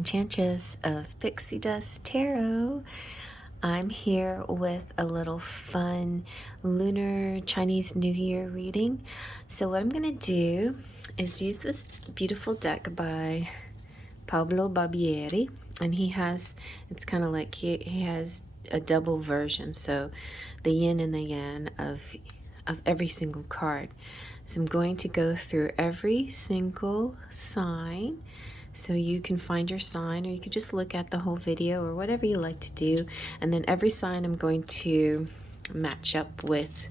Enchantress of Pixie Dust Tarot. I'm here with a little fun Lunar Chinese New Year reading. So what I'm going to do is use this beautiful deck by Pablo Barbieri. And it's kind of like he has a double version. So the yin and the yang of every single card. So I'm going to go through every single sign so you can find your sign, or you could just look at the whole video or whatever you like to do. And then every sign I'm going to match up with.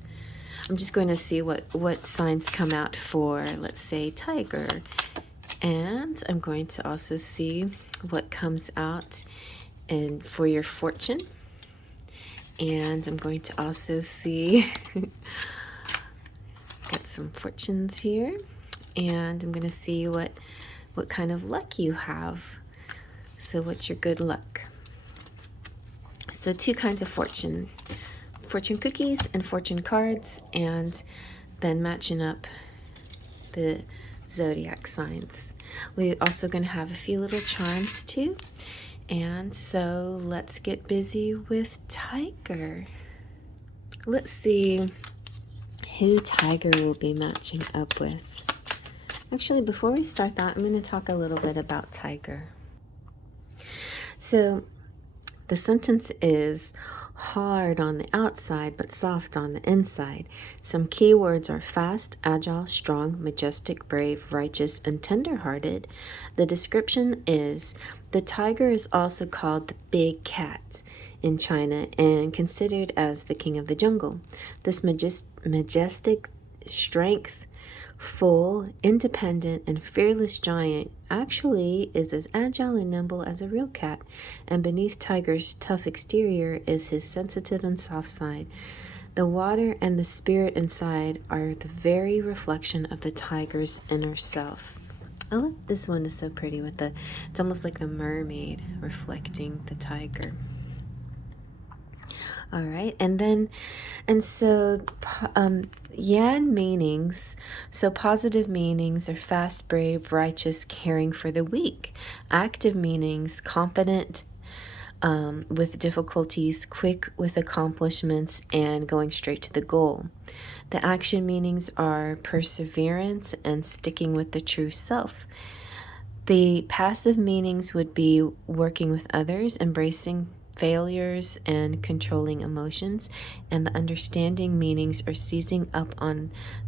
I'm just going to see what signs come out for, let's say, Tiger. And I'm going to also see what comes out for your fortune. And I'm going to also see got some fortunes here, and I'm going to see what kind of luck you have. So what's your good luck? So two kinds of fortune cookies and fortune cards, and then matching up the zodiac signs. We're also going to have a few little charms too. And so let's get busy with Tiger. Let's see who Tiger will be matching up with. Actually, before we start that, I'm going to talk a little bit about Tiger. So the sentence is hard on the outside, but soft on the inside. Some key words are fast, agile, strong, majestic, brave, righteous, and tender-hearted. The description is, the tiger is also called the big cat in China and considered as the king of the jungle. This majestic strength, full, independent, and fearless giant actually is as agile and nimble as a real cat, and beneath Tiger's tough exterior is his sensitive and soft side. The water and the spirit inside are the very reflection of the tiger's inner self. I love this one, is so pretty with it's almost like the mermaid reflecting the tiger. All right, and so yan meanings, so positive meanings are fast, brave, righteous, caring for the weak. Active meanings, confident with difficulties, quick with accomplishments, and going straight to the goal. The action meanings are perseverance and sticking with the true self. The passive meanings would be working with others, embracing failures, and controlling emotions. And the understanding meanings are seizing up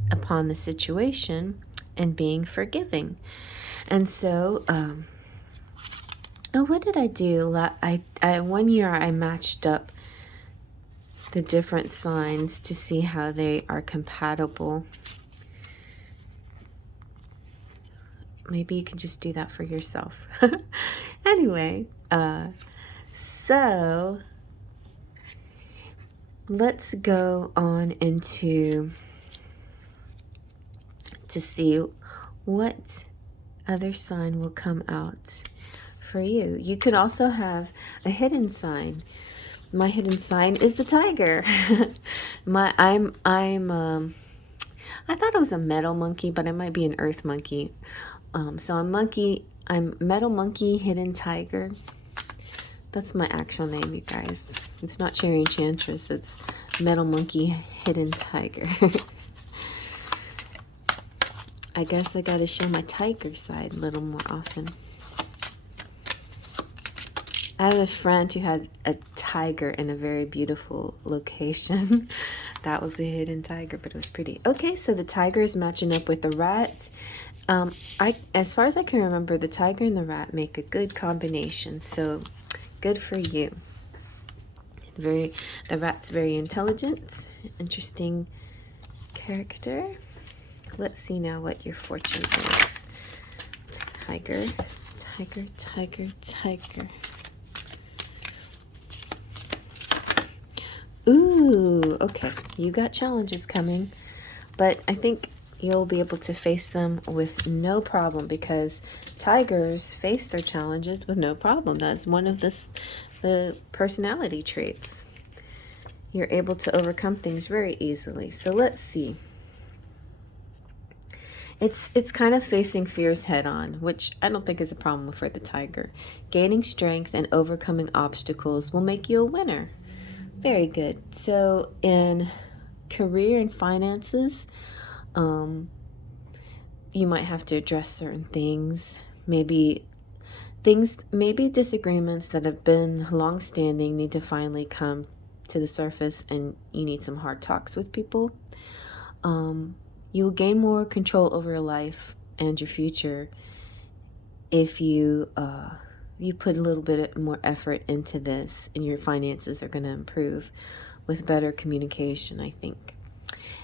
upon the situation and being forgiving. And so what did I do? I 1 year I matched up the different signs to see how they are compatible. Maybe you can just do that for yourself. Anyway, so let's go on into to see what other sign will come out for you. You could also have a hidden sign. My hidden sign is the tiger. I thought it was a metal monkey, but it might be an earth monkey. So I'm metal monkey, hidden tiger. That's my actual name, you guys. It's not Cherry Enchantress, it's Metal Monkey Hidden Tiger. I guess I gotta show my tiger side a little more often. I have a friend who had a tiger in a very beautiful location. That was a hidden tiger, but it was pretty. Okay, so the tiger is matching up with the rat. As far as I can remember, the tiger and the rat make a good combination, so good for you. The rat's very intelligent, interesting character. Let's see now what your fortune is. Tiger, tiger, tiger, tiger. Ooh, okay. You got challenges coming, but I think you'll be able to face them with no problem, because tigers face their challenges with no problem. That's one of the personality traits. You're able to overcome things very easily. So let's see. It's kind of facing fears head on, which I don't think is a problem for the tiger. Gaining strength and overcoming obstacles will make you a winner. Very good. So in career and finances, you might have to address certain things. Maybe disagreements that have been long-standing need to finally come to the surface, and you need some hard talks with people. You will gain more control over your life and your future if you put a little bit more effort into this, and your finances are going to improve with better communication, I think.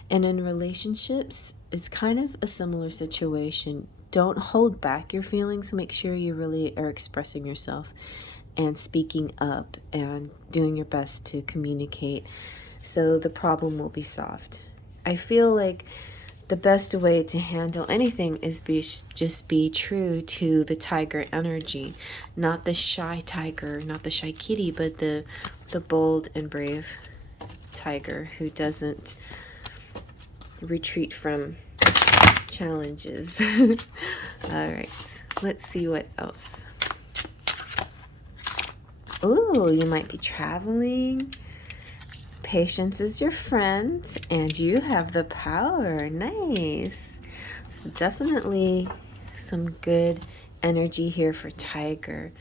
And in relationships, it's kind of a similar situation. Don't hold back your feelings. Make sure you really are expressing yourself and speaking up and doing your best to communicate, so the problem will be solved. I feel like the best way to handle anything is just be true to the tiger energy, not the shy tiger, not the shy kitty, but the bold and brave tiger who doesn't retreat from challenges. All right, let's see what else. Ooh, you might be traveling. Patience is your friend, and you have the power. Nice. So definitely some good energy here for tiger.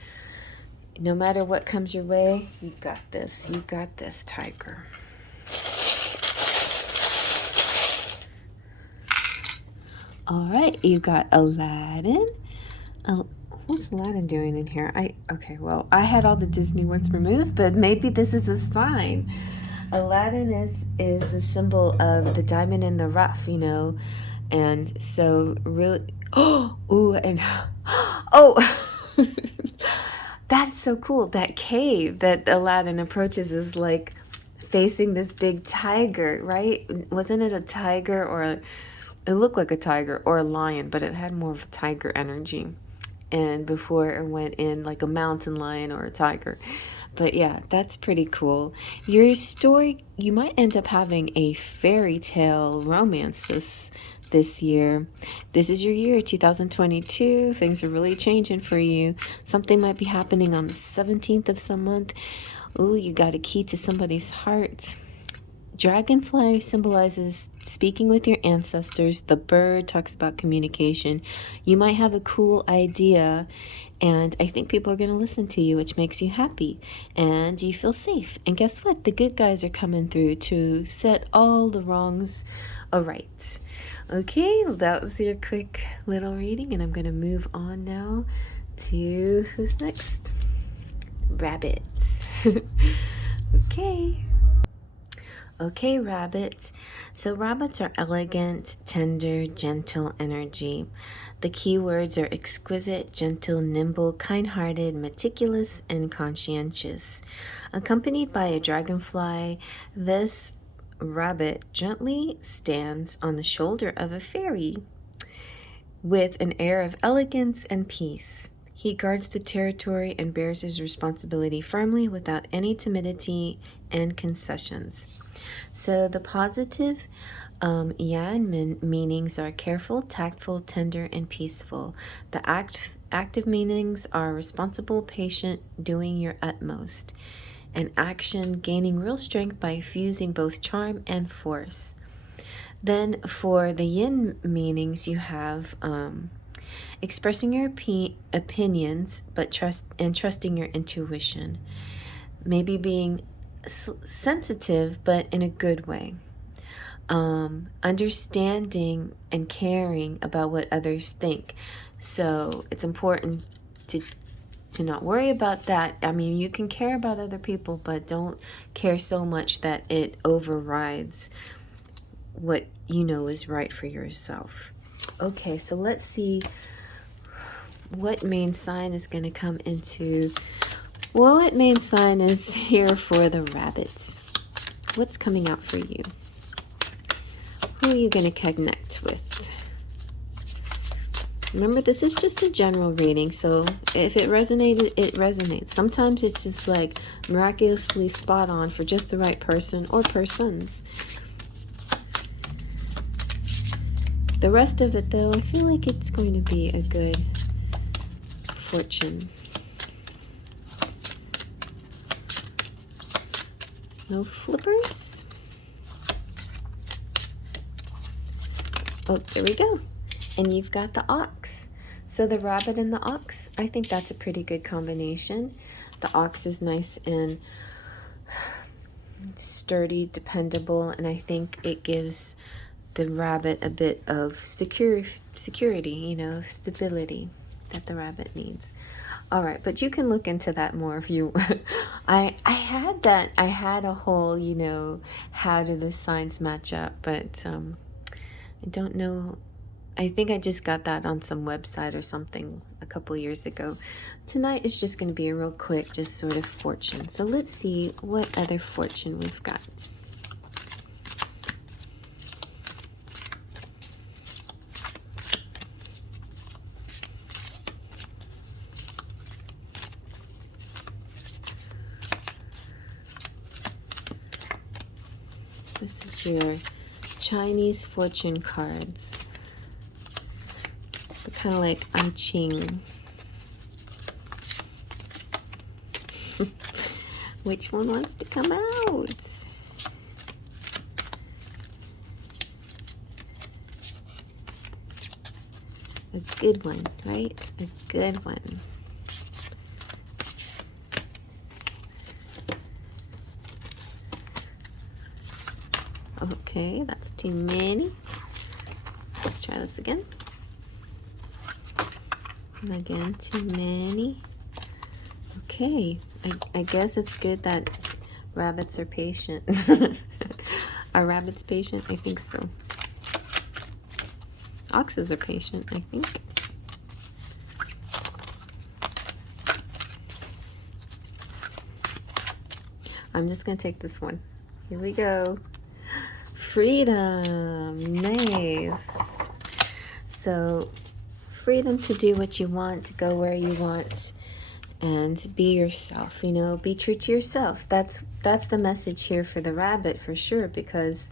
No matter what comes your way, you got this. You got this, tiger. All right, you got Aladdin. What's Aladdin doing in here? Okay, well, I had all the Disney ones removed, but maybe this is a sign. Aladdin is a symbol of the diamond in the rough, you know, and so really, that's so cool. That cave that Aladdin approaches is like facing this big tiger, right? Wasn't it a tiger, or it looked like a tiger or a lion, but it had more of a tiger energy. And before it went in like a mountain lion or a tiger. But yeah, that's pretty cool. Your story, you might end up having a fairy tale romance this year. This is your year, 2022. Things are really changing for you. Something might be happening on the 17th of some month. Ooh, you got a key to somebody's heart. Dragonfly symbolizes speaking with your ancestors. The bird talks about communication. You might have a cool idea, and I think people are going to listen to you, which makes you happy, and you feel safe. And guess what? The good guys are coming through to set all the wrongs aright. Okay, well, that was your quick little reading, and I'm going to move on now to who's next? Rabbits. Okay, rabbits. So rabbits are elegant, tender, gentle energy. The keywords are exquisite, gentle, nimble, kind-hearted, meticulous, and conscientious. Accompanied by a dragonfly, this rabbit gently stands on the shoulder of a fairy with an air of elegance and peace. He guards the territory and bears his responsibility firmly without any timidity and concessions. So the positive yan meanings are careful, tactful, tender, and peaceful. The active meanings are responsible, patient, doing your utmost. And action, gaining real strength by fusing both charm and force. Then for the yin meanings, you have expressing your opinions, but trusting your intuition. Maybe being sensitive, but in a good way. Understanding and caring about what others think. So it's important to not worry about that. I mean, you can care about other people, but don't care so much that it overrides what you know is right for yourself. Okay, so let's see what main sign is going to come into. Well, what main sign is here for the rabbits? What's coming out for you? Who are you going to connect with? Remember, this is just a general reading, so if it resonated, it resonates. Sometimes it's just like miraculously spot on for just the right person or persons. The rest of it, though, I feel like it's going to be a good fortune. No flippers. Oh, there we go. And you've got the ox. So the rabbit and the ox, I think that's a pretty good combination. The ox is nice and sturdy, dependable, and I think it gives the rabbit a bit of security, you know, stability that the rabbit needs. All right, but you can look into that more if you I had a whole, you know, how do the signs match up, but I don't know. I think I just got that on some website or something a couple years ago. Tonight is just going to be a real quick, just sort of fortune. So let's see what other fortune we've got. This is your Chinese fortune cards. Kind of like I Ching. Which one wants to come out? A good one, right? A good one. Okay, that's too many. Let's try this again. And again, too many. Okay, I guess it's good that rabbits are patient. Are rabbits patient? I think so. Oxes are patient, I think. I'm just gonna take this one. Here we go. Freedom. Nice. So freedom to do what you want, to go where you want, and be yourself, you know, be true to yourself. That's the message here for the rabbit, for sure, because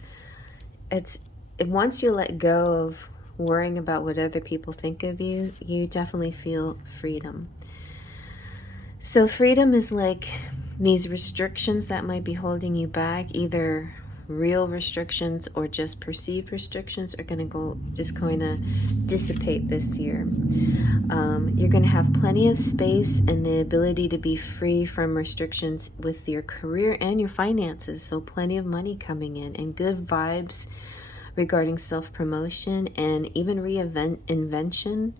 once you let go of worrying about what other people think of you, you definitely feel freedom. So freedom is like these restrictions that might be holding you back, either real restrictions or just perceived restrictions, are going to dissipate this year. You're going to have plenty of space and the ability to be free from restrictions with your career and your finances. So plenty of money coming in and good vibes regarding self-promotion and even reinvention,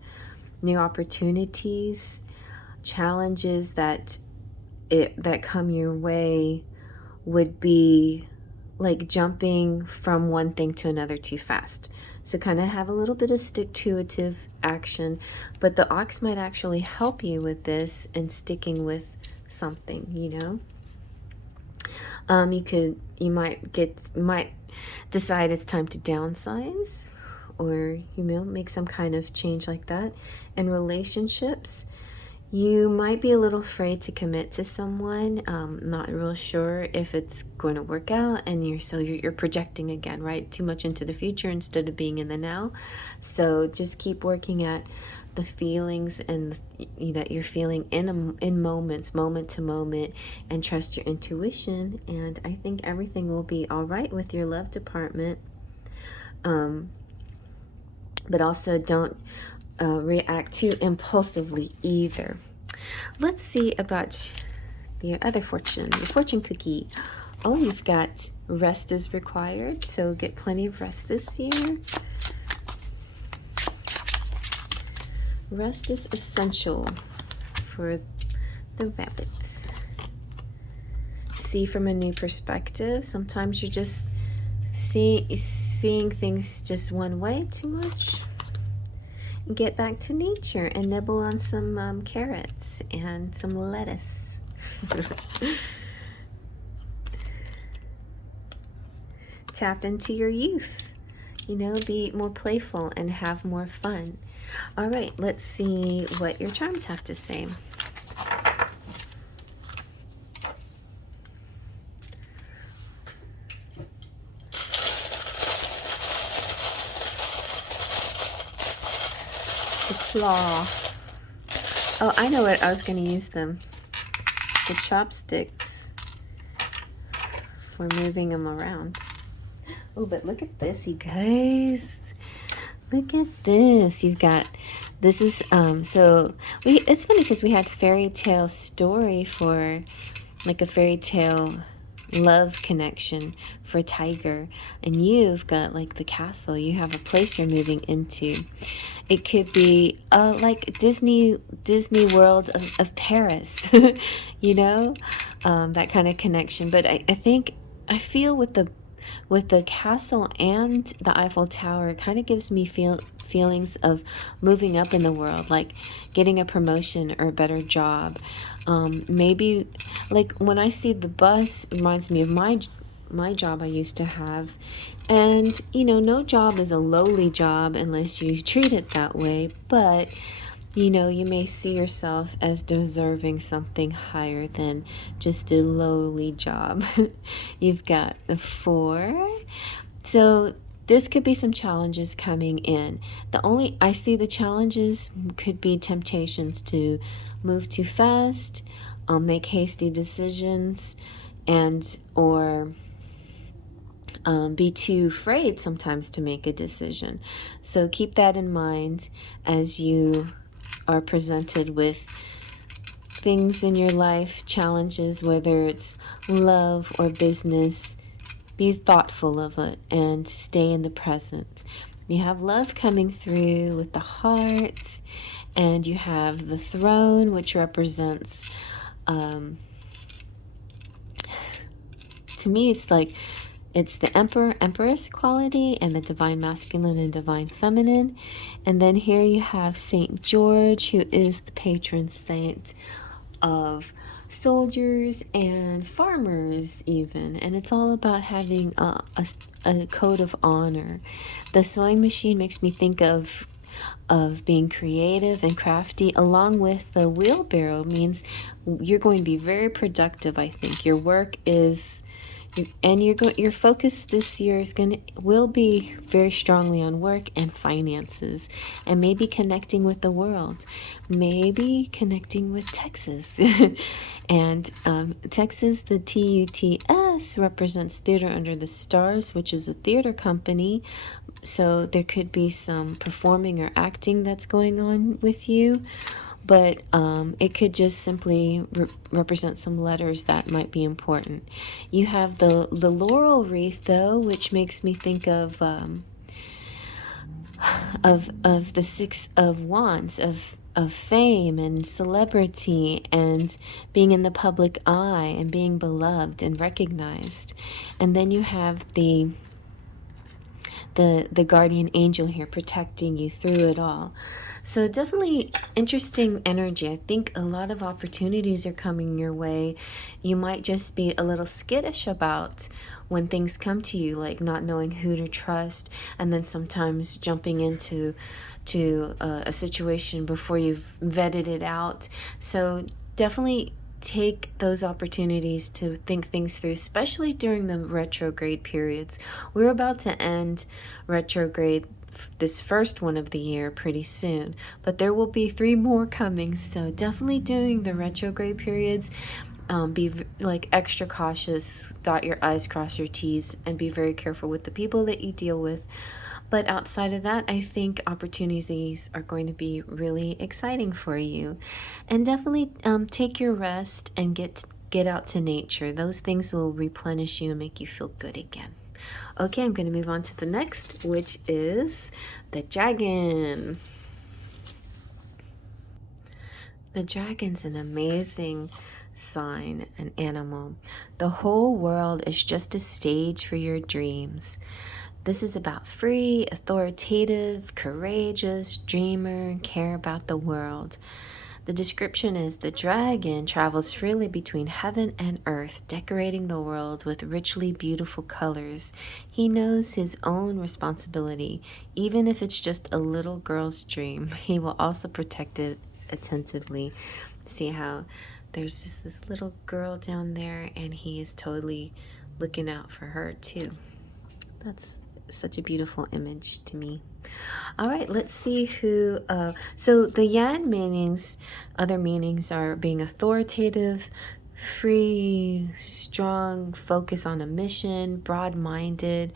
new opportunities, challenges that come your way would be like jumping from one thing to another too fast. So kind of have a little bit of stick-to-itive action, but the ox might actually help you with this and sticking with something, you know. You might decide it's time to downsize, or you know, make some kind of change like that. In relationships, you might be a little afraid to commit to someone, not real sure if it's going to work out, and you're projecting again, right? Too much into the future instead of being in the now. So just keep working at the feelings and that you're feeling in moments, moment to moment, and trust your intuition. And I think everything will be all right with your love department. But also don't react too impulsively either. Let's see about your other fortune, your fortune cookie. Oh, you've got rest is required, so get plenty of rest this year. Rest is essential for the rabbits. See from a new perspective. Sometimes you're just seeing things just one way too much. Get back to nature and nibble on some carrots and some lettuce. Tap into your youth, you know, be more playful and have more fun. All right, let's see what your charms have to say. claw. Oh, I know what I was going to use them. The chopsticks for moving them around. Oh, but look at this, you guys. Look at this. You've got, this is, it's funny because we had fairy tale story for, like a fairy tale love connection for tiger, and you've got like the castle. You have a place you're moving into. It could be like Disney World of Paris, you know, that kind of connection. But I feel with the castle and the Eiffel Tower, it kind of gives me feelings of moving up in the world, like getting a promotion or a better job. Maybe like when I see the bus, it reminds me of my job I used to have. And you know, no job is a lowly job unless you treat it that way, but you know, you may see yourself as deserving something higher than just a lowly job. You've got the 4. So this could be some challenges coming in. I see the challenges could be temptations to move too fast, make hasty decisions, or be too afraid sometimes to make a decision. So keep that in mind as you are presented with things in your life, challenges, whether it's love or business. Be thoughtful of it and stay in the present. You have love coming through with the heart, and you have the throne, which represents, to me, it's the empress quality and the divine masculine and divine feminine. And then here you have Saint George, who is the patron saint of soldiers and farmers even. And it's all about having a code of honor. The sewing machine makes me think of being creative and crafty, along with the wheelbarrow means you're going to be very productive. I think your work is, and your focus this year will be very strongly on work and finances, and maybe connecting with the world, maybe connecting with Texas. And Texas, the TUTS represents Theater Under the Stars, which is a theater company. So there could be some performing or acting that's going on with you. But it could just simply represent some letters that might be important. You have the laurel wreath, though, which makes me think of the 6 of Wands, of fame and celebrity and being in the public eye and being beloved and recognized. And then you have the guardian angel here protecting you through it all. So definitely interesting energy. I think a lot of opportunities are coming your way. You might just be a little skittish about when things come to you, like not knowing who to trust, and then sometimes jumping into a situation before you've vetted it out. So definitely take those opportunities to think things through, especially during the retrograde periods. We're about to end retrograde, this first one of the year, pretty soon, but there will be 3 more coming. So definitely during the retrograde periods, be like extra cautious, dot your I's, cross your T's, and be very careful with the people that you deal with. But outside of that, I think opportunities are going to be really exciting for you. And definitely take your rest and get out to nature. Those things will replenish you and make you feel good again. Okay, I'm going to move on to the next, which is the dragon. The dragon's an amazing sign, an animal. The whole world is just a stage for your dreams. This is about free, authoritative, courageous, dreamer, and care about the world. The description is the dragon travels freely between heaven and earth, decorating the world with richly beautiful colors. He knows his own responsibility, even if it's just a little girl's dream. He will also protect it attentively. See how there's just this little girl down there, and he is totally looking out for her too. such a beautiful image to me. All right, let's see who, so the Yan meanings, other meanings are being authoritative, free, strong, focus on a mission, broad-minded,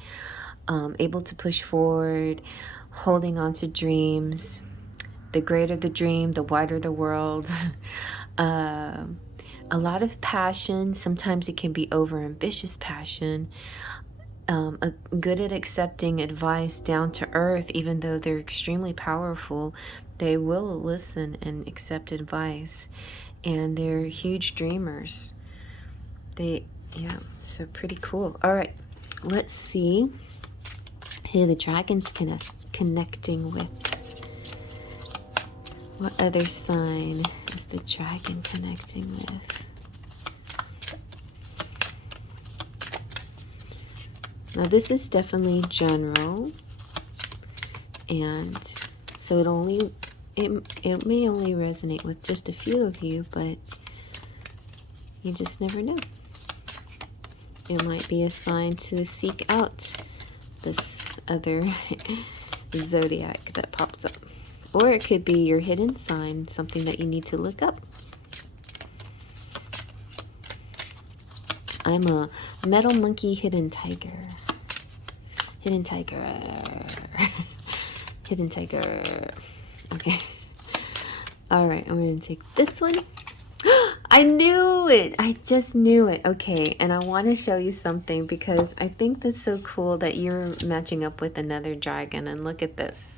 able to push forward, holding on to dreams. The greater the dream, the wider the world. A lot of passion. Sometimes it can be over-ambitious passion. Good at accepting advice, down to earth, even though they're extremely powerful. They will listen and accept advice. And they're huge dreamers. Yeah, so pretty cool. All right, let's see who the dragon's connecting with. What other sign is the dragon connecting with? Now this is definitely general, and so it may only resonate with just a few of you, but you just never know. It might be a sign to seek out this other zodiac that pops up. Or it could be your hidden sign, something that you need to look up. I'm a metal monkey hidden tiger. Hidden tiger. Hidden tiger. Okay. All right, I'm going to take this one. I knew it. I just knew it. Okay, and I want to show you something because I think that's so cool that you're matching up with another dragon. And look at this.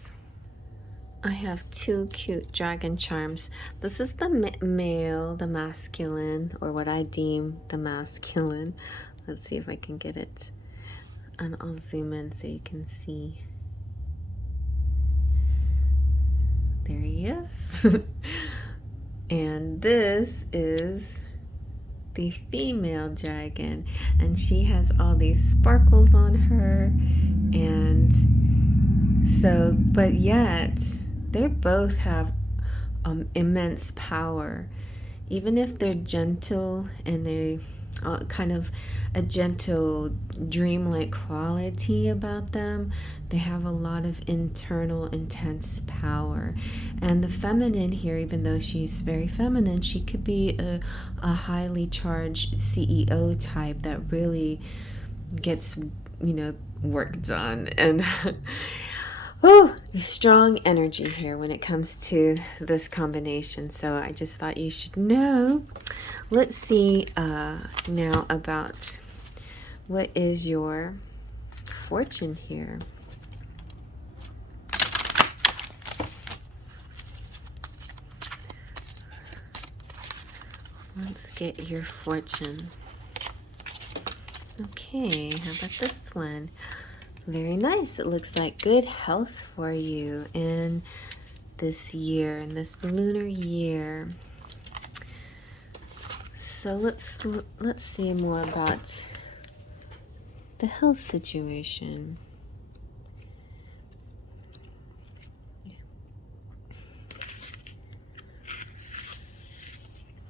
I have two cute dragon charms. This is the male, the masculine, or what I deem the masculine. Let's see if I can get it. And I'll zoom in so you can see. There he is. And this is the female dragon. And she has all these sparkles on her. And so, but yet, they both have immense power. Even if they're gentle and they kind of a gentle dreamlike quality about them, they have a lot of internal intense power. And the feminine here, even though she's very feminine, she could be a highly charged CEO type that really gets, you know, work done. And oh, strong energy here when it comes to this combination. So I just thought you should know. Let's see now about what is your fortune here. Let's get your fortune. Okay, how about this one? Very nice. It looks like good health for you in this year, in this lunar year. So let's see more about the health situation.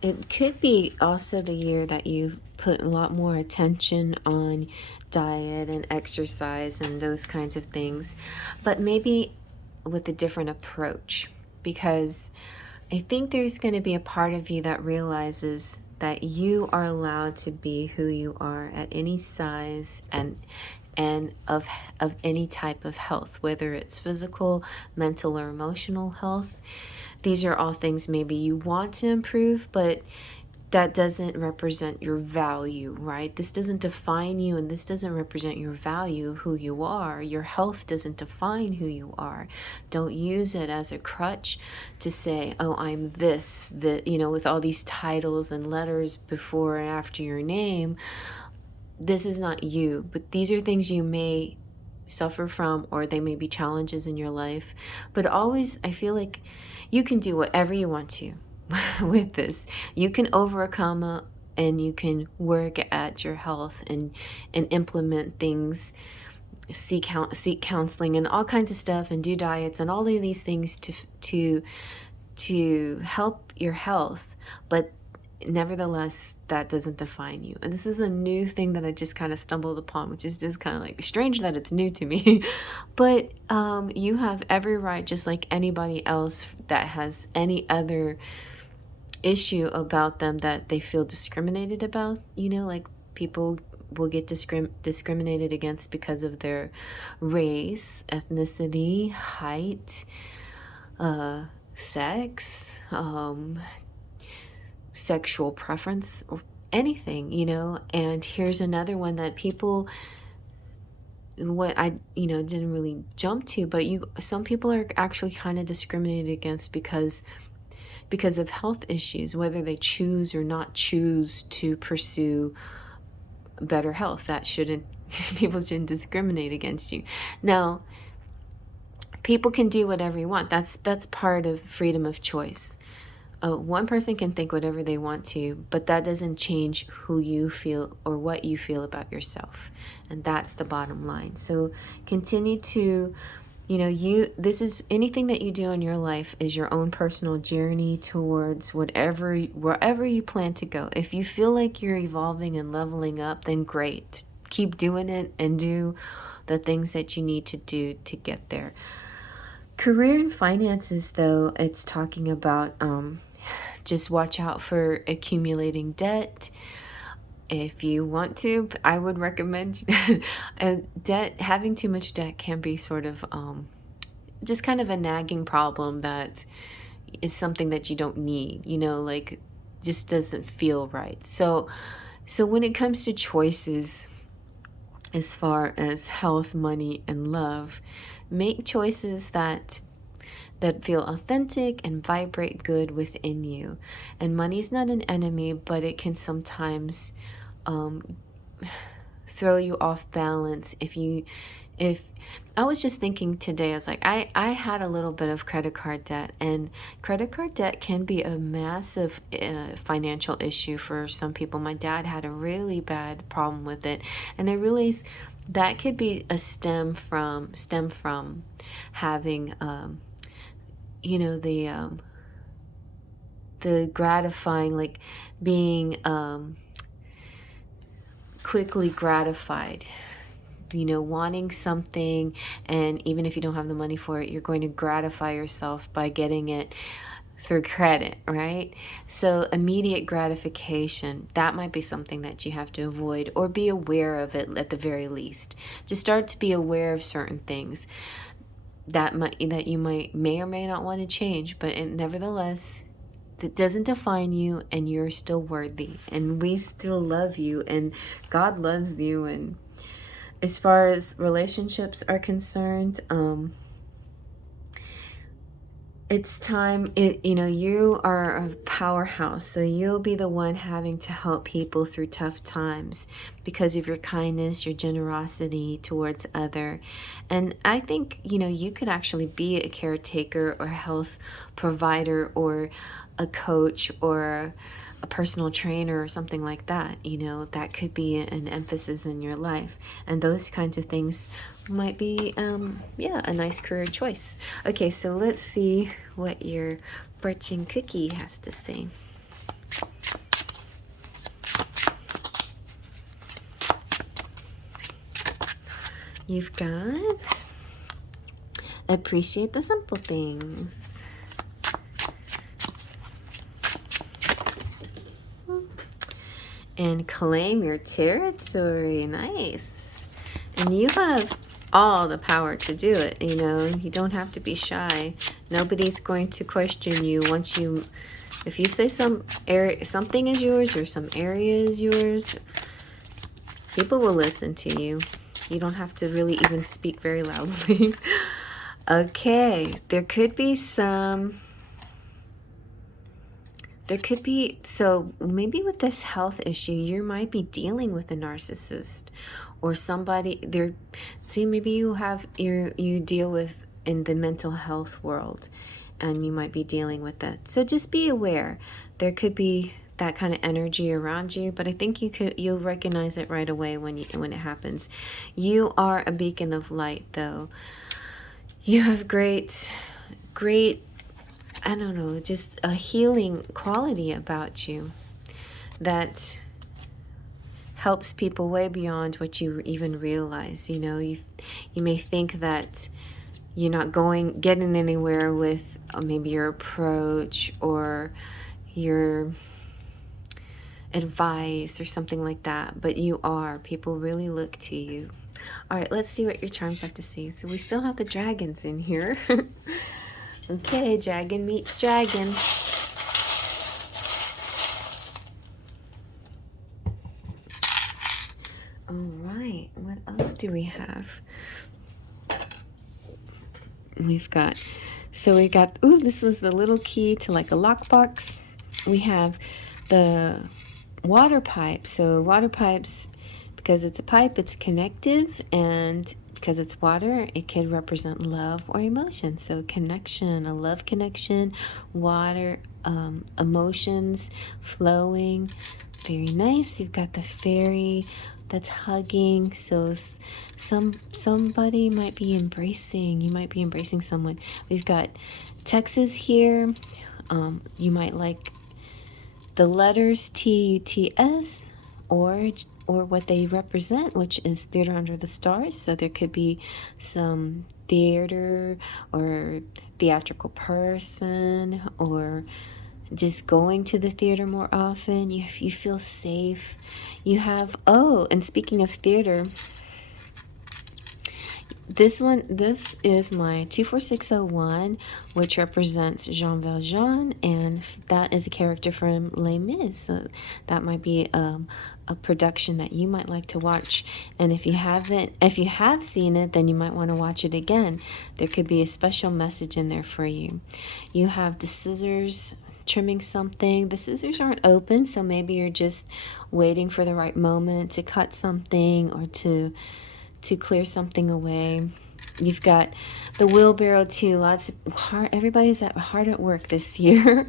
It could be also the year that you put a lot more attention on diet and exercise and those kinds of things, but maybe with a different approach, because I think there's going to be a part of you that realizes that you are allowed to be who you are at any size and of any type of health, whether it's physical, mental, or emotional health. These are all things maybe you want to improve, but that doesn't represent your value, right? This doesn't define you, and this doesn't represent your value, who you are. Your health doesn't define who you are. Don't use it as a crutch to say, oh, I'm this, that, you know, with all these titles and letters before and after your name. This is not you, but these are things you may suffer from, or they may be challenges in your life. But always, I feel like you can do whatever you want to with this. You can overcome and you can work at your health and implement things, seek counseling and all kinds of stuff, and do diets and all of these things to help your health. But nevertheless, that doesn't define you. And this is a new thing that I just kind of stumbled upon, which is just kind of like strange that it's new to me. But you have every right, just like anybody else that has any other issue about them that they feel discriminated about, you know, like people will get discriminated against because of their race, ethnicity, height, sex, sexual preference, or anything, you know. And here's another one that people, what I, you know, didn't really jump to, but some people are actually kind of discriminated against because of health issues, whether they choose or not choose to pursue better health. That shouldn't, people shouldn't discriminate against you. Now, people can do whatever you want. That's part of freedom of choice. One person can think whatever they want to, but that doesn't change who you feel or what you feel about yourself. And that's the bottom line. So continue to, you know, this is anything that you do in your life is your own personal journey towards wherever you plan to go. If you feel like you're evolving and leveling up, then great. Keep doing it and do the things that you need to do to get there. Career and finances, though, it's talking about just watch out for accumulating debt. If you want to, I would recommend debt. Having too much debt can be sort of just kind of a nagging problem that is something that you don't need, you know, like just doesn't feel right. So when it comes to choices, as far as health, money, and love, make choices that feel authentic and vibrate good within you. And money's not an enemy, but it can sometimes throw you off balance. If I was just thinking today, I was like, I had a little bit of credit card debt, and credit card debt can be a massive financial issue for some people. My dad had a really bad problem with it, and I realized that could be a stem from having you know, the gratifying, like being quickly gratified, you know, wanting something, and even if you don't have the money for it, you're going to gratify yourself by getting it through credit, right? So immediate gratification, that might be something that you have to avoid, or be aware of it at the very least. Just start to be aware of certain things that you may or may not want to change, but nevertheless, it doesn't define you, and you're still worthy, and we still love you, and God loves you. And as far as relationships are concerned, it's time, you know, you are a powerhouse, so you'll be the one having to help people through tough times because of your kindness, your generosity towards other. And I think, you know, you could actually be a caretaker or health provider or a coach or a personal trainer or something like that. You know, that could be an emphasis in your life, and those kinds of things might be yeah, a nice career choice. Okay, so let's see what your fortune cookie has to say. You've got appreciate the simple things. And claim your territory. Nice. And you have all the power to do it, you know. You don't have to be shy. Nobody's going to question you once you, if you say something is yours or some area is yours, people will listen to you. You don't have to really even speak very loudly. Okay, there could be so maybe with this health issue, you might be dealing with a narcissist or somebody there. See, maybe you deal with in the mental health world, and you might be dealing with that. So just be aware. There could be that kind of energy around you, but I think you'll recognize it right away when it happens. You are a beacon of light, though. You have great, I don't know, just a healing quality about you. that helps people way beyond what you even realize. You know, you may think that you're not getting anywhere with maybe your approach or your advice or something like that, but you are. People really look to you. All right, let's see what your charms have to say. So we still have the dragons in here. Okay, dragon meets dragon. All right, what else do we have? We've got, ooh, this is the little key to like a lockbox. We have the water pipe. So water pipes, because it's a pipe, it's connective, and because it's water, it could represent love or emotion. So connection, a love connection, water, emotions flowing. Very nice. You've got the fairy that's hugging. So somebody might be embracing. You might be embracing someone. We've got Texas here. You might like the letters TUTS or what they represent, which is Theater Under the Stars. So there could be some theater or theatrical person, or just going to the theater more often. You feel safe. You have, oh, and speaking of theater, this is my 24601, which represents Jean Valjean, and that is a character from Les Mis. So that might be a production that you might like to watch. And if you have seen it, then you might want to watch it again. There could be a special message in there for you. You have the scissors trimming something. The scissors aren't open, so maybe you're just waiting for the right moment to cut something or to clear something away. You've got the wheelbarrow too. Everybody's hard at work this year.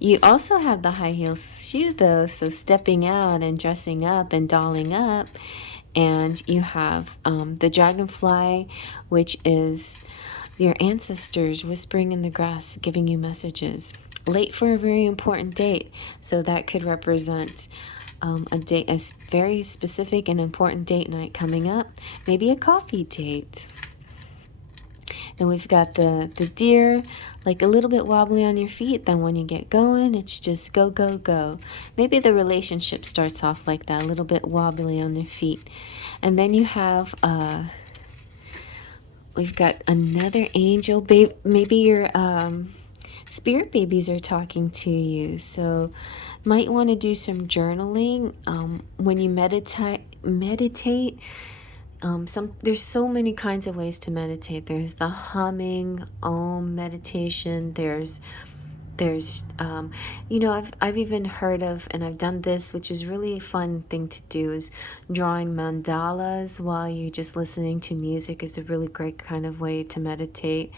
You also have the high heel shoe though, so stepping out and dressing up and dolling up. And you have the dragonfly, which is your ancestors whispering in the grass, giving you messages. Late for a very important date, so that could represent a very specific and important date night coming up, maybe a coffee date. And we've got the deer, like a little bit wobbly on your feet. Then when you get going, it's just go, go, go. Maybe the relationship starts off like that, a little bit wobbly on the feet. And then you have, we've got another angel, babe. Maybe your spirit babies are talking to you. So might want to do some journaling when you meditate. There's so many kinds of ways to meditate. There's the humming Om meditation. There's you know, I've even heard of, and I've done this, which is really a fun thing to do, is drawing mandalas while you're just listening to music is a really great kind of way to meditate.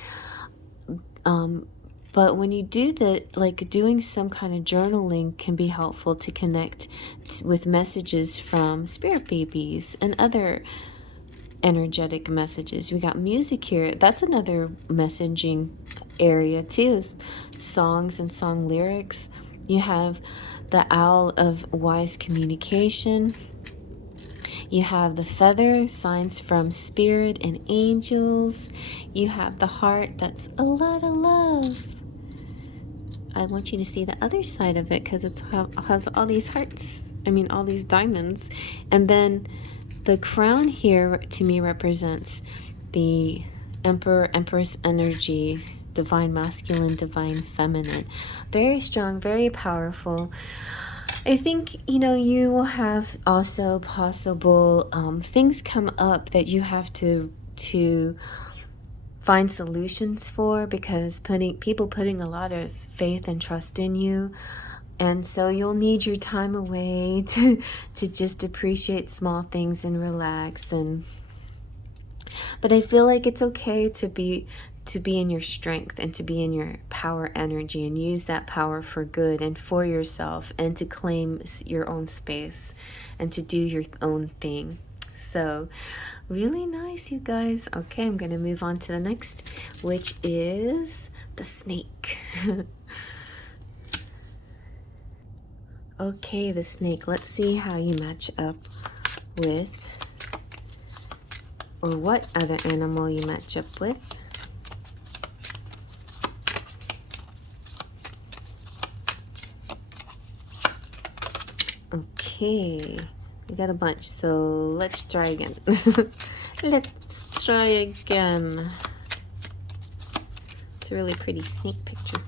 But when you do that, like doing some kind of journaling can be helpful to connect with messages from spirit babies and other energetic messages. We got music here. That's another messaging area too, is songs and song lyrics. You have the owl of wise communication. You have the feather, signs from spirit and angels. You have the heart, that's a lot of love. I want you to see the other side of it because it has all these hearts. I mean, all these diamonds. And then the crown here to me represents the Emperor, Empress energy, divine masculine, divine feminine. Very strong, very powerful. I think, you know, you will have also possible things come up that you have to find solutions for, because people putting a lot of faith and trust in you. And so you'll need your time away to just appreciate small things and relax. But I feel like it's okay to be in your strength and to be in your power energy and use that power for good and for yourself, and to claim your own space and to do your own thing. So really nice, you guys. Okay, I'm going to move on to the next, which is the snake. Okay, the snake. Let's see how you match up with, or what other animal you match up with. Okay, we got a bunch, so let's try again. Let's try again. It's a really pretty snake picture.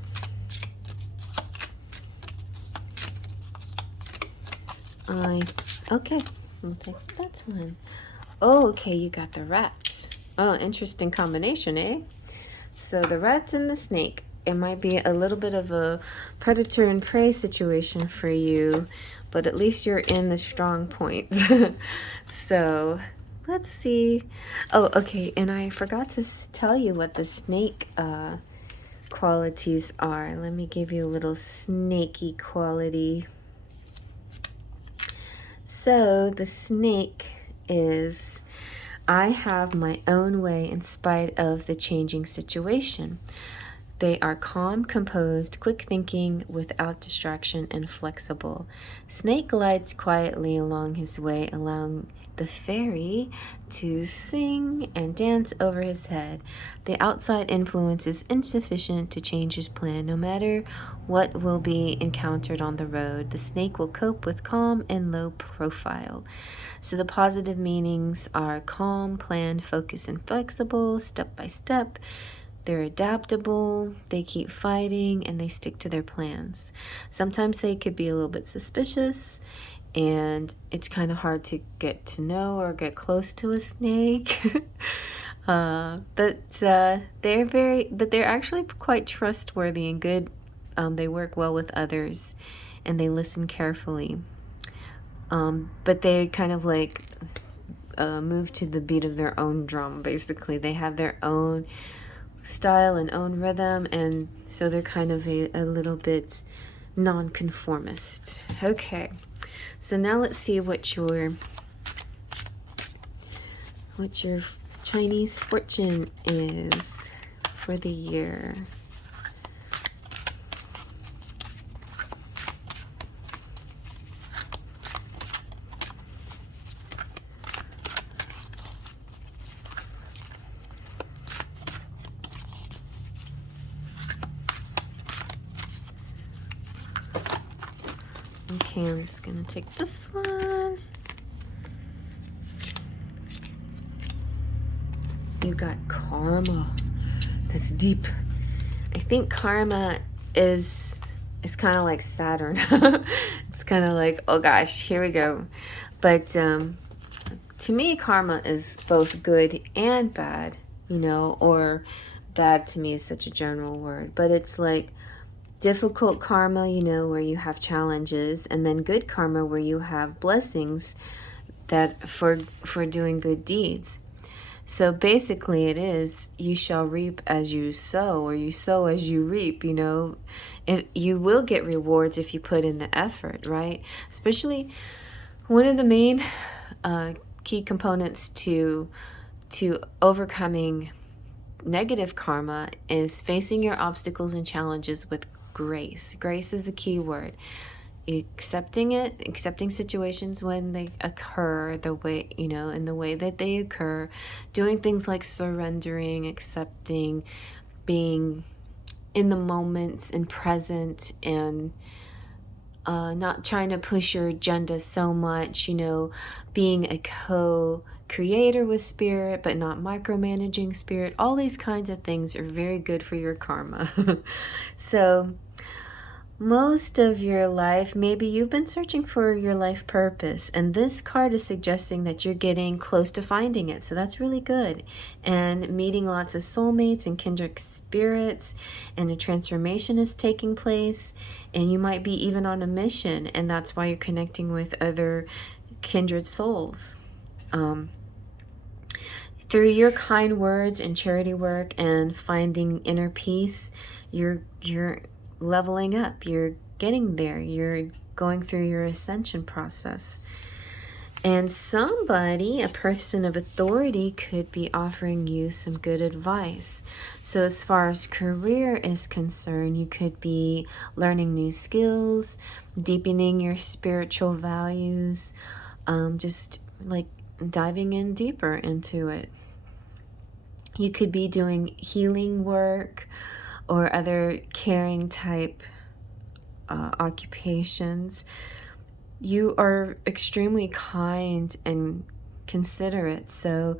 Okay, we'll take that one. Oh, okay, you got the rats. Oh, interesting combination, eh? So the rats and the snake. It might be a little bit of a predator and prey situation for you, but at least you're in the strong points. So let's see. Oh, okay, and I forgot to tell you what the snake qualities are. Let me give you a little snaky quality. So the snake is, I have my own way in spite of the changing situation. They are calm, composed, quick thinking, without distraction, and flexible. Snake glides quietly along his way, allowing the fairy to sing and dance over his head. The outside influence is insufficient to change his plan. No matter what will be encountered on the road, the snake will cope with calm and low profile. So the positive meanings are calm, planned, focused, and flexible, step by step. They're adaptable, they keep fighting, and they stick to their plans. Sometimes they could be a little bit suspicious, and it's kind of hard to get to know or get close to a snake. They're actually quite trustworthy and good. They work well with others, and they listen carefully. But they kind of like move to the beat of their own drum, basically. They have their own style and own rhythm, and so they're kind of a little bit nonconformist. Okay, so now let's see what your Chinese fortune is for the year. Okay, I'm just gonna take this one. You got karma. That's deep. I think karma is kind of like Saturn. It's kind of like, oh gosh, here we go. But to me, karma is both good and bad, you know, or bad to me is such a general word, but it's like difficult karma, you know, where you have challenges, and then good karma where you have blessings that for doing good deeds. So basically it is, you shall reap as you sow, or you sow as you reap, you know. You will get rewards if you put in the effort, right? Especially one of the main key components to overcoming negative karma is facing your obstacles and challenges with grace. Grace is the key word. Accepting situations when they occur the way, you know, in the way that they occur, doing things like surrendering, accepting, being in the moments and present, and not trying to push your agenda so much, you know, being a co-creator with spirit, but not micromanaging spirit. All these kinds of things are very good for your karma. So most of your life, maybe you've been searching for your life purpose, and this card is suggesting that you're getting close to finding it. So that's really good. And meeting lots of soulmates and kindred spirits, and a transformation is taking place, and you might be even on a mission, and that's why you're connecting with other kindred souls. Through your kind words and charity work and finding inner peace, you're leveling up, you're getting there, you're going through your ascension process. And somebody, a person of authority, could be offering you some good advice. So as far as career is concerned, you could be learning new skills, deepening your spiritual values, just like diving in deeper into it. You could be doing healing work or other caring type occupations. You are extremely kind and considerate, so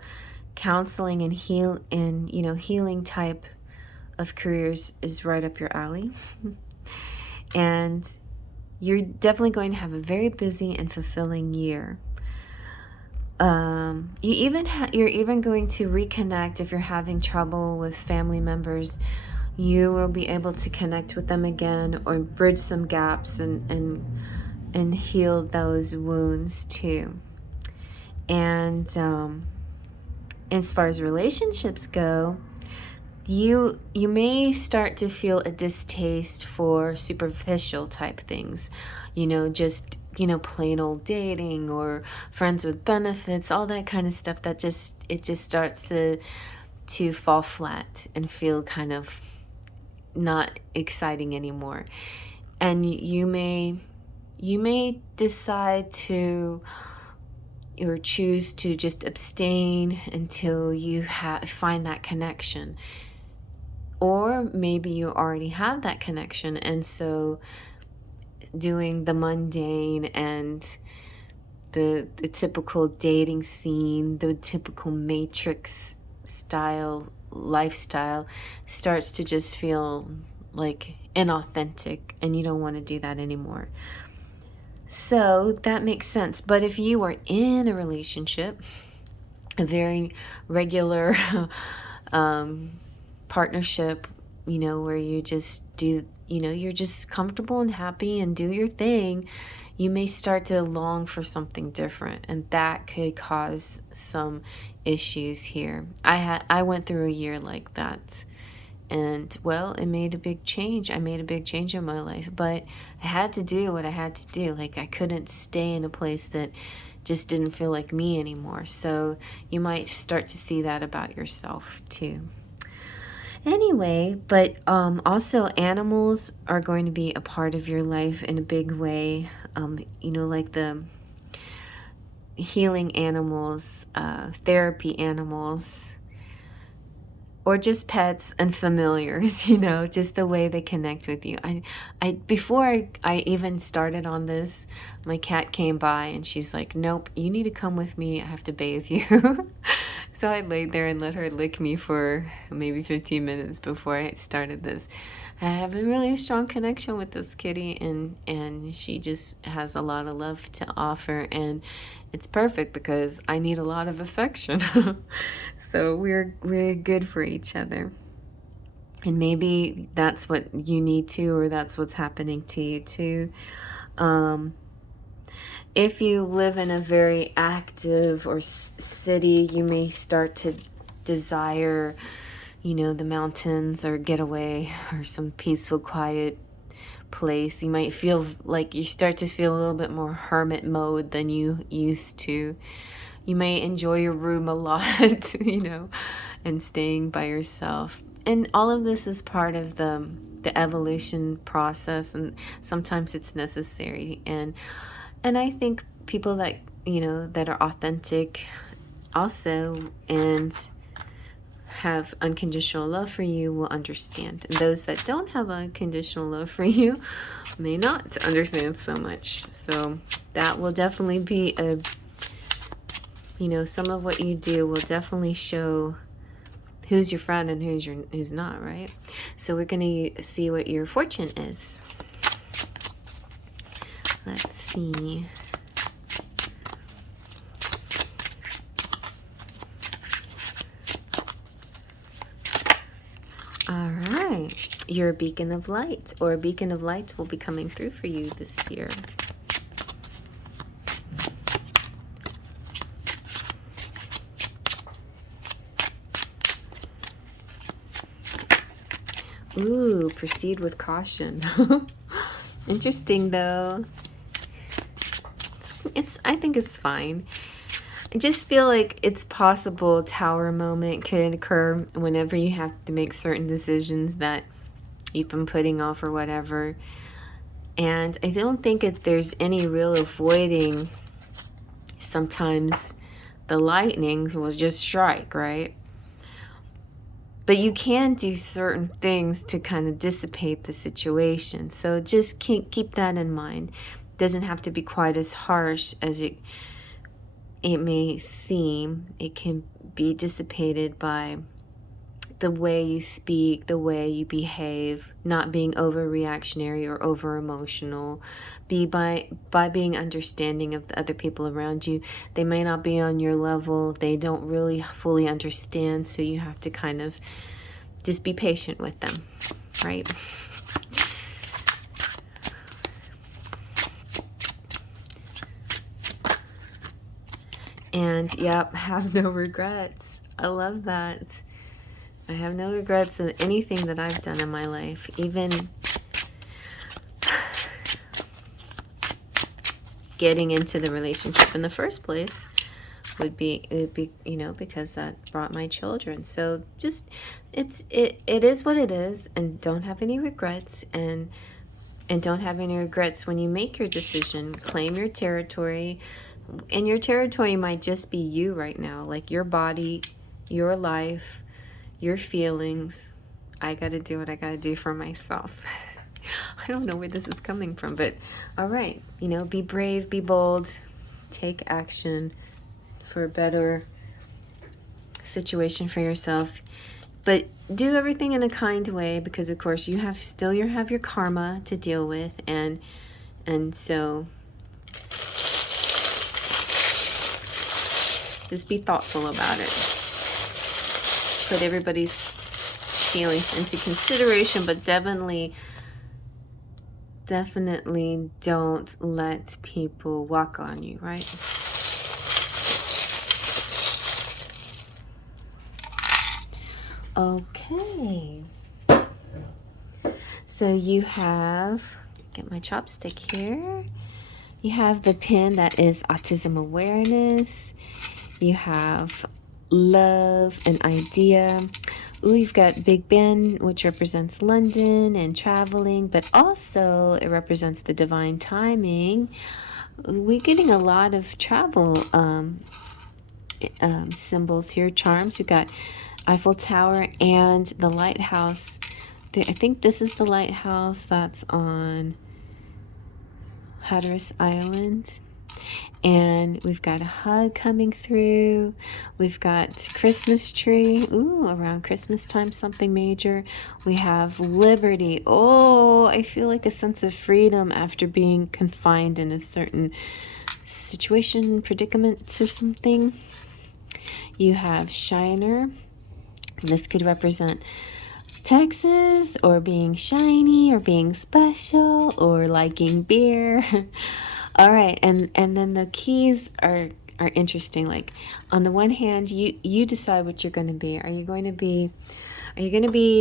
counseling and healing type of careers is right up your alley. And you're definitely going to have a very busy and fulfilling year. You're even going to reconnect if you're having trouble with family members. You will be able to connect with them again or bridge some gaps and heal those wounds too. And as far as relationships go, you may start to feel a distaste for superficial type things, just plain old dating or friends with benefits, all that kind of stuff. That just starts to fall flat and feel kind of not exciting anymore. And you may decide to or choose to just abstain until you find that connection. Or maybe you already have that connection, and so doing the mundane and the typical dating scene, the typical matrix style lifestyle starts to just feel like inauthentic, and you don't want to do that anymore. So that makes sense. But if you are in a relationship, a very regular partnership, where you just do, you're just comfortable and happy and do your thing, you may start to long for something different, and that could cause some issues here. I went through a year like that, and well, it made a big change. I made a big change in my life, but I had to do what I had to do. Like, I couldn't stay in a place that just didn't feel like me anymore. So you might start to see that about yourself too. Anyway, but also animals are going to be a part of your life in a big way. Like the healing animals, therapy animals, or just pets and familiars, just the way they connect with you. Before I even started on this, my cat came by and she's like, nope, you need to come with me. I have to bathe you. So I laid there and let her lick me for maybe 15 minutes before I started this. I have a really strong connection with this kitty, and she just has a lot of love to offer, and it's perfect because I need a lot of affection. So we're good for each other. And maybe that's what you need to, or that's what's happening to you too. If you live in a very active or city, you may start to desire, the mountains or get away or some peaceful, quiet place. You might feel like you start to feel a little bit more hermit mode than you used to. You may enjoy your room a lot, and staying by yourself. And all of this is part of the evolution process, and sometimes it's necessary. And I think people that, that are authentic also and have unconditional love for you will understand. And those that don't have unconditional love for you may not understand so much. So that will definitely be some of what you do will definitely show who's your friend and who's not, right? So we're going to see what your fortune is. Let's see. All right. You're a beacon of light, or a beacon of light will be coming through for you this year. Ooh, proceed with caution. Interesting though. It's I think it's fine. I just feel like it's possible Tower moment could occur whenever you have to make certain decisions that you've been putting off or whatever. And I don't think there's any real avoiding. Sometimes the lightnings will just strike, right? But you can do certain things to kind of dissipate the situation. So just keep that in mind. It doesn't have to be quite as harsh as it may seem. It can be dissipated by the way you speak, the way you behave, not being overreactionary or over emotional. By being understanding of the other people around you. They may not be on your level. They don't really fully understand, so you have to kind of just be patient with them, right? And yep, have no regrets. I love that. I have no regrets in anything that I've done in my life. Even getting into the relationship in the first place it would be, you know, because that brought my children. So just it is what it is, and don't have any regrets, and don't have any regrets when you make your decision. Claim your territory, and your territory might just be you right now, like your body, your life, your feelings. I got to do what I got to do for myself. I don't know where this is coming from, but all right, you know, be brave, be bold, take action for a better situation for yourself. But do everything in a kind way, because of course you have your karma to deal with, and so just be thoughtful about it. Put everybody's feelings into consideration, but definitely don't let people walk on you, right? Okay. So you have, get my chopstick here. You have the pin that is autism awareness. You have love, an idea. Ooh, you've got Big Ben, which represents London and traveling, but also it represents the divine timing. We're getting a lot of travel symbols here, charms. We've got Eiffel Tower and the lighthouse. I think this is the lighthouse that's on Hatteras Island. And we've got a hug coming through. We've got Christmas tree. Ooh, around Christmas time, something major. We have liberty. Oh, I feel like a sense of freedom after being confined in a certain situation, predicament or something. You have Shiner. This could represent Texas, or being shiny, or being special, or liking beer. All right, and then the keys are interesting. Like, on the one hand, you decide what you're going to be. Are you going to be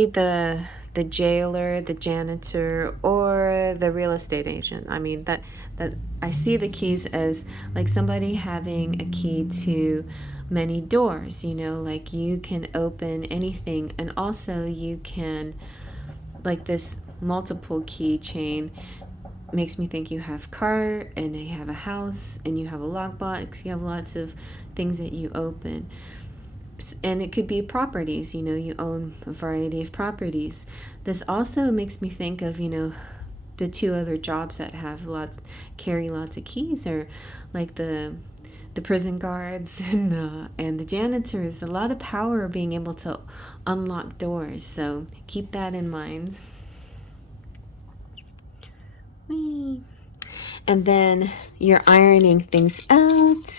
the jailer, the janitor, or the real estate agent? I mean, that I see the keys as like somebody having a key to many doors, you know, like you can open anything, and also you can, like, this multiple key chain makes me think you have car, and you have a house, and you have a lockbox. You have lots of things that you open, and it could be properties. You know, you own a variety of properties. This also makes me think of, you know, the two other jobs that carry lots of keys, are like the prison guards and the janitors. A lot of power being able to unlock doors. So keep that in mind. Whee. And then you're ironing things out,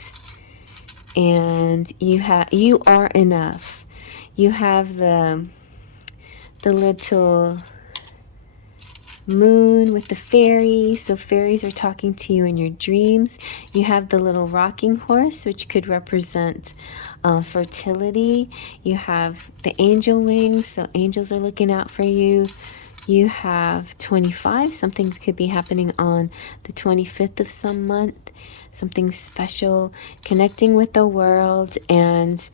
and you are enough. You have the little moon with the fairies. So fairies are talking to you in your dreams. You have the little rocking horse, which could represent fertility. You have the angel wings, so angels are looking out for you. You have 25. Something could be happening on the 25th of some month. Something special, connecting with the world, and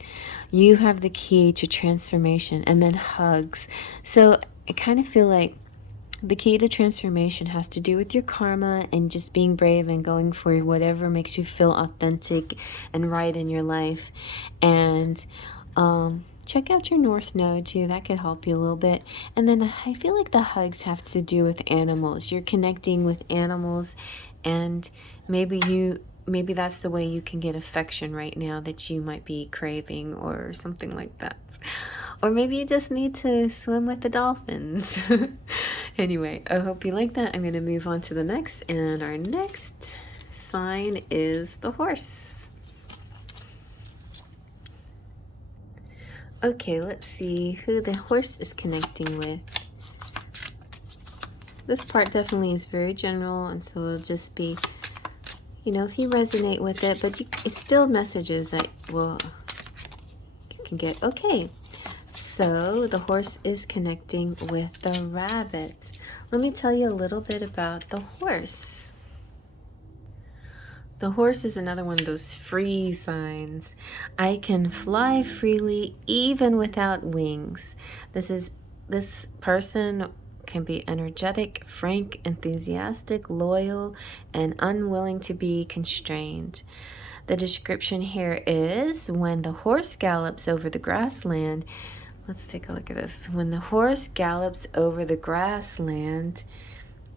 you have the key to transformation. And then hugs. So I kind of feel like the key to transformation has to do with your karma and just being brave and going for whatever makes you feel authentic and right in your life. And check out your North Node too. That could help you a little bit. And then I feel like the hugs have to do with animals. You're connecting with animals, and maybe that's the way you can get affection right now that you might be craving, or something like that. Or maybe you just need to swim with the dolphins. Anyway, I hope you like that. I'm going to move on to the next. And our next sign is the horse. Okay, let's see who the horse is connecting with. This part definitely is very general, and so it'll just be, you know, if you resonate with it, but it's still messages that you can get. Okay. So the horse is connecting with the rabbit. Let me tell you a little bit about the horse. The horse is another one of those free signs. I can fly freely even without wings. This person can be energetic, frank, enthusiastic, loyal, and unwilling to be constrained. The description here is when the horse gallops over the grassland. Let's take a look at this. When the horse gallops over the grassland,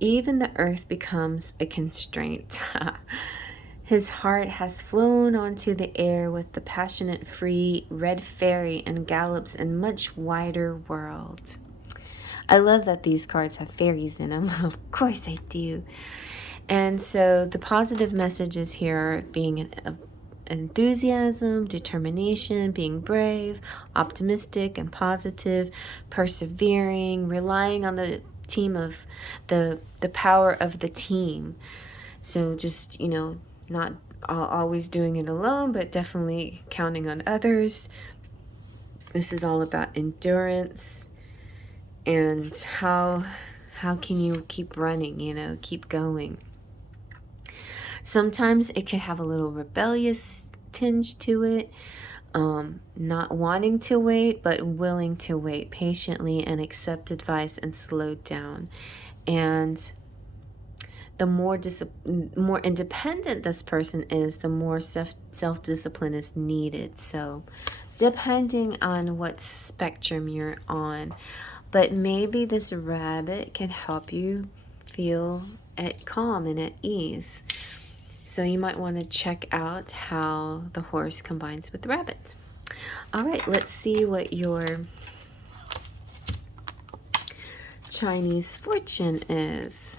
even the earth becomes a constraint. His heart has flown onto the air with the passionate, free red fairy and gallops in much wider world. I love that these cards have fairies in them. Of course I do. And so the positive messages here are being enthusiasm, determination, being brave, optimistic and positive, persevering, relying on the team of the power of the team. So just, you know, not always doing it alone, but definitely counting on others. This is all about endurance and how can you keep running, you know, keep going. Sometimes it can have a little rebellious tinge to it, not wanting to wait, but willing to wait patiently and accept advice and slow down. And the more independent this person is, the more self-discipline is needed. So depending on what spectrum you're on. But maybe this rabbit can help you feel at calm and at ease. So you might want to check out how the horse combines with the rabbit. All right, let's see what your Chinese fortune is.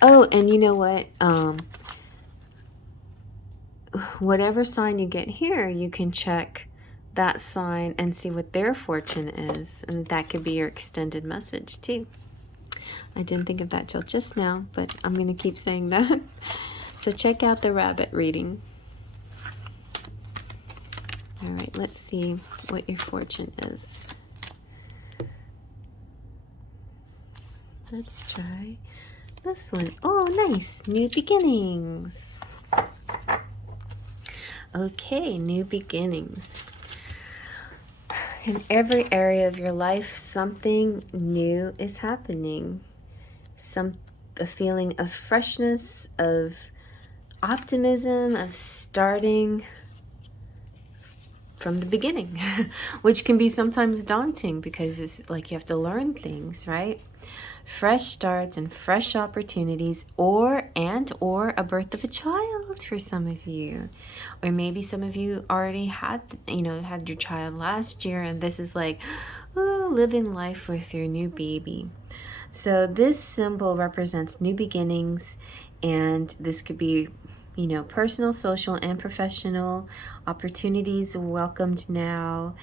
Oh, and you know what? Whatever sign you get here, you can check that sign and see what their fortune is. And that could be your extended message too. I didn't think of that till just now, but I'm going to keep saying that. So check out the rabbit reading. All right, let's see what your fortune is. Let's try this one. Oh, nice. New beginnings. Okay, new beginnings. In every area of your life, something new is happening. A feeling of freshness, of optimism, of starting from the beginning, which can be sometimes daunting because it's like you have to learn things, right? Fresh starts and fresh opportunities, or a birth of a child for some of you. Or maybe some of you already had your child last year, and this is like, ooh, living life with your new baby. So this symbol represents new beginnings, and this could be, you know, personal, social, and professional opportunities welcomed now.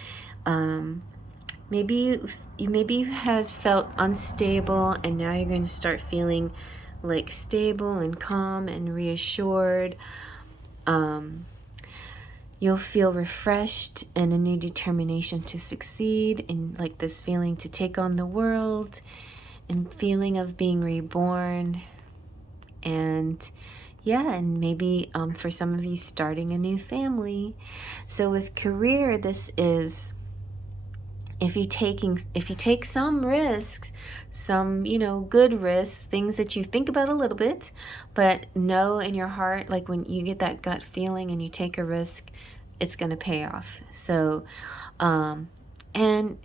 Maybe you had felt unstable, and now you're going to start feeling like stable and calm and reassured. You'll feel refreshed and a new determination to succeed, and like this feeling to take on the world and feeling of being reborn. And yeah, and maybe for some of you, starting a new family. So with career, this is, if you take some risks, some, you know, good risks, things that you think about a little bit, but know in your heart, like when you get that gut feeling and you take a risk, it's going to pay off. So and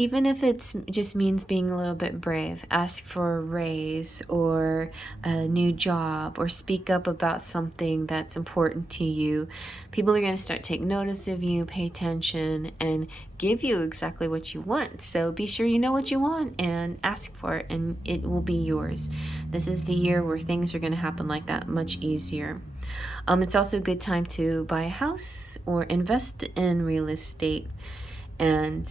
even if it just means being a little bit brave, ask for a raise or a new job, or speak up about something that's important to you. People are going to start taking notice of you, pay attention, and give you exactly what you want. So be sure you know what you want and ask for it, and it will be yours. This is the year where things are going to happen like that much easier. It's also a good time to buy a house or invest in real estate. And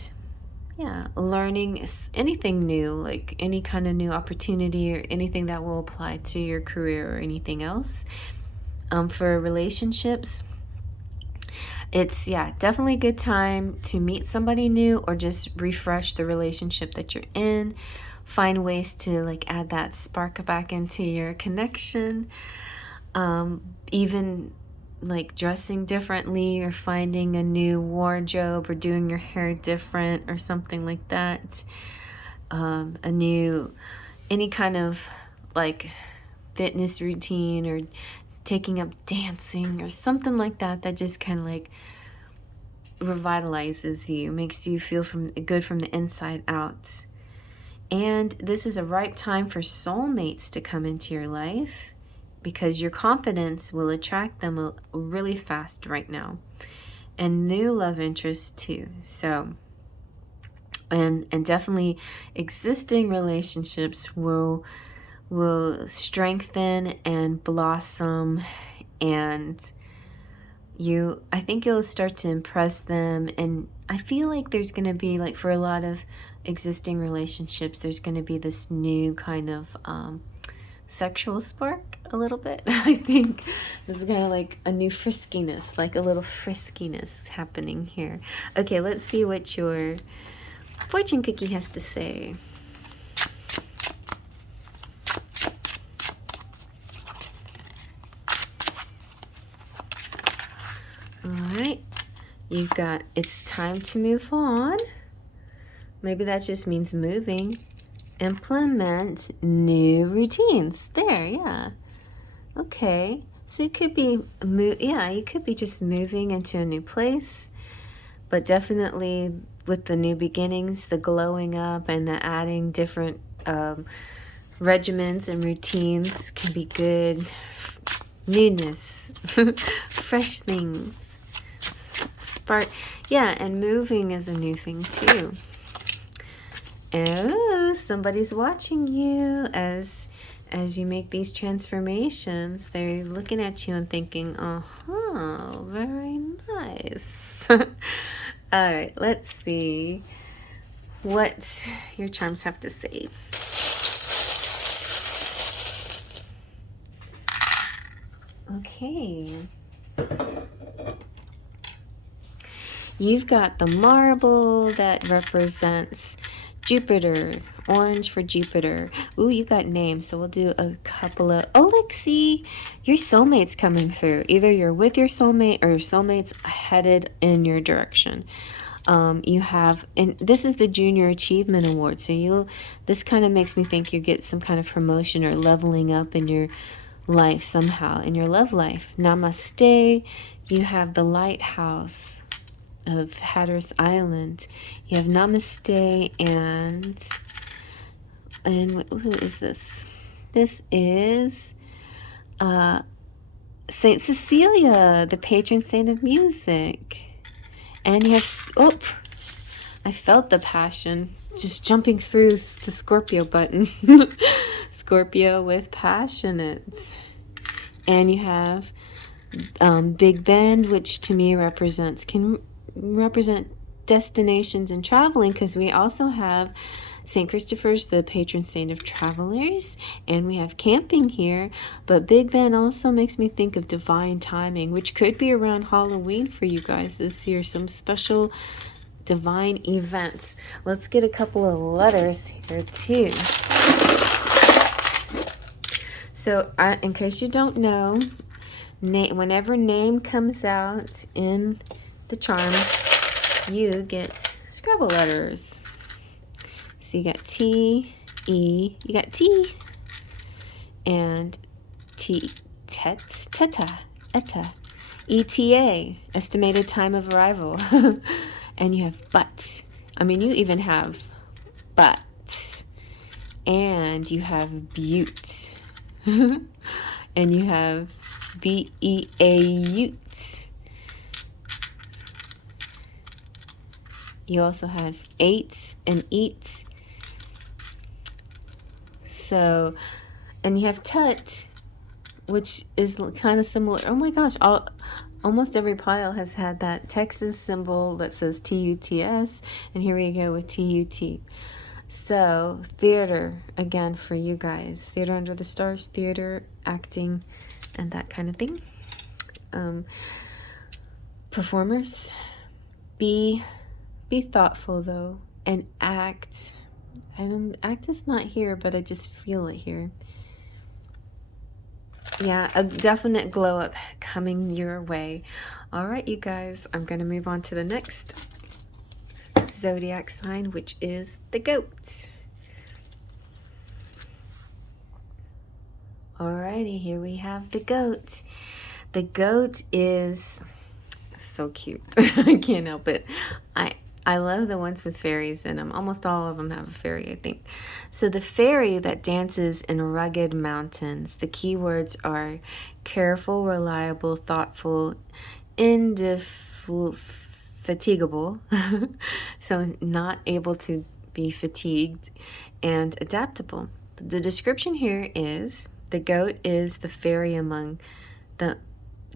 yeah, learning anything new, like any kind of new opportunity or anything that will apply to your career or anything else. For relationships, it's definitely a good time to meet somebody new or just refresh the relationship that you're in. Find ways to like add that spark back into your connection. Even like dressing differently or finding a new wardrobe or doing your hair different or something like that. Any kind of like fitness routine or taking up dancing or something like that, that just kind of like revitalizes you, makes you feel good from the inside out. And this is a ripe time for soulmates to come into your life, because your confidence will attract them really fast right now, and new love interests too. So, and definitely existing relationships will strengthen and blossom, and I think you'll start to impress them. And I feel like there's going to be, like, for a lot of existing relationships, there's going to be this new kind of sexual spark a little bit. I think this is kind of like a new friskiness, like a little friskiness happening here. Okay, let's see what your fortune cookie has to say. All right, you've got, it's time to move on. Maybe that just means moving. Implement new routines. There, yeah. Okay. So it could be you could be just moving into a new place, but definitely with the new beginnings, the glowing up and the adding different regimens and routines can be good. Newness, fresh things, spark. Yeah, and moving is a new thing too. Oh, somebody's watching you as you make these transformations. They're looking at you and thinking, oh, very nice. All right, let's see what your charms have to say. Okay. You've got the marble that represents Jupiter, orange for Jupiter. Ooh, you got names, so we'll do a couple of, look, see, your soulmate's coming through. Either you're with your soulmate or your soulmate's headed in your direction. You have, and this is the Junior Achievement Award, so this kind of makes me think you get some kind of promotion or leveling up in your life somehow, in your love life. Namaste. You have the Lighthouse of Hatteras Island. You have Namaste and who is this? This is Saint Cecilia, the patron saint of music. And you have, I felt the passion just jumping through the Scorpio button. Scorpio with passionate. And you have Big Bend, which to me can represent destinations and traveling, because we also have St. Christopher's the patron saint of travelers, and we have camping here. But Big Ben also makes me think of divine timing, which could be around Halloween for you guys this year. Some special divine events. Let's get a couple of letters here too. So in case you don't know, whenever name comes out in the charms, you get Scrabble letters. So you got T, E, you got T, and T, teta, etta, ETA, estimated time of arrival. And you have but. I mean, you even have but. And you have butte. And you have B-E-A-ute. You also have eight and eat. So, and you have tut, which is kind of similar. Oh my gosh, almost every pile has had that Texas symbol that says T-U-T-S, and here we go with T-U-T. So, theater, again, for you guys. Theater under the stars, theater, acting, and that kind of thing. Performers, be thoughtful, though, and act. Act is not here, but I just feel it here. Yeah, a definite glow up coming your way. All right, you guys, I'm going to move on to the next zodiac sign, which is the goat. Alrighty, here we have the goat. The goat is so cute. I can't help it. I love the ones with fairies in them. Almost all of them have a fairy, I think. So the fairy that dances in rugged mountains. The keywords are careful, reliable, thoughtful, indefatigable. So not able to be fatigued, and adaptable. The description here is the goat is the fairy among the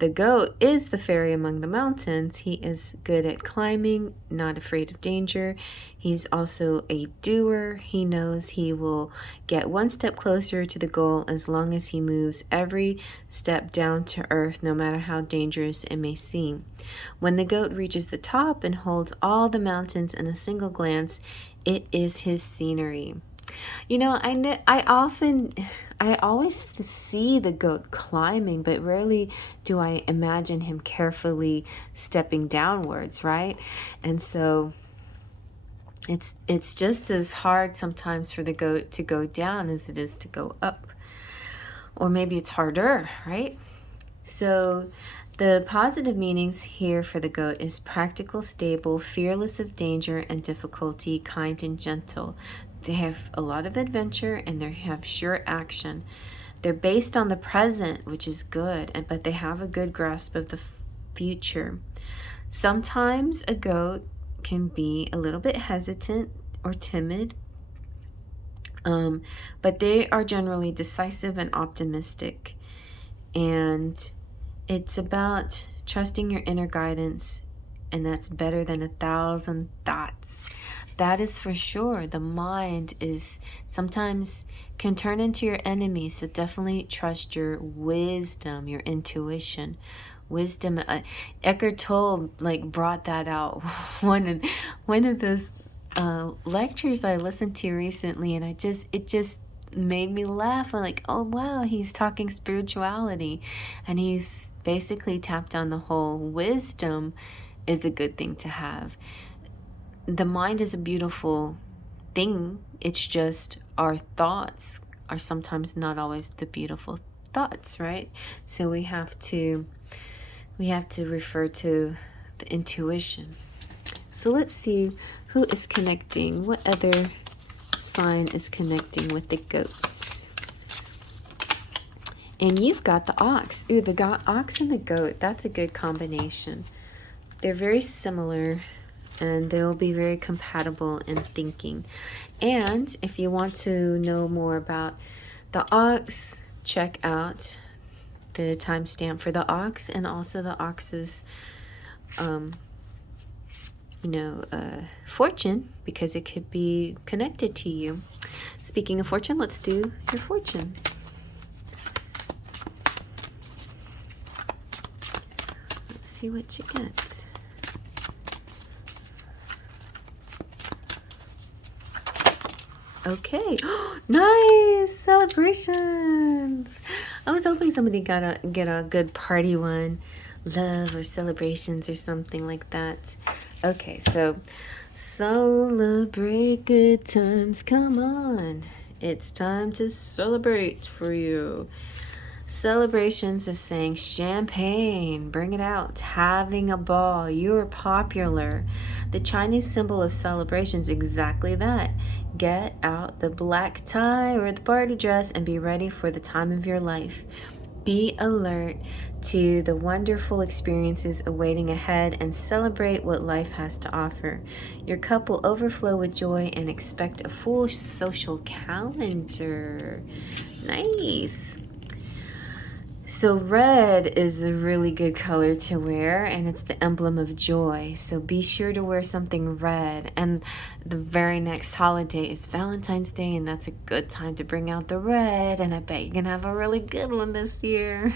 goat is the fairy among the mountains. He is good at climbing, not afraid of danger. He's also a doer. He knows he will get one step closer to the goal as long as he moves every step down to earth, no matter how dangerous it may seem. When the goat reaches the top and holds all the mountains in a single glance, it is his scenery. You know, I always see the goat climbing, but rarely do I imagine him carefully stepping downwards, right? And so it's just as hard sometimes for the goat to go down as it is to go up. Or maybe it's harder, right? So the positive meanings here for the goat is practical, stable, fearless of danger and difficulty, kind and gentle. They have a lot of adventure and they have sure action. They're based on the present, which is good, but they have a good grasp of the future. Sometimes a goat can be a little bit hesitant or timid, but they are generally decisive and optimistic. And it's about trusting your inner guidance, and that's better than 1,000 thoughts. That is for sure. The mind is sometimes can turn into your enemy, so definitely trust your wisdom, your intuition. Wisdom, Eckhart Tolle brought that out. one of those lectures I listened to recently, and it just made me laugh. I'm like, oh wow, he's talking spirituality, and he's basically tapped on the whole wisdom is a good thing to have. The mind is a beautiful thing. It's just our thoughts are sometimes not always the beautiful thoughts, right? So we have to refer to the intuition. So let's see who is connecting. What other sign is connecting with the goats? And you've got the ox. Ooh, the ox and the goat. That's a good combination. They're very similar, and they'll be very compatible in thinking. And if you want to know more about the ox, check out the timestamp for the ox and also the ox's fortune, because it could be connected to you. Speaking of fortune, let's do your fortune. Let's see what you get. Okay. Nice celebrations. I was hoping somebody get a good party one, love or celebrations or something like that. Okay, so celebrate good times. Come on, it's time to celebrate for you. Celebrations is saying champagne, bring it out, having a ball, you're popular. The Chinese symbol of celebration is exactly that. Get out the black tie or the party dress and be ready for the time of your life. Be alert to the wonderful experiences awaiting ahead and celebrate what life has to offer. Your cup will overflow with joy and expect a full social calendar. Nice. So red is a really good color to wear, and it's the emblem of joy. So be sure to wear something red. And the very next holiday is Valentine's Day, and that's a good time to bring out the red. And I bet you're gonna have a really good one this year.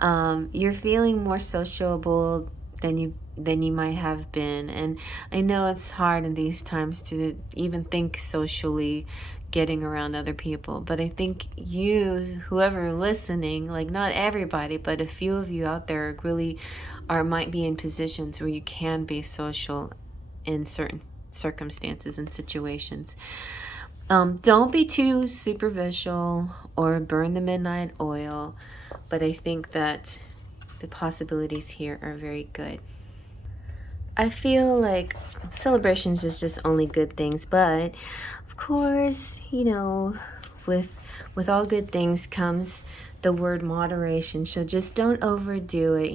You're feeling more sociable than you might have been, and I know it's hard in these times to even think socially, getting around other people, but I think you, whoever listening, like not everybody, but a few of you out there really might be in positions where you can be social in certain circumstances and situations. Don't be too superficial or burn the midnight oil, but I think that the possibilities here are very good. I feel like celebrations is just only good things, but of course, with all good things comes the word moderation. So just don't overdo it,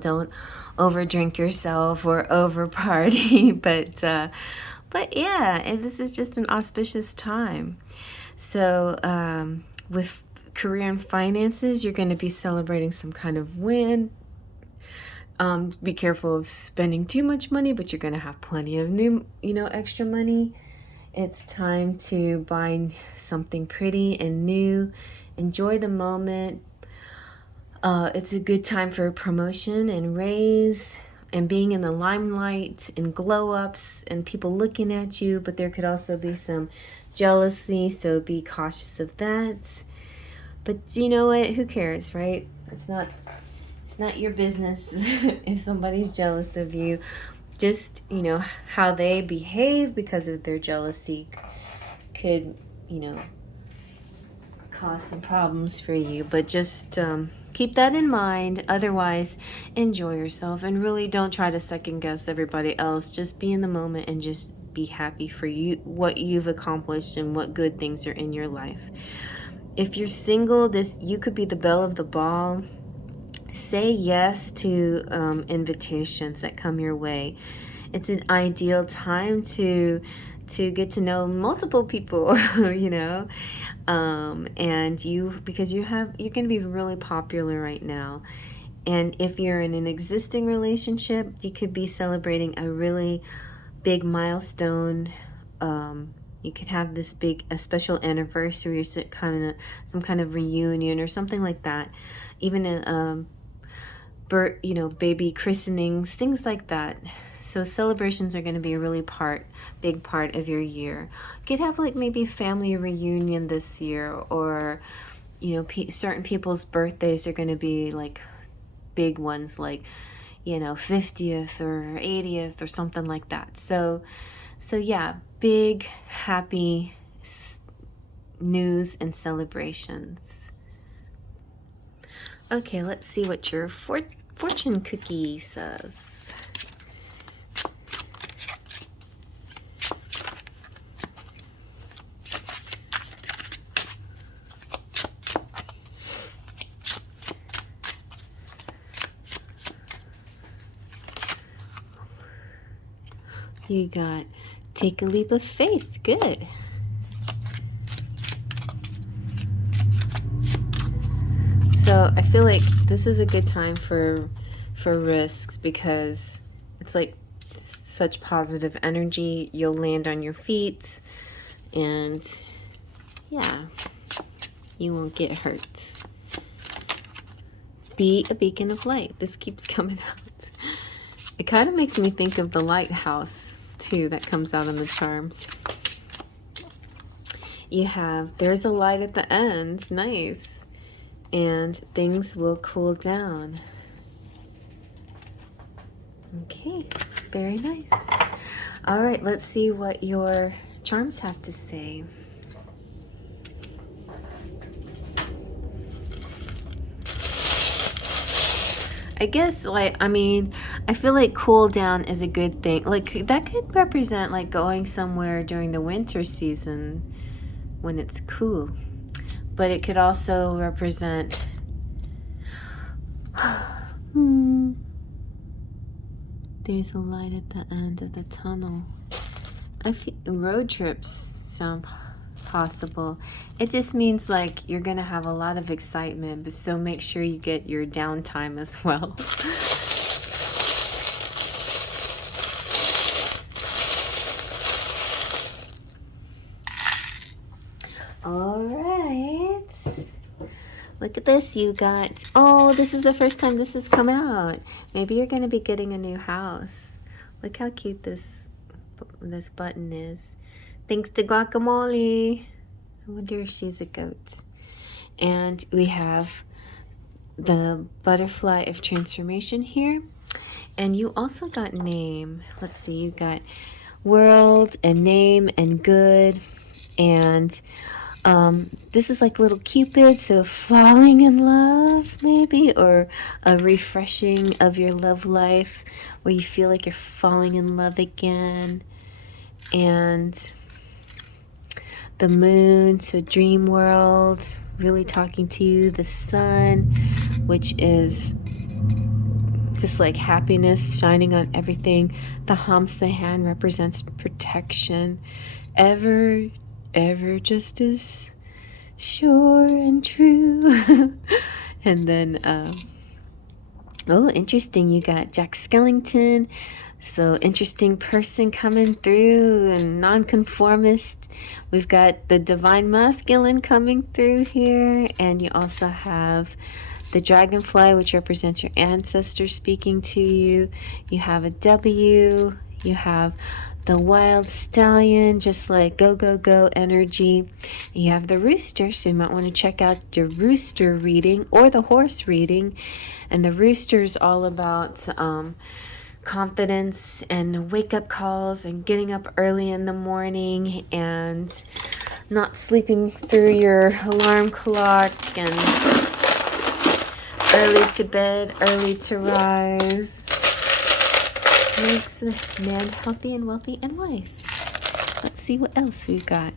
don't overdrink yourself or over party, but yeah, and this is just an auspicious time. So with career and finances, you're going to be celebrating some kind of win. Be careful of spending too much money, but you're going to have plenty of new, extra money. It's time to buy something pretty and new. Enjoy the moment. It's a good time for promotion and raise and being in the limelight and glow ups and people looking at you, but there could also be some jealousy, so be cautious of that. But you know what? Who cares, right? It's not your business if somebody's jealous of you. Just, how they behave because of their jealousy could, cause some problems for you. But just keep that in mind. Otherwise, enjoy yourself and really don't try to second guess everybody else. Just be in the moment and just be happy for you, what you've accomplished and what good things are in your life. If you're single, you could be the belle of the ball. Say yes to invitations that come your way. It's an ideal time to get to know multiple people, and because you're going to be really popular right now. And if you're in an existing relationship, you could be celebrating a really big milestone. You could have a special anniversary or some kind of reunion or something like that. Even baby christenings, things like that. So celebrations are going to be a really big part of your year. You could have maybe family reunion this year, or certain people's birthdays are going to be big ones, 50th or 80th or something like that. So yeah, big happy news and celebrations. Okay, let's see what your fortune cookie says. You got take a leap of faith. Good. So I feel like this is a good time for risks, because it's such positive energy. You'll land on your feet, and yeah, you won't get hurt. Be a beacon of light. This keeps coming out. It kind of makes me think of the lighthouse too that comes out in the charms. You have, there's a light at the end. Nice. And things will cool down. Okay, very nice. All right, let's see what your charms have to say. I guess, like, I mean, I feel like cool down is a good thing. Like, that could represent, like, going somewhere during the winter season when it's cool. But it could also represent... There's a light at the end of the tunnel. I feel road trips sound possible. It just means like you're gonna have a lot of excitement, but so make sure you get your downtime as well. All right, look at this. You got, oh, this is the first time this has come out. Maybe you're gonna be getting a new house. Look how cute this button is. Thanks to Guacamole. I wonder if she's a goat. And we have the butterfly of transformation here. And you also got name. Let's see, you got world and name and good. And this is like little Cupid, so falling in love maybe, or a refreshing of your love life where you feel like you're falling in love again. And the moon, so dream world, really talking to you. The sun, which is just like happiness shining on everything. The Hamsa hand represents protection. Ever just as sure and true. And then oh, interesting, you got Jack Skellington. So interesting person coming through, and nonconformist. We've got the divine masculine coming through here, and you also have the dragonfly, which represents your ancestors speaking to you. You have a W. You have the wild stallion, just like go, go, go energy. You have the rooster, so you might want to check out your rooster reading or the horse reading. And the rooster is all about confidence and wake-up calls and getting up early in the morning and not sleeping through your alarm clock, and early to bed, early to rise. Makes a man healthy and wealthy and wise. Let's see what else we've got.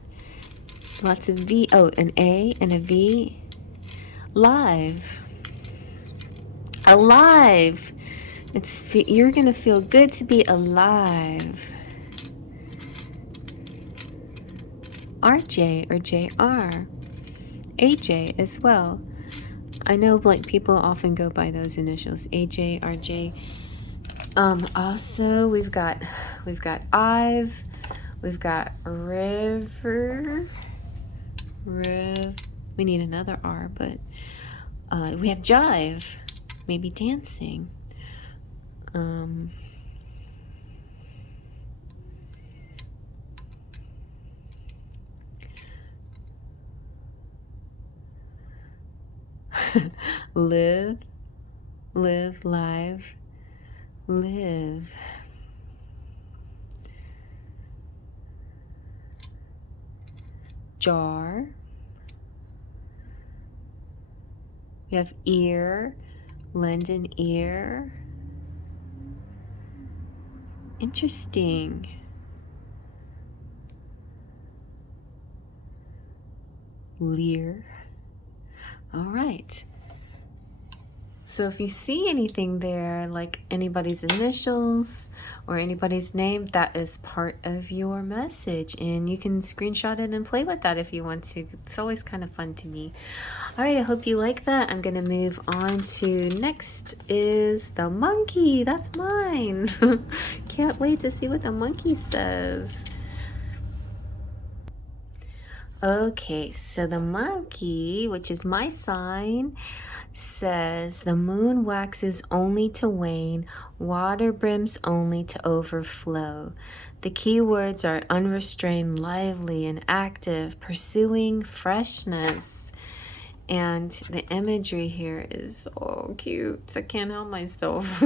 Lots of V. Oh, an A and a V. Live. Alive. You're gonna feel good to be alive. RJ or JR. AJ as well. I know like people often go by those initials. AJ, RJ. Also we've got Ive. We've got River. We need another R, but we have Jive. Maybe dancing. Live, live, live. Jar. We have ear, lend an ear. Interesting. Lear. All right. So if you see anything there, like anybody's initials or anybody's name, that is part of your message. And you can screenshot it and play with that if you want to. It's always kind of fun to me. All right, I hope you like that. I'm going to move on to next is the monkey. That's mine. Can't wait to see what the monkey says. Okay, so the monkey, which is my sign, says the moon waxes only to wane, water brims only to overflow. The key words are unrestrained, lively, and active, pursuing freshness. And the imagery here is so cute. I can't help myself.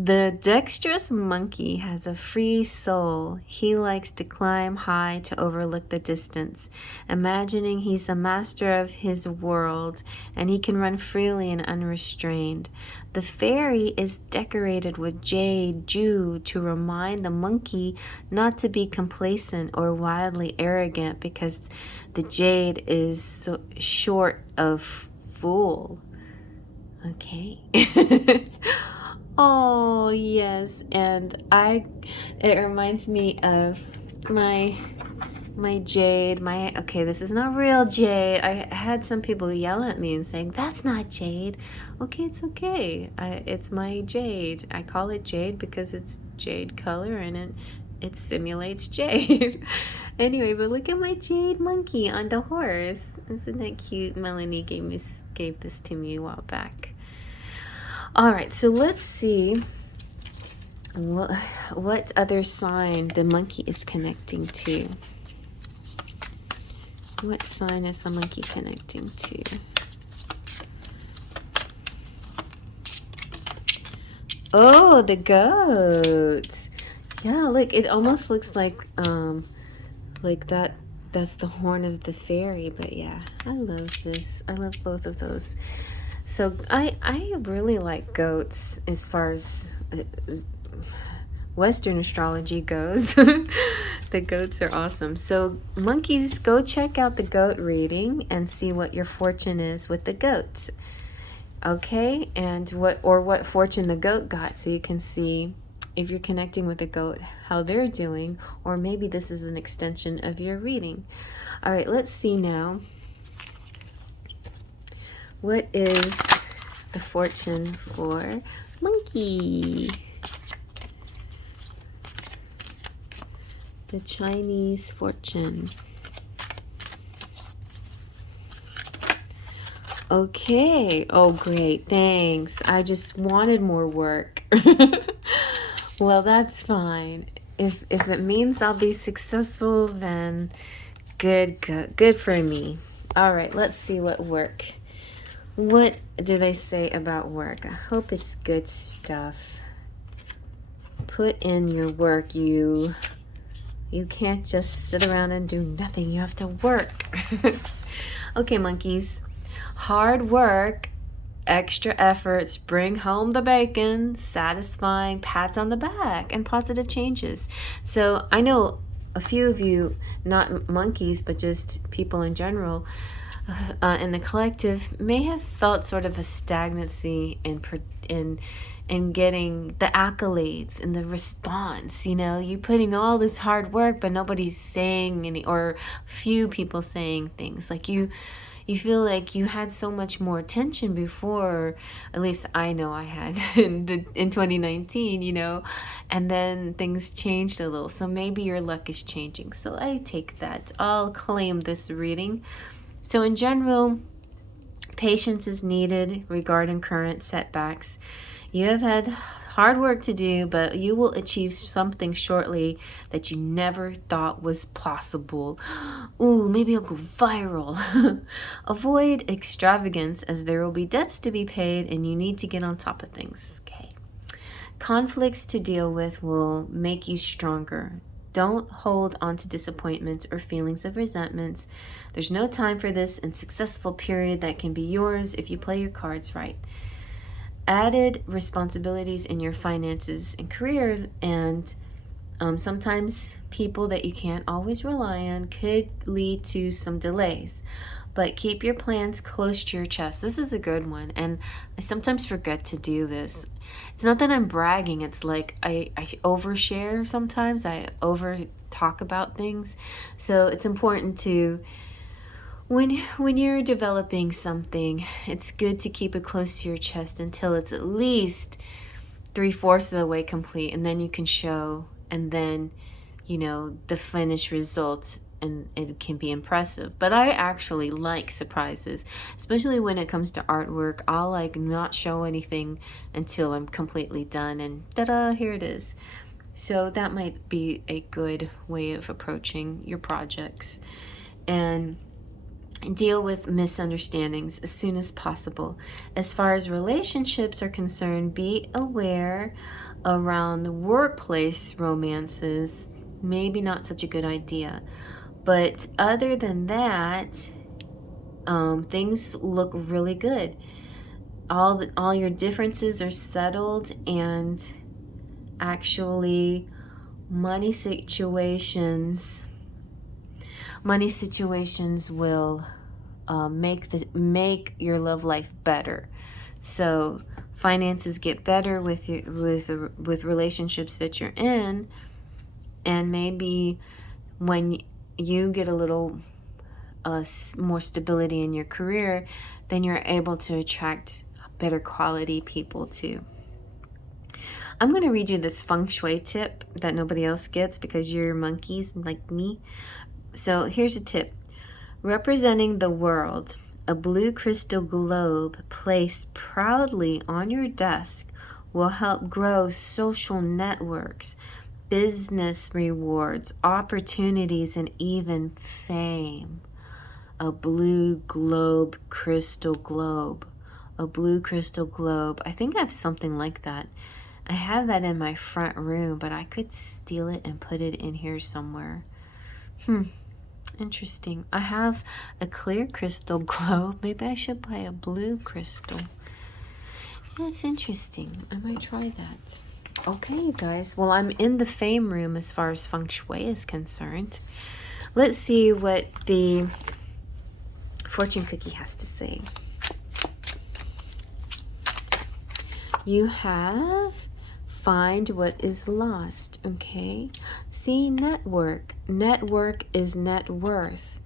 The dexterous monkey has a free soul. He likes to climb high to overlook the distance, imagining he's the master of his world and he can run freely and unrestrained. The fairy is decorated with jade dew to remind the monkey not to be complacent or wildly arrogant because the jade is so short of fool. Okay. Oh, yes, and it reminds me of my jade, okay, this is not real jade. I had some people yell at me and saying, that's not jade. Okay, it's okay. It's my jade. I call it jade because it's jade color and it simulates jade. Anyway, but look at my jade monkey on the horse. Isn't that cute? Melanie gave this to me a while back. All right, so let's see what other sign the monkey is connecting to. What sign is the monkey connecting to? Oh, the goats. Yeah, look, it almost looks like that. That's the horn of the fairy, but yeah, I love this. I love both of those. So I really like goats as far as Western astrology goes. The goats are awesome. So monkeys, go check out the goat reading and see what your fortune is with the goats. Okay, and what fortune the goat got, so you can see if you're connecting with a goat, how they're doing, or maybe this is an extension of your reading. All right, let's see now. What is the fortune for monkey? The Chinese fortune. Okay. Oh, great. Thanks. I just wanted more work. Well, that's fine. If it means I'll be successful, then good for me. All right, let's see what work. What did I say about work? I hope it's good stuff. Put in your work. You can't just sit around and do nothing. You have to work. Okay, monkeys. Hard work, extra efforts bring home the bacon, satisfying pats on the back, and positive changes. So I know a few of you, not monkeys, but just people in general, in the collective, may have felt sort of a stagnancy in getting the accolades and the response. You know, you're putting all this hard work, but nobody's saying any, or few people saying things. Like you feel like you had so much more attention before, at least I know I had in 2019, you know, and then things changed a little. So maybe your luck is changing. So I take that. I'll claim this reading. So in general, patience is needed regarding current setbacks. You have had hard work to do, but you will achieve something shortly that you never thought was possible. Ooh, maybe I'll go viral. Avoid extravagance, as there will be debts to be paid and you need to get on top of things. Okay. Conflicts to deal with will make you stronger. Don't hold on to disappointments or feelings of resentments. There's no time for this and successful period that can be yours if you play your cards right. Added responsibilities in your finances and career, and sometimes people that you can't always rely on could lead to some delays. but keep your plans close to your chest. This is a good one, and I sometimes forget to do this. It's not that I'm bragging, it's like I overshare sometimes. I over talk about things. So it's important to, when you're developing something, it's good to keep it close to your chest until it's at least 3/4 of the way complete, and then you can show, and then, you know, the finished results, and it can be impressive. But I actually like surprises, especially when it comes to artwork. I'll like not show anything until I'm completely done, and ta-da, here it is. So that might be a good way of approaching your projects. And deal with misunderstandings as soon as possible. As far as relationships are concerned, be aware around the workplace romances. Maybe not such a good idea. But other than that, things look really good. All your differences are settled, and actually money situations will make your love life better. So finances get better with relationships that you're in, and maybe when you get a little more stability in your career, then you're able to attract better quality people too. I'm going to read you this feng shui tip that nobody else gets because you're monkeys like me. So here's a tip. Representing the world, a blue crystal globe placed proudly on your desk will help grow social networks, business rewards, opportunities, and even fame. A blue globe, crystal globe. A blue crystal globe. I think I have something like that. I have that in my front room, but I could steal it and put it in here somewhere. Interesting. I have a clear crystal globe. Maybe I should buy a blue crystal. That's interesting. I might try that. Okay, you guys. Well, I'm in the fame room as far as feng shui is concerned. Let's see what the fortune cookie has to say. You have find what is lost. Okay. See, network. Network is net worth.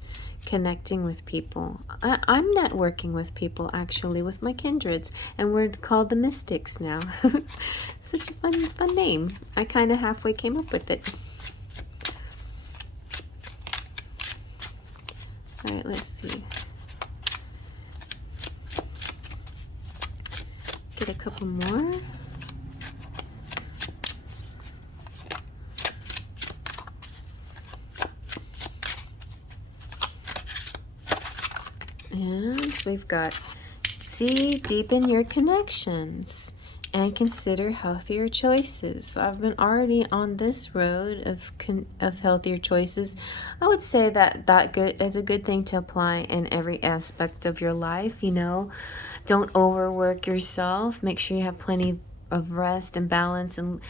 Connecting with people. I'm networking with people, actually, with my kindreds, and we're called the Mystics now. Such a fun name. I kind of halfway came up with it. All right, let's see. Get a couple more. And we've got, see, deepen your connections and consider healthier choices. So I've been already on this road of healthier choices. I would say that is a good thing to apply in every aspect of your life. You know, don't overwork yourself. Make sure you have plenty of rest and balance, and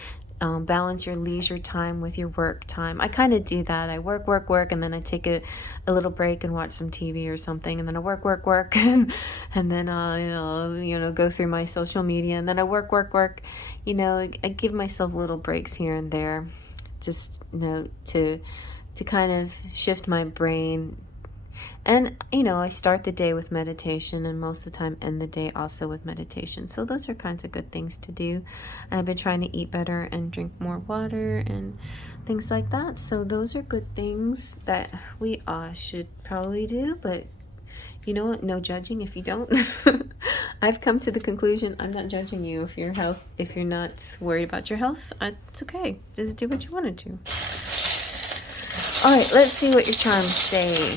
balance your leisure time with your work time. I kind of do that. I work, and then I take a little break and watch some TV or something, and then I work, and then I'll go through my social media, and then I work. You know, I give myself little breaks here and there, just to kind of shift my brain. And, I start the day with meditation, and most of the time end the day also with meditation. So those are kinds of good things to do. I've been trying to eat better and drink more water and things like that. So those are good things that we should probably do. But you know what? No judging if you don't. I've come to the conclusion I'm not judging you if you're not worried about your health. It's okay. Just do what you want to do. All right, let's see what your charms say.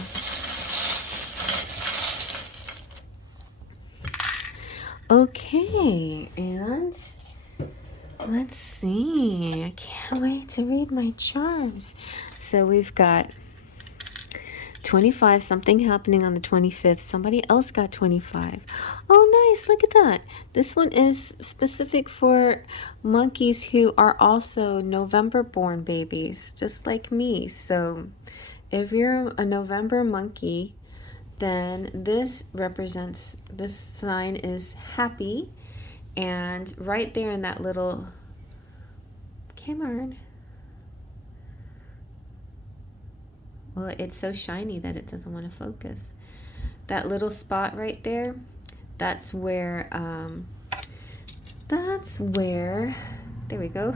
Okay, and let's see. I can't wait to read my charms. So we've got 25, something happening on the 25th. Somebody else got 25. Oh, nice. Look at that. This one is specific for monkeys who are also November born babies, just like me. So if you're a November monkey, Then this represents, this sign is happy, and right there in that little, Cameron, well, it's so shiny that it doesn't want to focus. That little spot right there, that's where, there we go.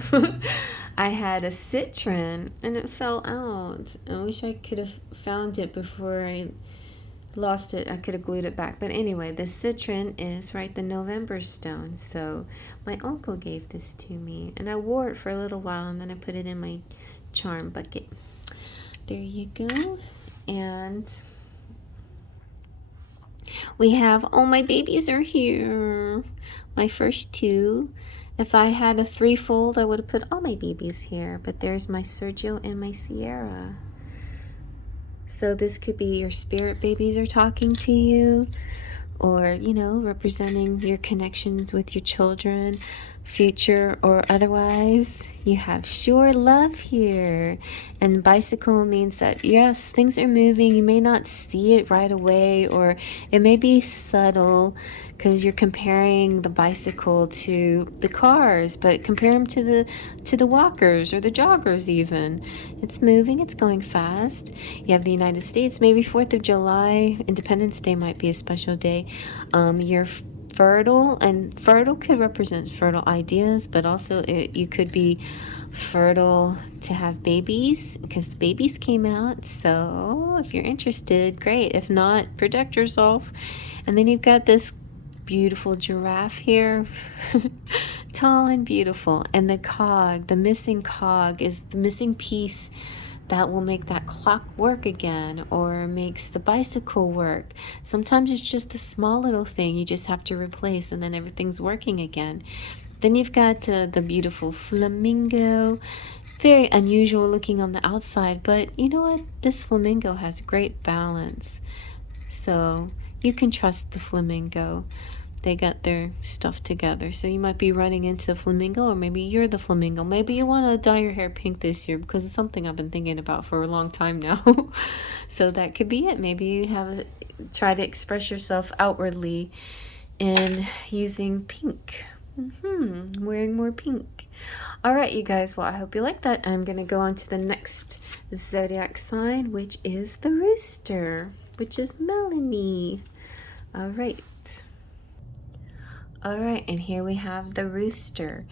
I had a citron and it fell out. I wish I could have found it before I lost it. I could have glued it back. But anyway, the citron is right, the November stone. So my uncle gave this to me and I wore it for a little while and then I put it in my charm bucket. There you go. And we have, oh, my babies are here. My first two. If I had a threefold, I would have put all my babies here. But there's my Sergio and my Sierra. So this could be your spirit babies are talking to you, or, you know, representing your connections with your children, future or otherwise. You have sure love here. And bicycle means that, yes, things are moving. You may not see it right away, or it may be subtle because you're comparing the bicycle to the cars, but compare them to the walkers or the joggers even. It's moving, it's going fast. You have the United States, maybe 4th of July, Independence Day might be a special day. You're fertile, and fertile could represent fertile ideas, but also you could be fertile to have babies because the babies came out. So if you're interested, great. If not, protect yourself. And then you've got this beautiful giraffe here, tall and beautiful, and the cog, the missing cog, is the missing piece that will make that clock work again, or makes the bicycle work. Sometimes it's just a small little thing you just have to replace and then everything's working again. Then you've got the beautiful flamingo, very unusual looking on the outside, but you know what, this flamingo has great balance, so you can trust the flamingo. They got their stuff together. So you might be running into a flamingo, or maybe you're the flamingo. Maybe you want to dye your hair pink this year, because it's something I've been thinking about for a long time now. So that could be it. Maybe you try to express yourself outwardly in using pink. Wearing more pink. All right, you guys. Well, I hope you like that. I'm going to go on to the next zodiac sign, which is the Rooster, which is Melanie. All right. All right, and here we have the Rooster.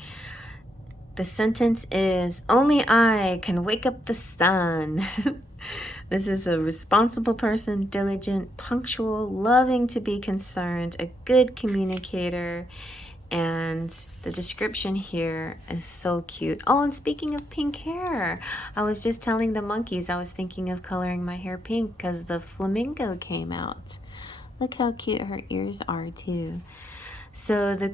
The sentence is, only I can wake up the sun. This is a responsible person, diligent, punctual, loving to be concerned, a good communicator. And the description here is so cute. Oh, and speaking of pink hair, I was just telling the monkeys I was thinking of coloring my hair pink because the flamingo came out. Look how cute her ears are too. So the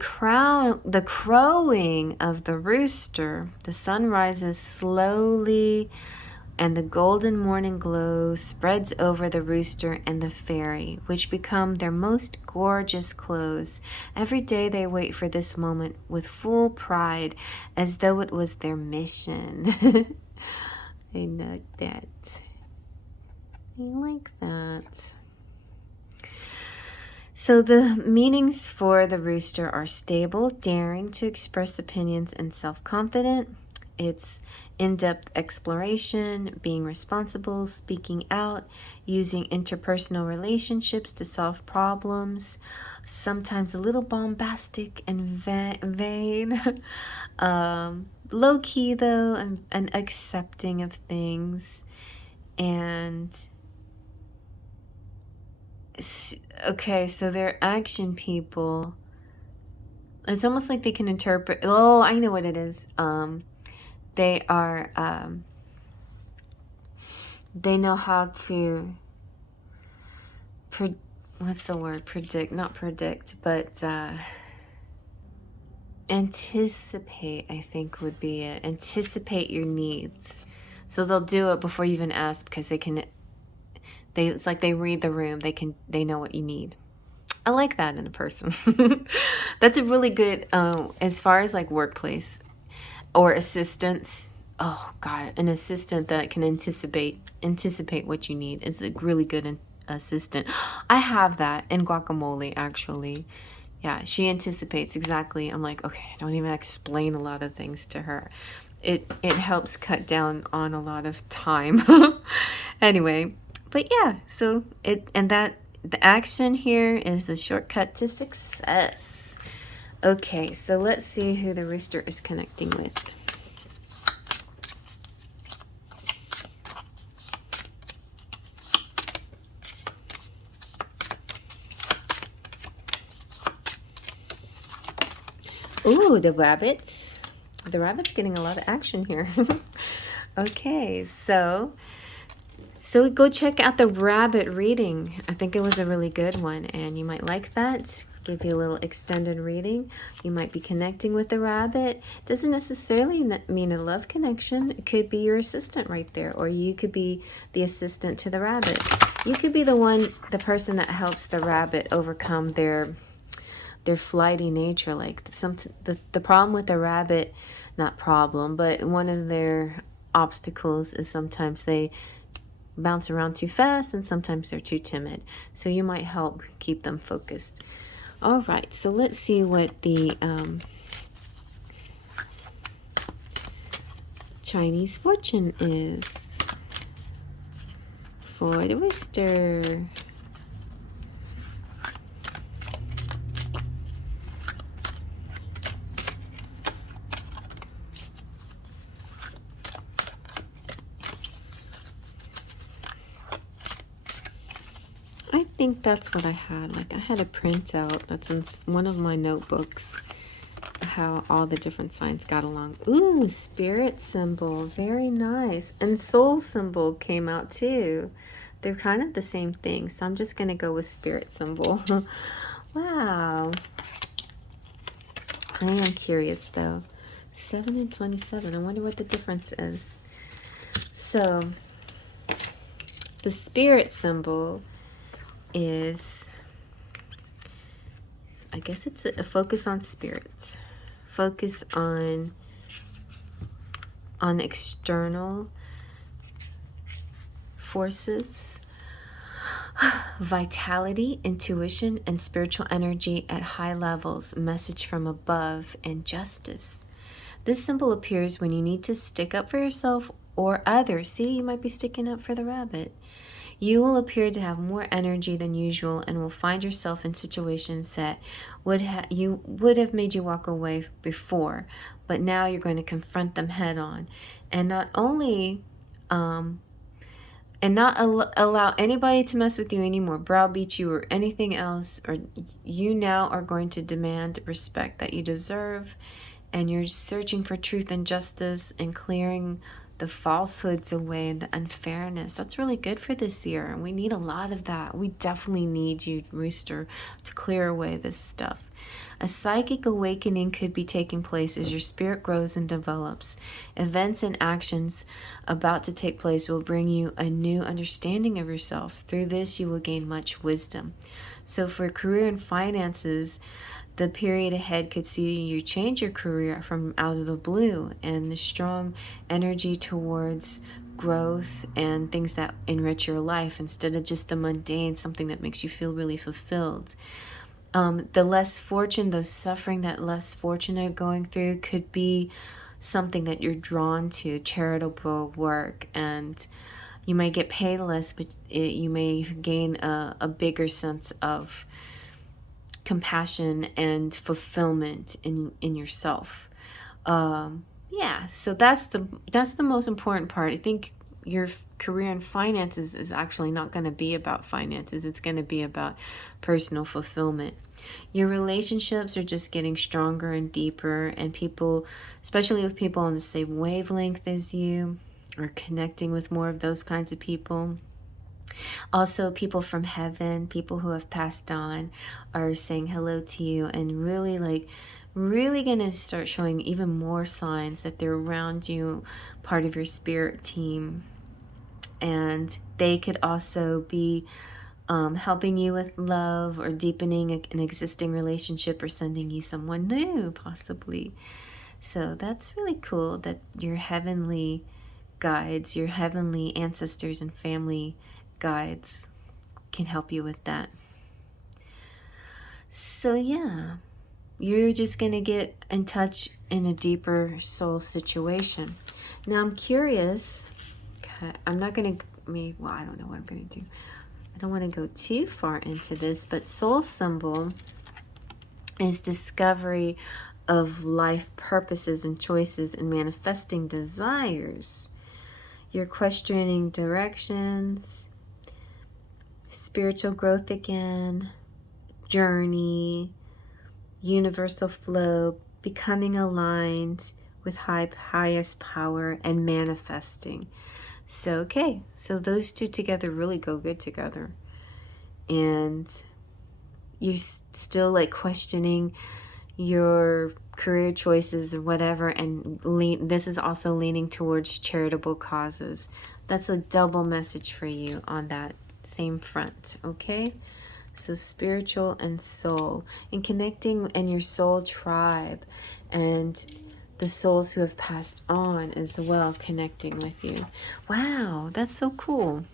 crowing of the rooster, the sun rises slowly and the golden morning glow spreads over the rooster and the fairy, which become their most gorgeous clothes. Every day they wait for this moment with full pride, as though it was their mission. I like that. I like that. So the meanings for the rooster are stable, daring to express opinions, and self-confident. It's in-depth exploration, being responsible, speaking out, using interpersonal relationships to solve problems, sometimes a little bombastic and vain, low-key though, and accepting of things. And okay, so they're action people. It's almost like they can interpret. Oh, I know what it is. They are, they know how to, what's the word? Predict, not predict, but anticipate, I think would be it. Anticipate your needs. So they'll do it before you even ask, because it's like they read the room. They know what you need. I like that in a person. That's a really good, as far as like workplace or assistants. Oh God, an assistant that can anticipate what you need is a really good assistant. I have that in guacamole, actually. Yeah, she anticipates exactly. I'm like, okay, I don't even explain a lot of things to her. It helps cut down on a lot of time. Anyway, but yeah, so that the action here is the shortcut to success. Okay, so let's see who the rooster is connecting with. Ooh, the rabbits. The rabbit's getting a lot of action here. Okay, so go check out the rabbit reading. I think it was a really good one, and you might like that. Give you a little extended reading. You might be connecting with the rabbit. Doesn't necessarily mean a love connection. It could be your assistant right there, or you could be the assistant to the rabbit. You could be the person that helps the rabbit overcome their flighty nature. Like the problem with a rabbit, not problem, but one of their obstacles is sometimes they bounce around too fast and sometimes they're too timid. So you might help keep them focused. All right, so let's see what the Chinese fortune is for the rooster. I think that's what I had. Like I had a printout that's in one of my notebooks, how all the different signs got along. Ooh, spirit symbol, very nice. And soul symbol came out too. They're kind of the same thing, so I'm just gonna go with spirit symbol. Wow. I am curious though. 7 and 27. I wonder what the difference is. So the spirit symbol is, I guess it's a focus on spirits, focus on external forces, vitality, intuition, and spiritual energy at high levels, message from above, and justice. This symbol appears when you need to stick up for yourself or others. See, you might be sticking up for the rabbit. You will appear to have more energy than usual and will find yourself in situations that would have made you walk away before, but now you're going to confront them head on, and not only allow anybody to mess with you anymore, browbeat you or anything else, or you now are going to demand respect that you deserve, and you're searching for truth and justice and clearing the falsehoods away and the unfairness. That's really good for this year, and we need a lot of that. We definitely need you, Rooster, to clear away this stuff. A psychic awakening could be taking place as your spirit grows and develops. Events and actions about to take place will bring you a new understanding of yourself. Through this, you will gain much wisdom. So for career and finances, the period ahead could see you change your career from out of the blue, and the strong energy towards growth and things that enrich your life instead of just the mundane, something that makes you feel really fulfilled. The less fortune, the suffering that less fortunate are going through could be something that you're drawn to, charitable work, and you may get paid less, but you may gain a bigger sense of compassion and fulfillment in yourself. Yeah, so that's the most important part. I think your career and finances is actually not going to be about finances. It's going to be about personal fulfillment. Your relationships are just getting stronger and deeper, and people, especially with people on the same wavelength as you, are connecting with more of those kinds of people. Also, people from heaven, people who have passed on, are saying hello to you, and really going to start showing even more signs that they're around you, part of your spirit team. And they could also be helping you with love, or deepening an existing relationship, or sending you someone new, possibly. So that's really cool that your heavenly guides, your heavenly ancestors and family guides can help you with that. So yeah, you're just going to get in touch in a deeper soul situation. Now I'm curious, I'm not going to, well, I don't know what I'm going to do. I don't want to go too far into this, but soul symbol is discovery of life purposes and choices and manifesting desires. You're questioning directions, spiritual growth again, journey, universal flow, becoming aligned with highest power, and manifesting. So, okay, so those two together really go good together. And you're still like questioning your career choices or whatever, and this is also leaning towards charitable causes. That's a double message for you on that same front, okay? So spiritual and soul, and connecting in your soul tribe and the souls who have passed on as well, connecting with you. Wow, that's so cool.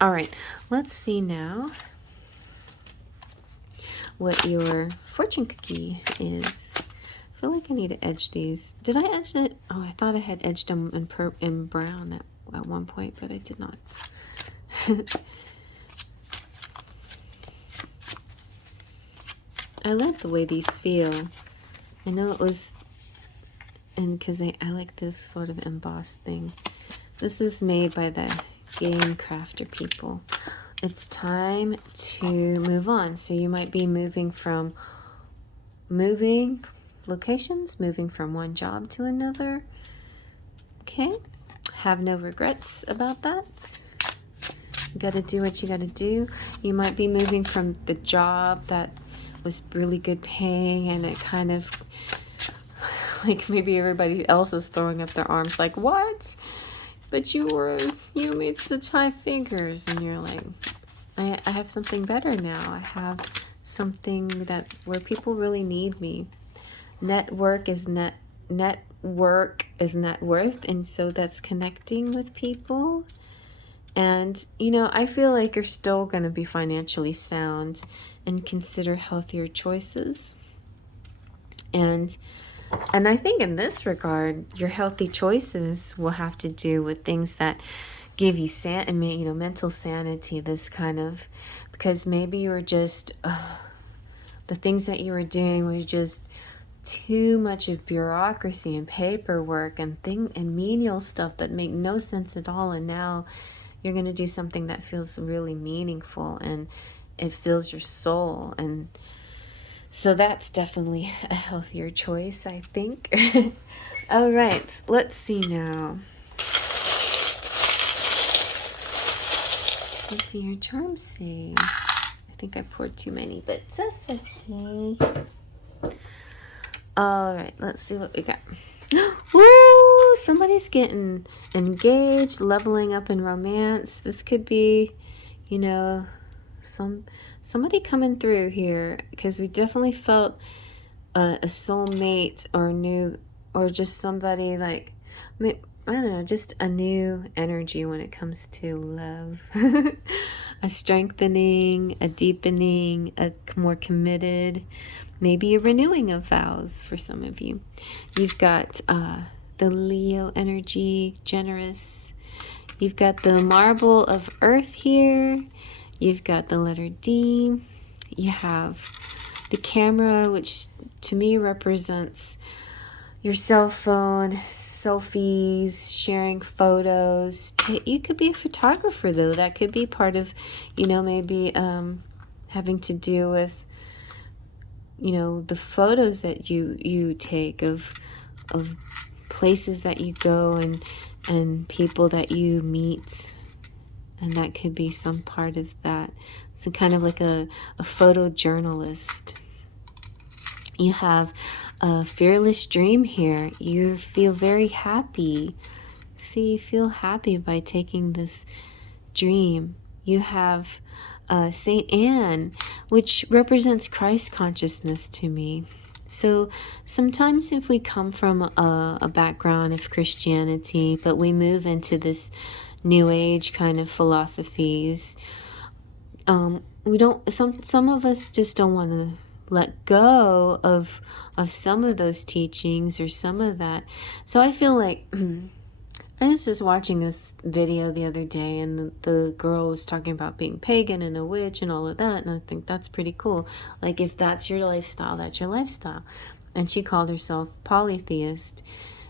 All right, let's see now what your fortune cookie is. I feel like I need to edge these. Did I edge it? Oh, I thought I had edged them in brown at one point, but I did not. I like the way these feel. I know it was, and because I like this sort of embossed thing. This is made by the game crafter people. It's time to move on. So you might be moving locations, moving from one job to another. Okay, have no regrets about that. You got to do what you got to do. You might be moving from the job that was really good paying, and it kind of like maybe everybody else is throwing up their arms like, what? But you made such high figures, and you're like, I have something better now. I have something where people really need me. Network is net worth, and so that's connecting with people. And I feel like you're still going to be financially sound and consider healthier choices. And I think in this regard, your healthy choices will have to do with things that give you mental sanity, this kind of, because maybe you were just, the things that you were doing was just too much of bureaucracy and paperwork and menial stuff that make no sense at all. And now you're going to do something that feels really meaningful and it fills your soul. And so that's definitely a healthier choice, I think. All right, let's see now. Let's see your charms say. I think I poured too many, but that's okay. All right, let's see what we got. Woo! Somebody's getting engaged, leveling up in romance. This could be, somebody coming through here, because we definitely felt a soulmate or just somebody like, I don't know, just a new energy when it comes to love. A strengthening, a deepening, a more committed, maybe a renewing of vows for some of you. You've got the Leo energy, generous. You've got the marble of earth here. You've got the letter D. You have the camera, which to me represents your cell phone, selfies, sharing photos. You could be a photographer, though. That could be part of, maybe having to do with, the photos that you take of places that you go and people that you meet. And that could be some part of that. So kind of like a photojournalist. You have a fearless dream here. You feel very happy. See, you feel happy by taking this dream. You have Saint Anne, which represents Christ consciousness to me. So sometimes if we come from a background of Christianity, but we move into this New Age kind of philosophies, we don't, some of us just don't want to let go of some of those teachings or some of that. So I feel like I was just watching this video the other day, and the girl was talking about being pagan and a witch and all of that, and I think that's pretty cool. Like, if that's your lifestyle, that's your lifestyle. And she called herself polytheist.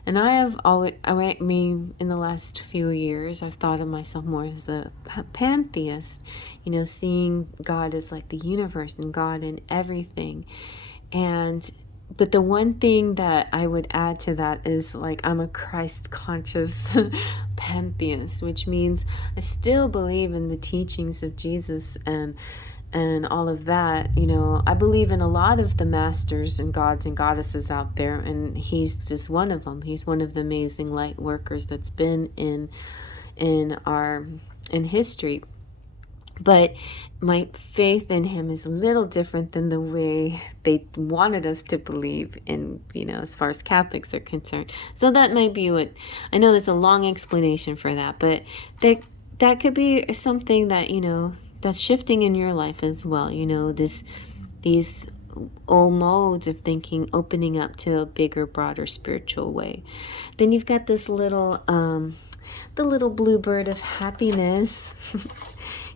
And I have always, I mean, in the last few years, I've thought of myself more as a pantheist, you know, seeing God as like the universe and God in everything. But the one thing that I would add to that is, like, I'm a Christ conscious pantheist, which means I still believe in the teachings of Jesus and all of that. You know, I believe in a lot of the masters and gods and goddesses out there, and he's just one of them. He's one of the amazing light workers that's been in history. But my faith in him is a little different than the way they wanted us to believe in, you know, as far as Catholics are concerned. So that might be what, I know that's a long explanation for that, but that could be something that, you know, that's shifting in your life as well. You know, these old modes of thinking opening up to a bigger, broader spiritual way. Then you've got this little, the little bluebird of happiness.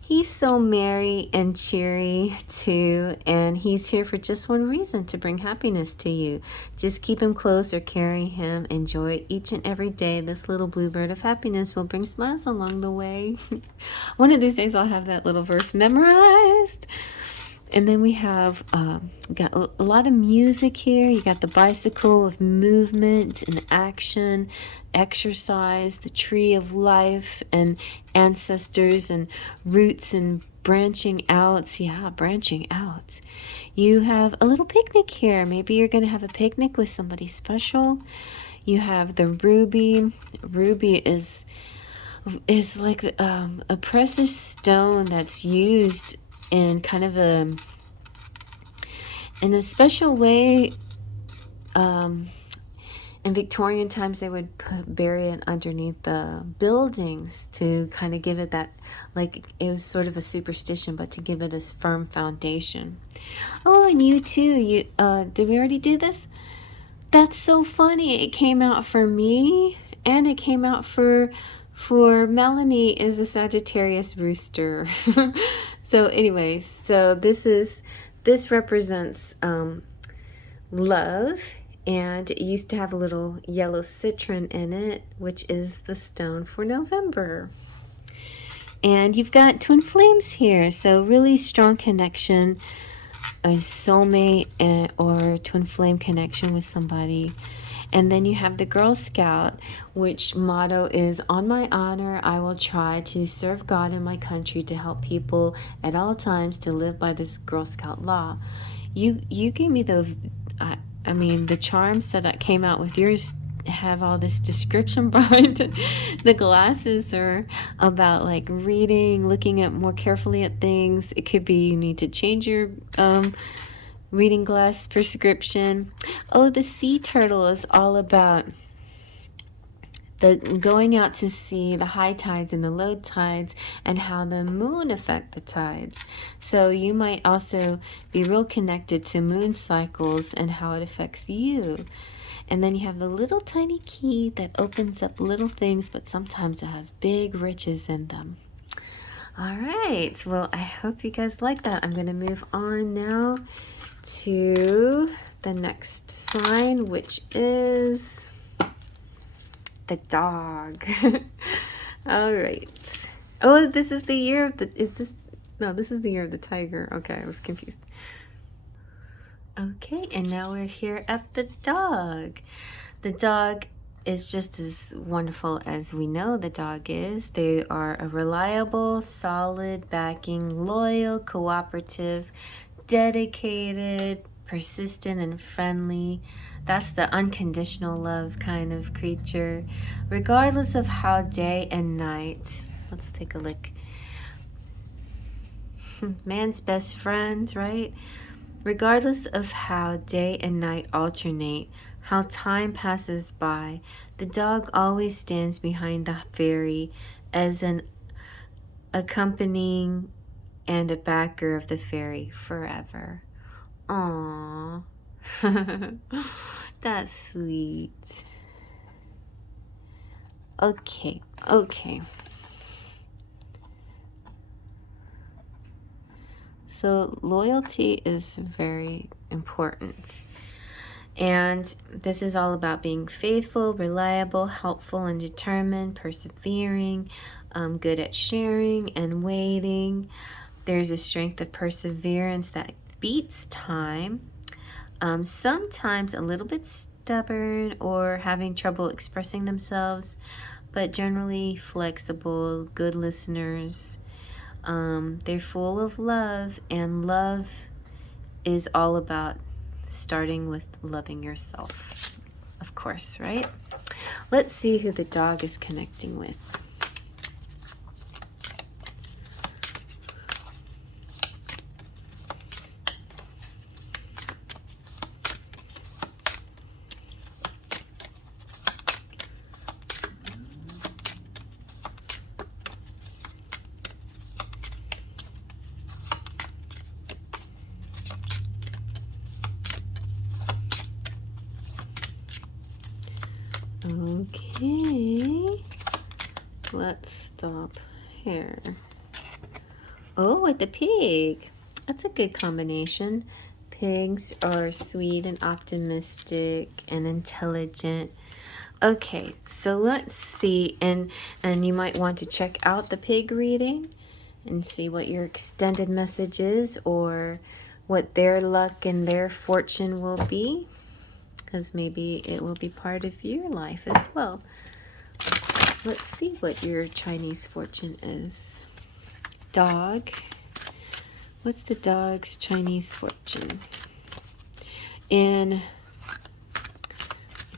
He's so merry and cheery too, and he's here for just one reason, to bring happiness to you. Just keep him close or carry him. Enjoy each and every day. This little bluebird of happiness will bring smiles along the way. One of these days I'll have that little verse memorized. And then we have got a lot of music here. You got the bicycle of movement and action, exercise, the tree of life, and ancestors and roots and branching out. Yeah, branching out. You have a little picnic here. Maybe you're going to have a picnic with somebody special. You have the ruby. Ruby is like a precious stone that's used in kind of in a special way. In Victorian times, they would bury it underneath the buildings to kind of give it that, like, it was sort of a superstition, but to give it a firm foundation. Oh, and you too. Did we already do this? That's so funny. It came out for me, and it came out for Melanie, is a Sagittarius rooster. So anyway, so this represents love, and it used to have a little yellow citron in it, which is the stone for November. And you've got twin flames here, so really strong connection, a soulmate or twin flame connection with somebody. And then you have the Girl Scout, which motto is, on my honor, I will try to serve God and my country, to help people at all times to live by this Girl Scout law. You gave me I mean, the charms that came out with yours have all this description behind it. The glasses are about like reading, looking at more carefully at things. It could be you need to change your reading glass prescription. Oh, the sea turtle is all about the going out to sea, the high tides and the low tides, and how the moon affect the tides. So you might also be real connected to moon cycles and how it affects you. And then you have the little tiny key that opens up little things, but sometimes it has big riches in them. All right, well, I hope you guys like that. I'm going to move on now to the next sign, which is the dog. All right. Oh, this is the year of the, this is the year of the tiger. Okay, I was confused. Okay, and now we're here at the dog. The dog is just as wonderful as we know the dog is. They are a reliable, solid backing, loyal, cooperative, dedicated, persistent, and friendly. That's the unconditional love kind of creature, regardless of how day and night. Let's take a look. Man's best friend, right? Regardless of how day and night alternate, how time passes by, the dog always stands behind the fairy as an accompanying and a backer of the fairy forever. Aww. That's sweet. Okay, okay. So loyalty is very important. And this is all about being faithful, reliable, helpful, and determined, persevering, good at sharing and waiting. There's a strength of perseverance that beats time. Sometimes a little bit stubborn or having trouble expressing themselves, but generally flexible, good listeners. They're full of love, and love is all about starting with loving yourself, of course, right? Let's see who the dog is connecting with. Okay, let's stop here. Oh, with the pig. That's a good combination. Pigs are sweet and optimistic and intelligent. Okay, so let's see, and you might want to check out the pig reading and see what your extended message is or what their luck and their fortune will be, because maybe it will be part of your life as well. Let's see what your Chinese fortune is. Dog. What's the dog's Chinese fortune? I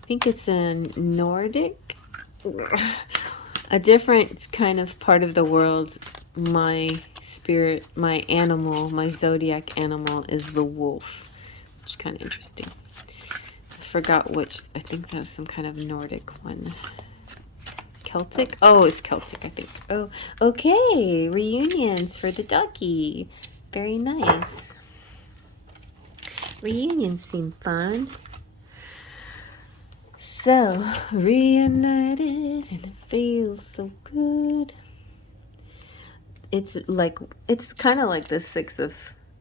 think it's a Nordic, a different kind of part of the world. My spirit, my animal, my zodiac animal is the wolf, which is kind of interesting. I forgot which. I think that was some kind of Nordic one. Celtic? Oh, it's Celtic, I think. Oh, okay. Reunions for the doggy. Very nice. Reunions seem fun. So, reunited and it feels so good. It's kind of like the Six of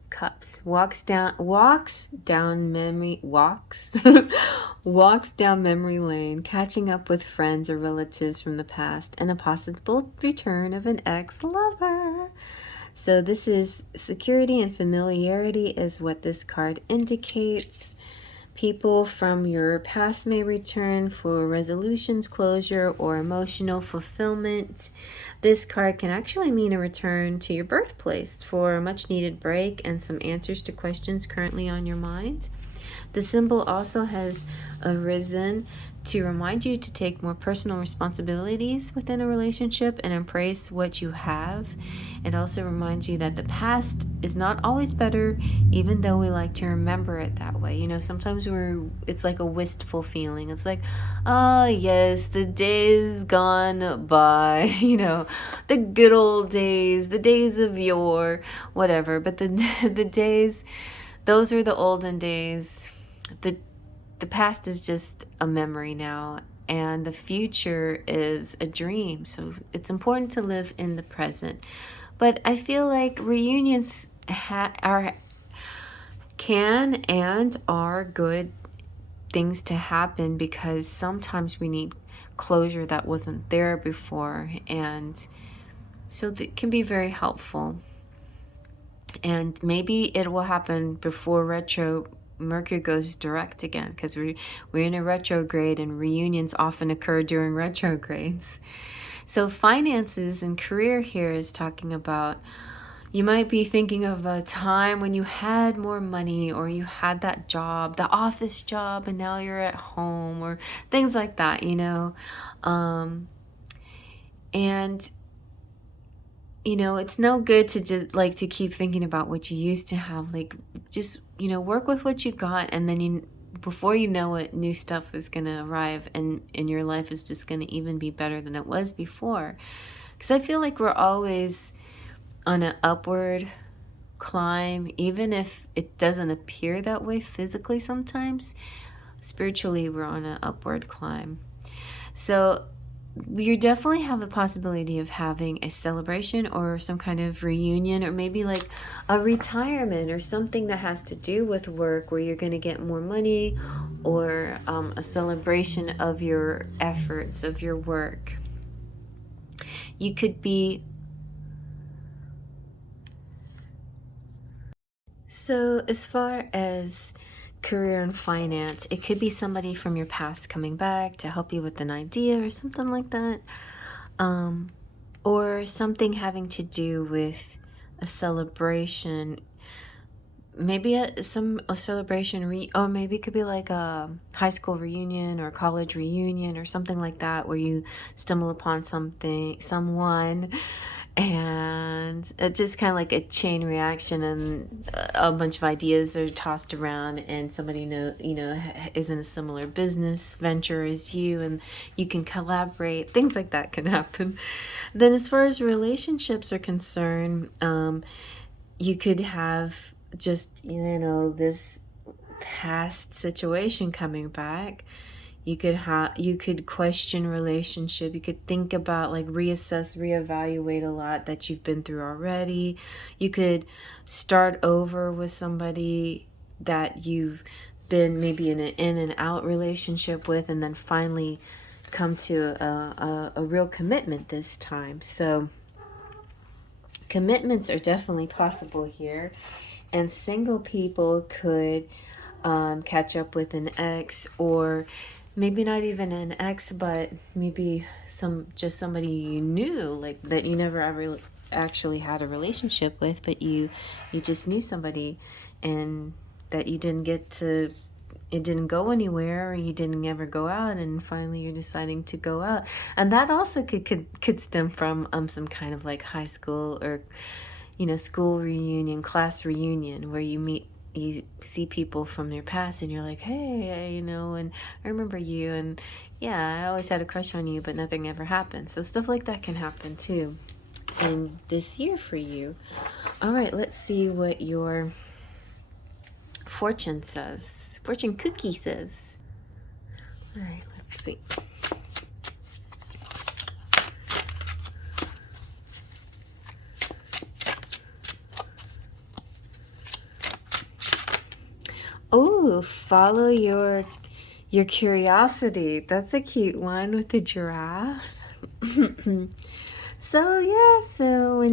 Cups. Walks down memory lane, catching up with friends or relatives from the past, and a possible return of an ex-lover. So this is security and familiarity is what this card indicates. People from your past may return for resolutions, closure, or emotional fulfillment. This card can actually mean a return to your birthplace for a much needed break and some answers to questions currently on your mind. The symbol also has arisen to remind you to take more personal responsibilities within a relationship and embrace what you have. It also reminds you that the past is not always better, even though we like to remember it that way. You know, sometimes it's like a wistful feeling. It's like, oh yes, the days gone by, you know, the good old days, the days of yore, whatever. But the days, those are the olden days. The past is just a memory now, and the future is a dream. So it's important to live in the present. But I feel like reunions can and are good things to happen, because sometimes we need closure that wasn't there before, and so that can be very helpful. And maybe it will happen before Mercury goes direct again, because we're in a retrograde, and reunions often occur during retrogrades. So finances and career here is talking about, you might be thinking of a time when you had more money, or you had that job, the office job, and now you're at home, or things like that, you know. And you know, it's no good to just like to keep thinking about what you used to have. Like, just, you know, work with what you got, and then before you know it, new stuff is going to arrive, and your life is just going to even be better than it was before. Because I feel like we're always on an upward climb, even if it doesn't appear that way physically sometimes. Spiritually, we're on an upward climb. So you definitely have the possibility of having a celebration or some kind of reunion, or maybe like a retirement or something that has to do with work where you're going to get more money, or a celebration of your efforts, of your work. You could be... So as far as career and finance, it could be somebody from your past coming back to help you with an idea or something like that, or something having to do with a celebration, maybe a celebration, or maybe it could be like a high school reunion or college reunion or something like that, where you stumble upon someone, and it's just kind of like a chain reaction, and a bunch of ideas are tossed around, and somebody is in a similar business venture as you, and you can collaborate. Things like that can happen. Then as far as relationships are concerned, you could have just this past situation coming back. You could question relationship. You could think about, like, reevaluate a lot that you've been through already. You could start over with somebody that you've been maybe in an in and out relationship with, and then finally come to a real commitment this time. So commitments are definitely possible here, and single people could catch up with an ex, or maybe not even an ex, but maybe somebody you knew, like that you never ever actually had a relationship with, but you just knew somebody, and that you didn't get to, it didn't go anywhere, or you didn't ever go out, and finally you're deciding to go out. And that also could stem from some kind of like high school or school reunion, class reunion, where you see people from their past, and you're like, hey, and I remember you, and yeah, I always had a crush on you, but nothing ever happened. So stuff like that can happen too in this year for you. All right, let's see what your fortune says. Fortune cookie says. All right, let's see. Oh, follow your curiosity. That's a cute one with the giraffe. So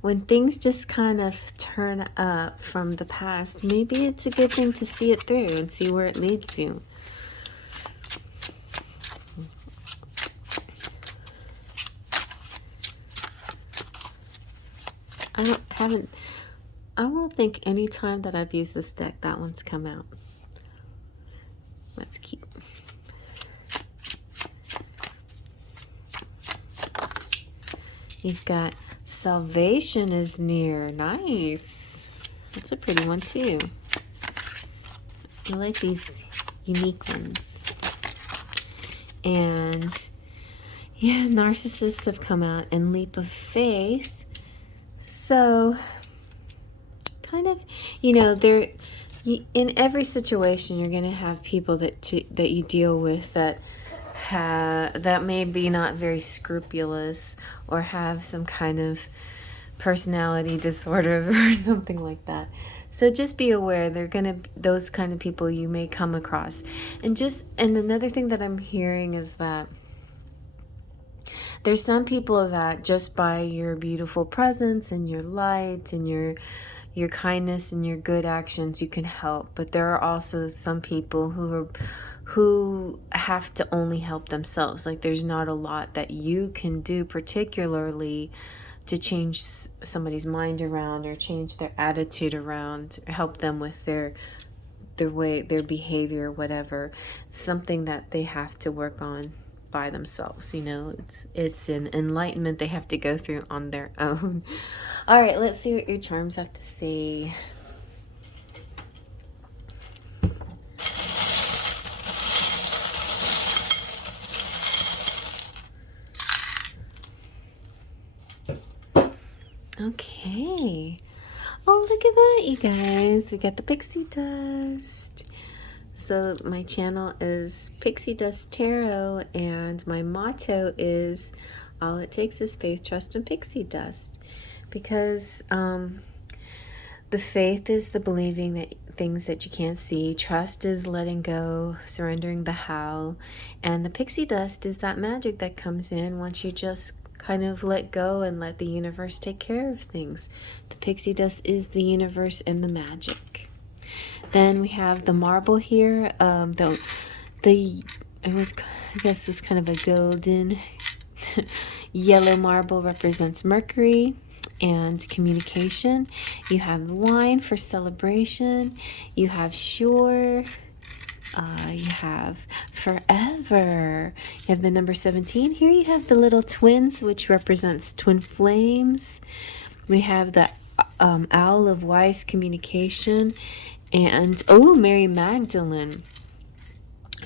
when things just kind of turn up from the past, maybe it's a good thing to see it through and see where it leads you. I don't think any time that I've used this deck, that one's come out. Let's keep. You've got salvation is near. Nice. That's a pretty one too. I like these unique ones. And yeah, narcissists have come out, and leap of faith. So kind of, there, in every situation, you're going to have people that you deal with that may be not very scrupulous, or have some kind of personality disorder or something like that. So just be aware, they're gonna, those kind of people you may come across. And another thing that I'm hearing is that there's some people that just by your beautiful presence and your light and your kindness and your good actions, you can help. But there are also some people who have to only help themselves. Like, there's not a lot that you can do particularly to change somebody's mind around, or change their attitude around, or help them with their way, their behavior, whatever. Something that they have to work on by themselves. It's an enlightenment they have to go through on their own. All right, let's see what your charms have to say. Okay. look at that, you guys. We got the pixie dust. So my channel is Pixie Dust Tarot, and my motto is all it takes is faith, trust, and pixie dust. Because the faith is the believing that things that you can't see. Trust is letting go, surrendering the how. And the pixie dust is that magic that comes in once you just kind of let go and let the universe take care of things. The pixie dust is the universe and the magic. Then we have the marble here. I guess it's kind of a golden yellow marble represents Mercury and communication. You have wine for celebration. You have sure. You have forever. You have the number 17. Here you have the little twins, which represents twin flames. We have the owl of wise communication. And, oh, Mary Magdalene.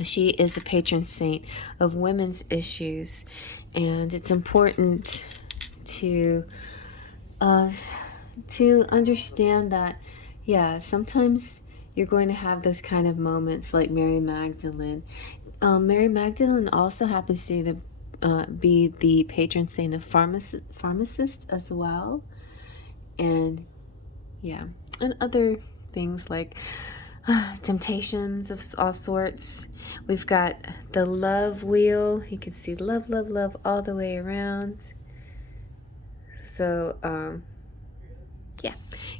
She is the patron saint of women's issues. And it's important to understand that, yeah, sometimes you're going to have those kind of moments like Mary Magdalene. Mary Magdalene also happens to be the patron saint of pharmacists as well. And, yeah, and other things like temptations of all sorts. We've got the love wheel. You can see love, love, love all the way around. So, yeah,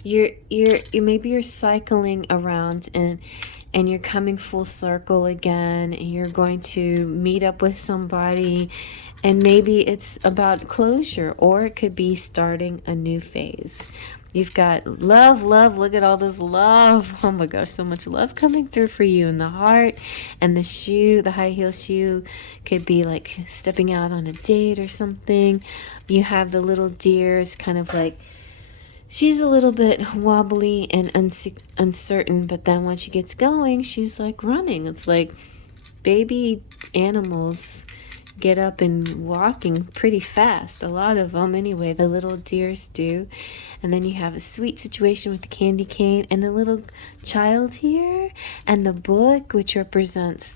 maybe you're cycling around and you're coming full circle again. And you're going to meet up with somebody, and maybe it's about closure, or it could be starting a new phase. You've got love, love. Look at all this love. Oh my gosh, so much love coming through for you in the heart. And the shoe, the high heel shoe, could be like stepping out on a date or something. You have the little deer. It's kind of like she's a little bit wobbly and uncertain, but then when she gets going, she's like running. It's like baby animals get up and walking pretty fast. A lot of them anyway, the little deers do. And then you have a sweet situation with the candy cane and the little child here, and the book, which represents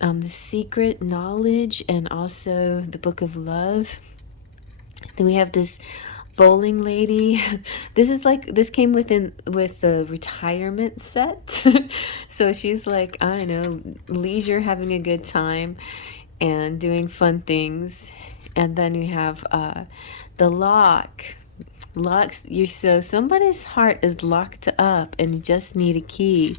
the secret knowledge and also the book of love. Then we have this bowling lady. This came with the retirement set. So she's like, I don't know, leisure, having a good time and doing fun things. And then we have the locks. So somebody's heart is locked up and you just need a key.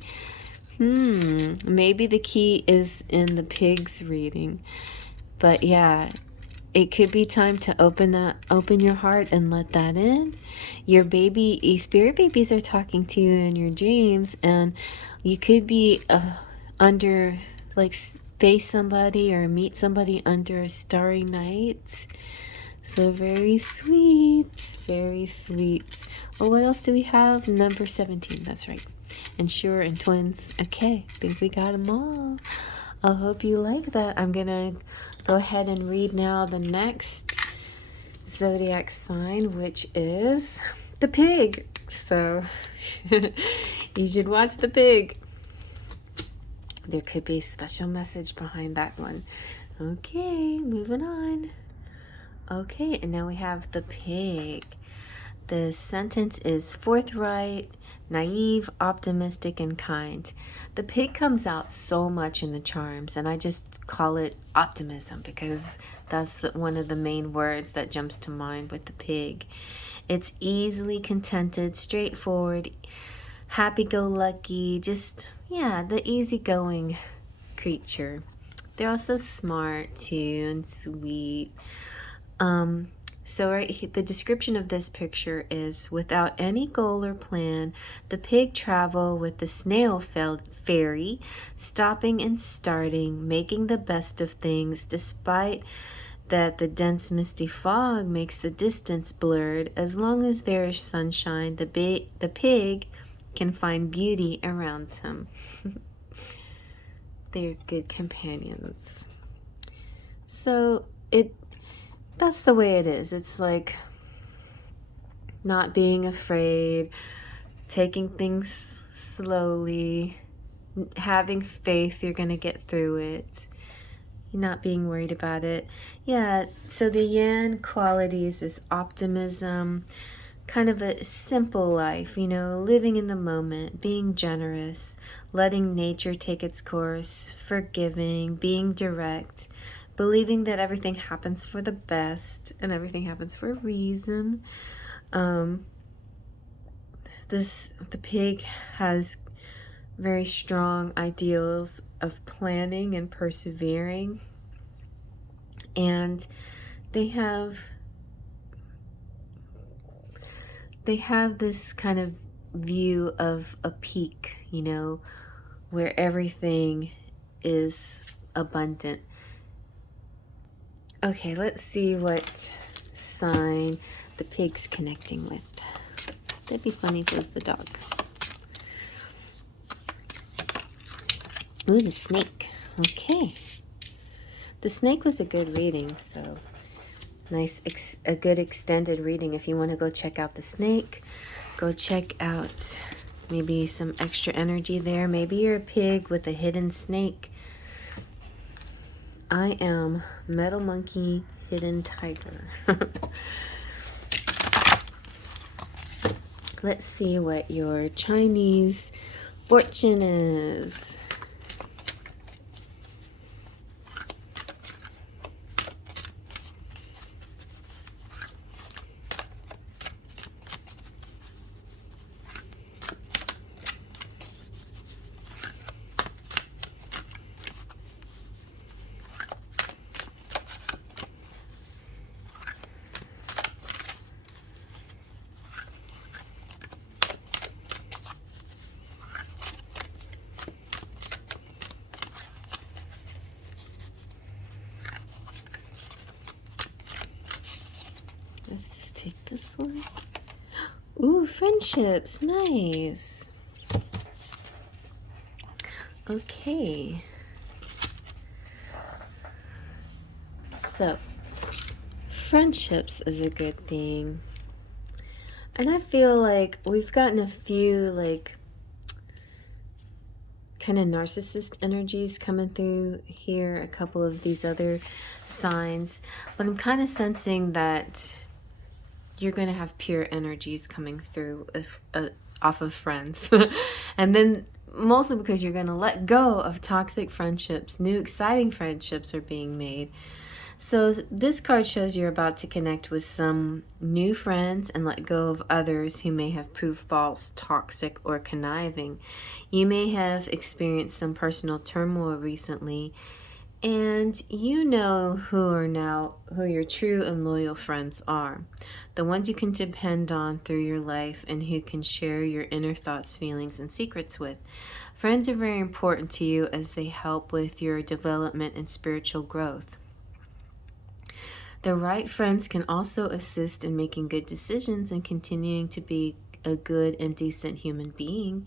Maybe the key is in the pig's reading. But yeah, it could be time to open your heart and let that in. Your spirit babies are talking to you in your dreams, and you could be under, like, face somebody or meet somebody under a starry night. So very sweet, very sweet. Well, what else do we have? Number 17, that's right. And sure, and twins. Okay, I think we got them all. I hope you like that. I'm gonna go ahead and read now the next zodiac sign, which is the pig. So you should watch the pig. There could be a special message behind that one. Okay, moving on. Okay, and now we have the pig. The sentence is forthright, naive, optimistic, and kind. The pig comes out so much in the charms, and I just call it optimism because that's one of the main words that jumps to mind with the pig. It's easily contented, straightforward, happy-go-lucky, just, yeah, the easygoing creature. They're also smart too and sweet. So the description of this picture is, without any goal or plan, the pig travel with the snail fairy, stopping and starting, making the best of things, despite that the dense misty fog makes the distance blurred. As long as there is sunshine, the pig can find beauty around him. They're good companions. So that's the way it is. It's like not being afraid, taking things slowly, having faith you're going to get through it, not being worried about it. Yeah, so the Yan qualities is optimism, kind of a simple life, you know, living in the moment, being generous, letting nature take its course, forgiving, being direct, believing that everything happens for the best and everything happens for a reason. The pig has very strong ideals of planning and persevering, and they have this kind of view of a peak, you know, where everything is abundant. Okay, let's see what sign the pig's connecting with. That'd be funny if it was the dog. Ooh, the snake. Okay. The snake was a good reading, so nice, a good extended reading. If you want to go check out the snake, go check out maybe some extra energy there. Maybe you're a pig with a hidden snake. I am Metal Monkey Hidden Tiger. Let's see what your Chinese fortune is. Let's just take this one. Ooh, friendships. Nice. Okay. So, friendships is a good thing. And I feel like we've gotten a few, like, kind of narcissist energies coming through here, a couple of these other signs. But I'm kind of sensing that you're going to have pure energies coming through off of friends. And then mostly because you're going to let go of toxic friendships. New exciting friendships are being made. So this card shows you're about to connect with some new friends and let go of others who may have proved false, toxic, or conniving. You may have experienced some personal turmoil recently, and you know who your true and loyal friends are. The ones you can depend on through your life and who can share your inner thoughts, feelings, and secrets with. Friends are very important to you as they help with your development and spiritual growth. The right friends can also assist in making good decisions and continuing to be a good and decent human being.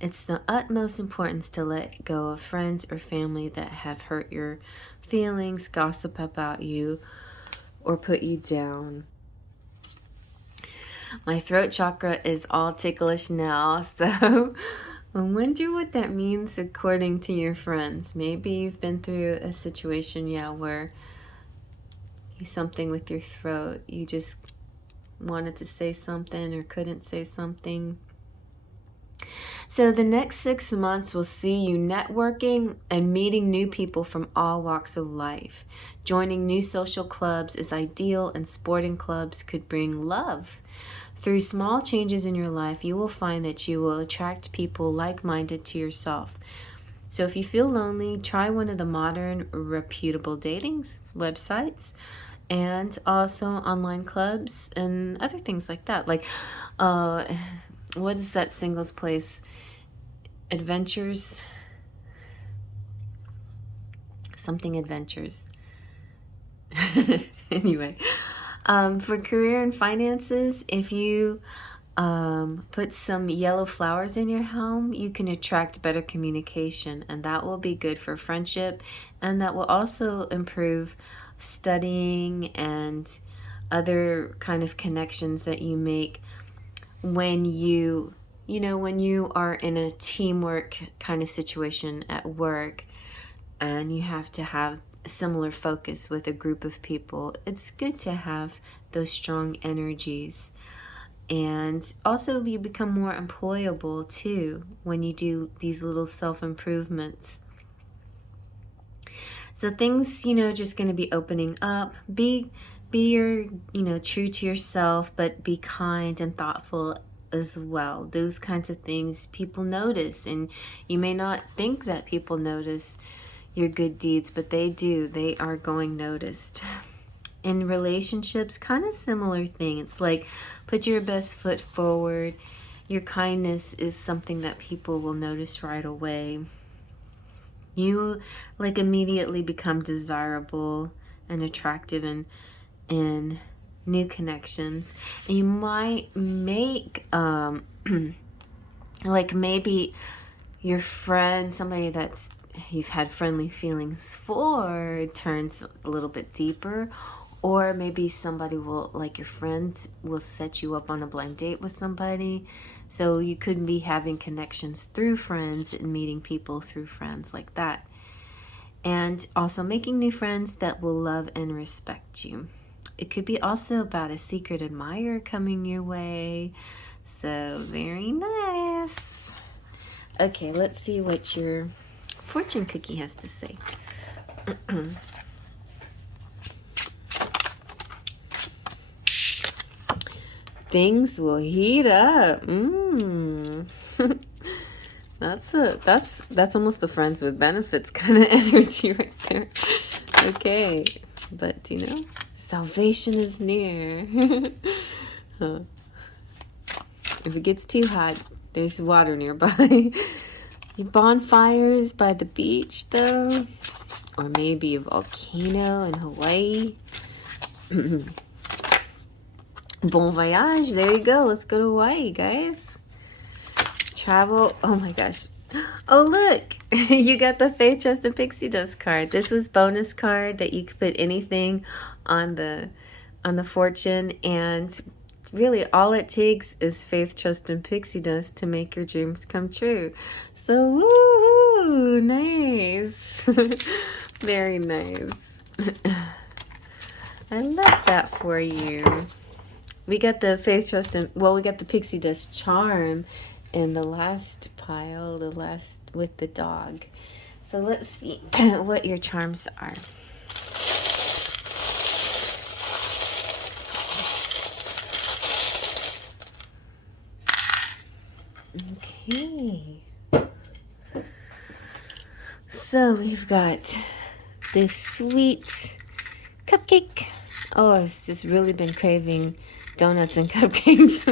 It's the utmost importance to let go of friends or family that have hurt your feelings, gossip about you, or put you down. My throat chakra is all ticklish now, so I wonder what that means according to your friends. Maybe you've been through a situation, where something with your throat, you just wanted to say something or couldn't say something. So the next 6 months will see you networking and meeting new people from all walks of life. Joining new social clubs is ideal, and sporting clubs could bring love. Through small changes in your life, you will find that you will attract people like-minded to yourself. So if you feel lonely, try one of the modern, reputable dating websites, and also online clubs and other things like that. Like, what is that singles place? Adventures? Something Adventures. Anyway, for career and finances, if you put some yellow flowers in your home, you can attract better communication, and that will be good for friendship, and that will also improve studying and other kind of connections that you make when you you know, when you are in a teamwork kind of situation at work and you have to have a similar focus with a group of people, it's good to have those strong energies. And also you become more employable too when you do these little self-improvements. So things, you know, just going to be opening up. Be your, you know, true to yourself, but be kind and thoughtful as well. Those kinds of things people notice, and you may not think that people notice your good deeds, but they do. They are going noticed. In relationships, kind of similar thing. It's like, put your best foot forward. Your kindness is something that people will notice right away. You like immediately become desirable and attractive in new connections. And you might make like maybe your friend, somebody that's you've had friendly feelings for, turns a little bit deeper. Or maybe somebody will, like your friend, will set you up on a blind date with somebody. So you could be having connections through friends and meeting people through friends like that. And also making new friends that will love and respect you. It could be also about a secret admirer coming your way. So very nice. Okay, let's see what your fortune cookie has to say. Things will heat up. That's almost the friends with benefits kind of energy right there. Okay, but you know, salvation is near. Huh. If it gets too hot, there's water nearby. Bonfires by the beach though, or maybe a volcano in Hawaii. Bon voyage. There you go. Let's go to Hawaii, guys. Travel. Oh my gosh. Oh, look. You got the Faith, Trust, and Pixie Dust card. This was bonus card that you could put anything on the fortune, and really all it takes is faith, trust, and pixie dust to make your dreams come true. So, woohoo, nice. Very nice. I love that for you. We got the faith, trust, and, well, we got the pixie dust charm in the last pile, the last with the dog. So let's see what your charms are. Okay. So we've got this sweet cupcake. Oh, I've just really been craving donuts and cupcakes.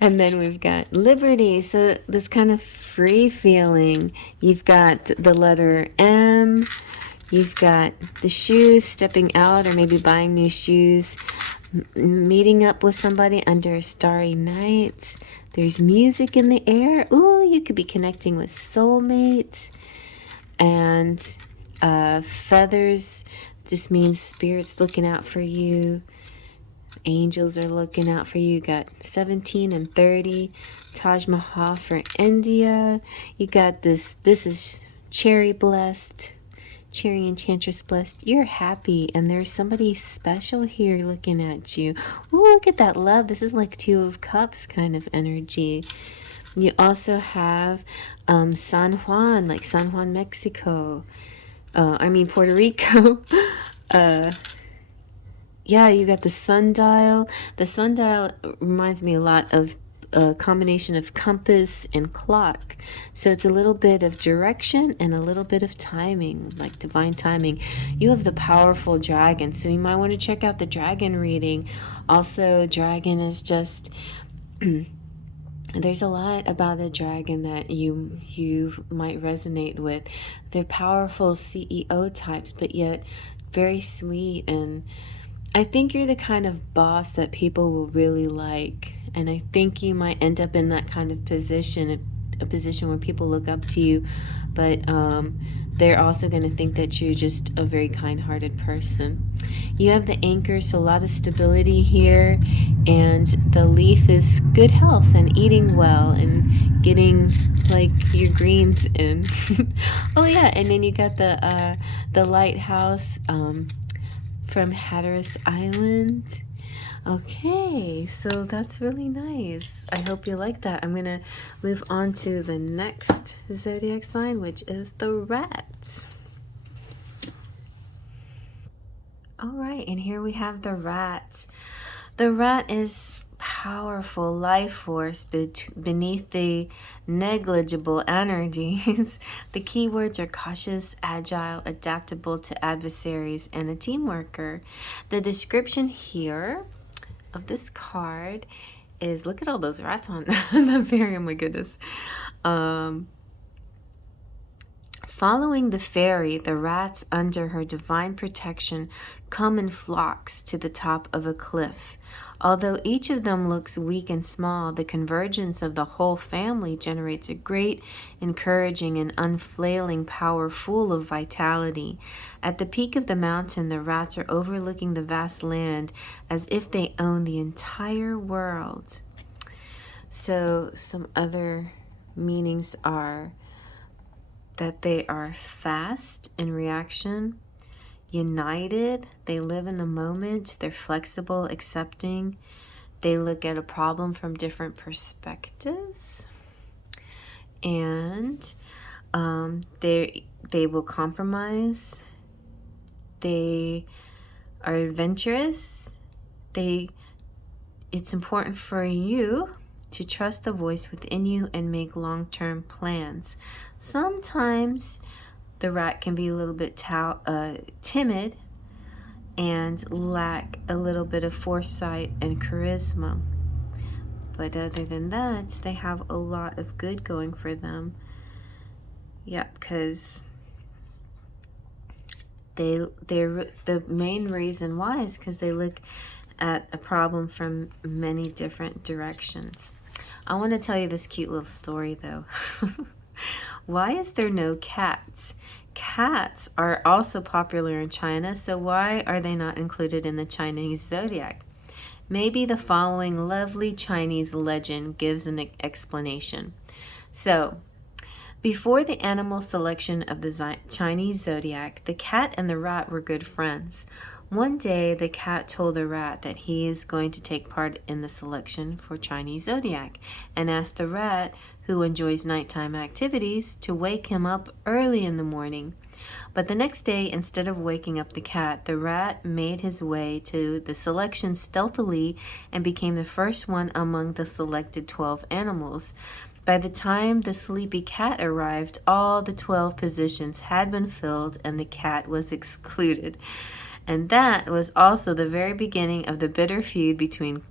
And then we've got Liberty. So this kind of free feeling. You've got the letter M. You've got the shoes, stepping out or maybe buying new shoes. Meeting up with somebody under a starry night. There's music in the air. Ooh, you could be connecting with soulmates. And feathers just means spirits looking out for you. Angels are looking out for you. You got 17 and 30. Taj Mahal for India. You got this is cherry blessed. Cherry Enchantress blessed. You're happy, and there's somebody special here looking at you. Ooh, look at that love. This is like Two of Cups kind of energy. You also have San Juan, like San Juan, Mexico. Puerto Rico. Yeah, you got the sundial. The sundial reminds me a lot of a combination of compass and clock. So it's a little bit of direction and a little bit of timing, like divine timing. You have the powerful dragon, so you might want to check out the dragon reading. Also, dragon is just there's a lot about the dragon that you might resonate with. They're powerful CEO types, but yet very sweet, and I think you're the kind of boss that people will really like. And I think you might end up in that kind of position, a position where people look up to you. But they're also going to think that you're just a very kind-hearted person. You have the anchor, so a lot of stability here, and the leaf is good health and eating well and getting like your greens in. Oh yeah, and then you got the lighthouse from Hatteras Island. Okay, so that's really nice. I hope you like that. I'm gonna move on to the next zodiac sign, which is the rat. All right, and here we have the rat. The rat is powerful life force beneath the negligible energies. The key words are cautious, agile, adaptable to adversaries, and a team worker. The description here of this card is, look at all those rats on the fairy, oh my goodness. Following the fairy, the rats under her divine protection come in flocks to the top of a cliff. Although each of them looks weak and small, the convergence of the whole family generates a great, encouraging, and unflailing power full of vitality. At the peak of the mountain, the rats are overlooking the vast land as if they own the entire world. So some other meanings are that they are fast in reaction, united, they live in the moment, they're flexible, accepting, they look at a problem from different perspectives, and they will compromise, they are adventurous, it's important for you to trust the voice within you and make long-term plans. Sometimes the rat can be a little bit timid and lack a little bit of foresight and charisma. But other than that, they have a lot of good going for them. Yeah, because they're the main reason why is because they look at a problem from many different directions. I want to tell you this cute little story though. Why is there no cats? Cats are also popular in China, so why are they not included in the Chinese zodiac? Maybe the following lovely Chinese legend gives an explanation. So, before the animal selection of the Chinese zodiac, the cat and the rat were good friends. One day, the cat told the rat that he is going to take part in the selection for Chinese zodiac and asked the rat, who enjoys nighttime activities, to wake him up early in the morning. But the next day, instead of waking up the cat, the rat made his way to the selection stealthily and became the first one among the selected 12 animals. By the time the sleepy cat arrived, all the 12 positions had been filled and the cat was excluded. And that was also the very beginning of the bitter feud between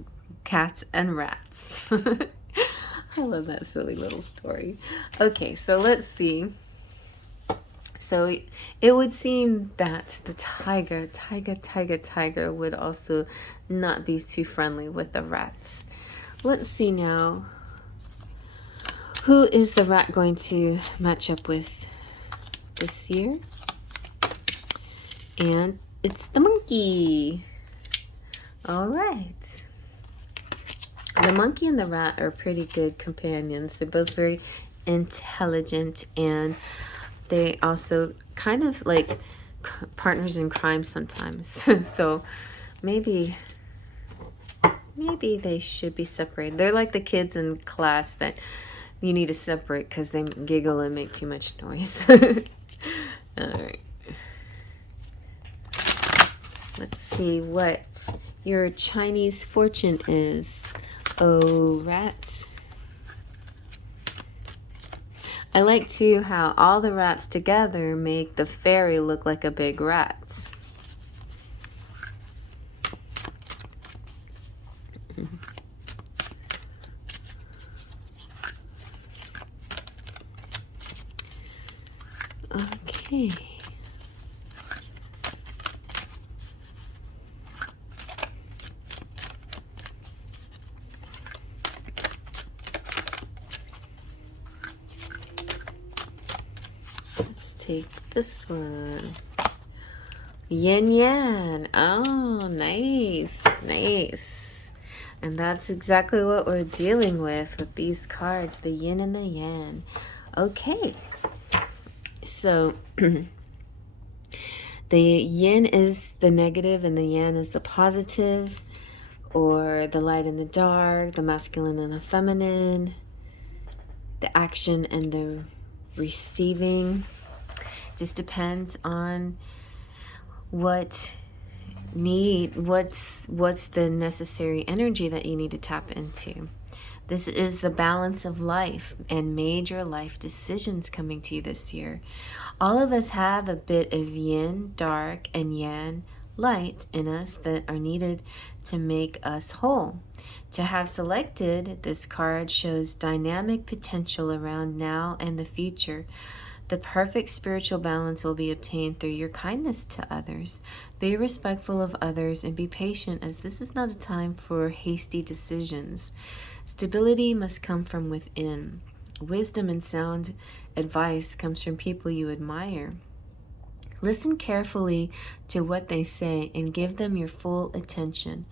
cats and rats. I love that silly little story. Okay, so let's see. So it would seem that the tiger would also not be too friendly with the rats. Let's see now. Who is the rat going to match up with this year? And it's the monkey. All right. The monkey and the rat are pretty good companions. They're both very intelligent, and they also kind of like partners in crime sometimes. So maybe they should be separated. They're like the kids in class that you need to separate because they giggle and make too much noise. All right. Let's see what your Chinese fortune is. Oh, rats. I like too how all the rats together make the fairy look like a big rat. Okay. Let's take this one? Yin Yang. Oh, nice. Nice. And that's exactly what we're dealing with these cards, the yin and the yang. Okay. So the yin is the negative and the yang is the positive, or the light and the dark, the masculine and the feminine, the action and the receiving. Just depends on what's the necessary energy that you need to tap into. This is the balance of life and major life decisions coming to you this year. All of us have a bit of yin, dark, and yang, light in us that are needed to make us whole. To have selected this card shows dynamic potential around now and the future. The perfect spiritual balance will be obtained through your kindness to others. Be respectful of others and be patient, as this is not a time for hasty decisions. Stability must come from within. Wisdom and sound advice comes from people you admire. Listen carefully to what they say and give them your full attention.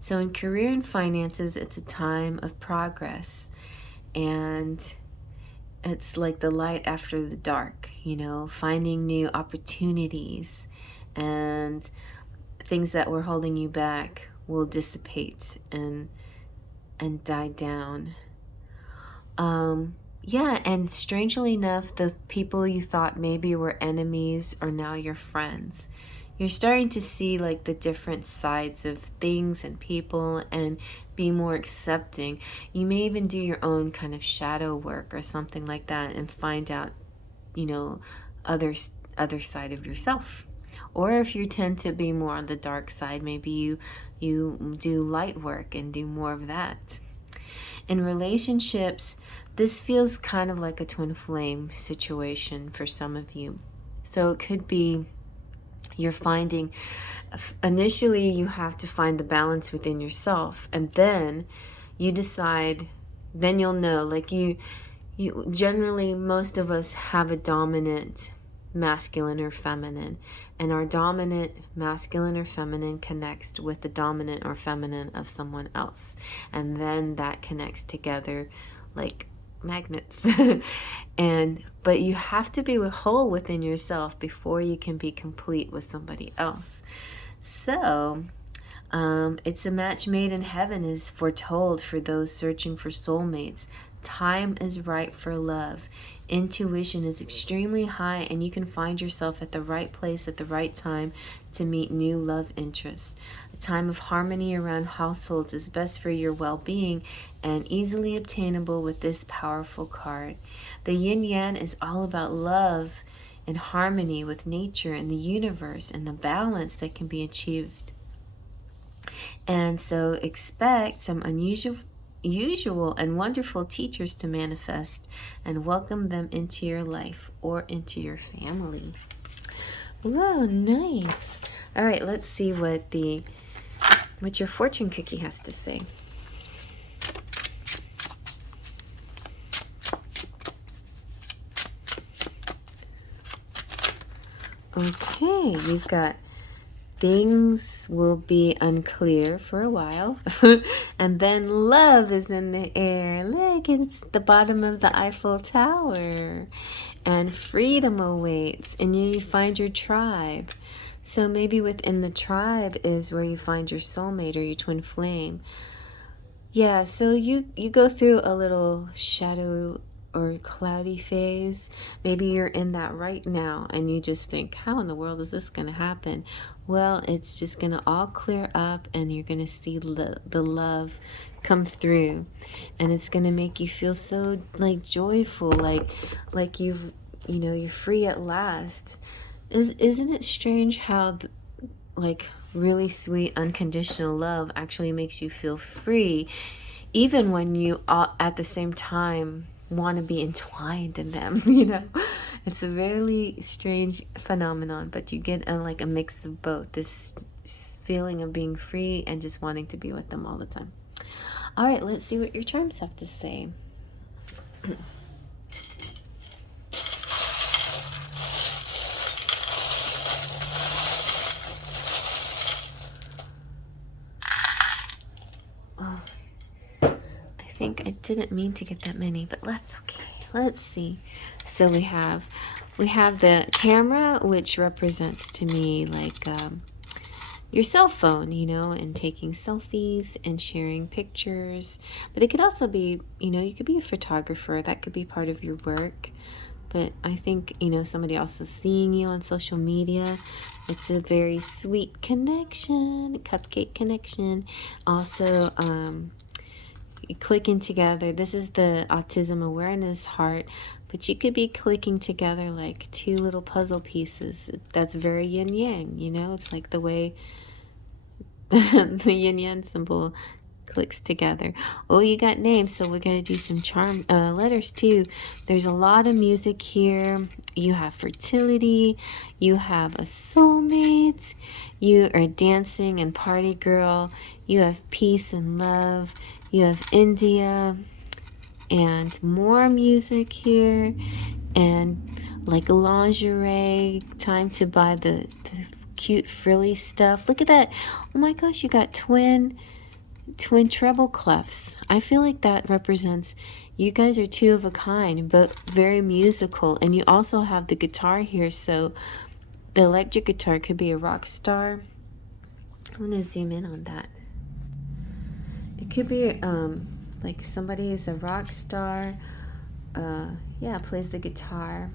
So in career and finances, it's a time of progress, and it's like the light after the dark, you know, finding new opportunities, and things that were holding you back will dissipate and die down. Yeah, and strangely enough, the people you thought maybe were enemies are now your friends. You're starting to see like the different sides of things and people and be more accepting. You may even do your own kind of shadow work or something like that and find out, you know, other side of yourself. Or if you tend to be more on the dark side, maybe you do light work and do more of that. In relationships, this feels kind of like a twin flame situation for some of you. So it could be you're finding, initially you have to find the balance within yourself, and then you decide, then you'll know, like you generally, most of us have a dominant masculine or feminine, and our dominant masculine or feminine connects with the dominant or feminine of someone else, and then that connects together like magnets. But you have to be whole within yourself before you can be complete with somebody else. So it's a match made in heaven is foretold for those searching for soulmates. Time is right for love. Intuition is extremely high, and you can find yourself at the right place at the right time to meet new love interests. A time of harmony around households is best for your well-being and easily obtainable with this powerful card. The yin yang is all about love and harmony with nature and the universe and the balance that can be achieved. And so expect some unusual and wonderful teachers to manifest, and welcome them into your life or into your family. Whoa, nice. All right, let's see what your fortune cookie has to say. Okay, we've got things will be unclear for a while. And then love is in the air. Look, it's the bottom of the Eiffel Tower. And freedom awaits. And you find your tribe. So maybe within the tribe is where you find your soulmate or your twin flame. Yeah, so you go through a little shadow or cloudy phase. Maybe you're in that right now and you just think, how in the world is this going to happen? Well, it's just going to all clear up, and you're going to see the love come through, and it's going to make you feel so like joyful, like you're free at last. Isn't it strange how like really sweet unconditional love actually makes you feel free, even when you all at the same time want to be entwined in them? It's a very strange phenomenon, but you get a mix of both, this feeling of being free and just wanting to be with them all the time. All right, let's see what your charms have to say. didn't mean to get that many, but that's okay. Let's see. So we have the camera, which represents to me like your cell phone, you know, and taking selfies and sharing pictures. But it could also be, you know, you could be a photographer. That could be part of your work. But I think, you know, somebody else is seeing you on social media. It's a very sweet connection, cupcake connection. Also, clicking together. This is the autism awareness heart, but you could be clicking together like two little puzzle pieces. That's very yin yang, you know? It's like the way the yin yang symbol clicks together. Oh, you got names, so we're gonna do some charm letters too. There's a lot of music here. You have fertility, you have a soulmate, you are dancing and party girl, you have peace and love, you have India, and more music here, and like lingerie, time to buy the cute frilly stuff. Look at that. Oh my gosh, you got twin treble clefs. I feel like that represents you guys are two of a kind, but very musical. And you also have the guitar here, so the electric guitar could be a rock star. I'm gonna zoom in on that. It could be like somebody is a rock star, yeah, plays the guitar.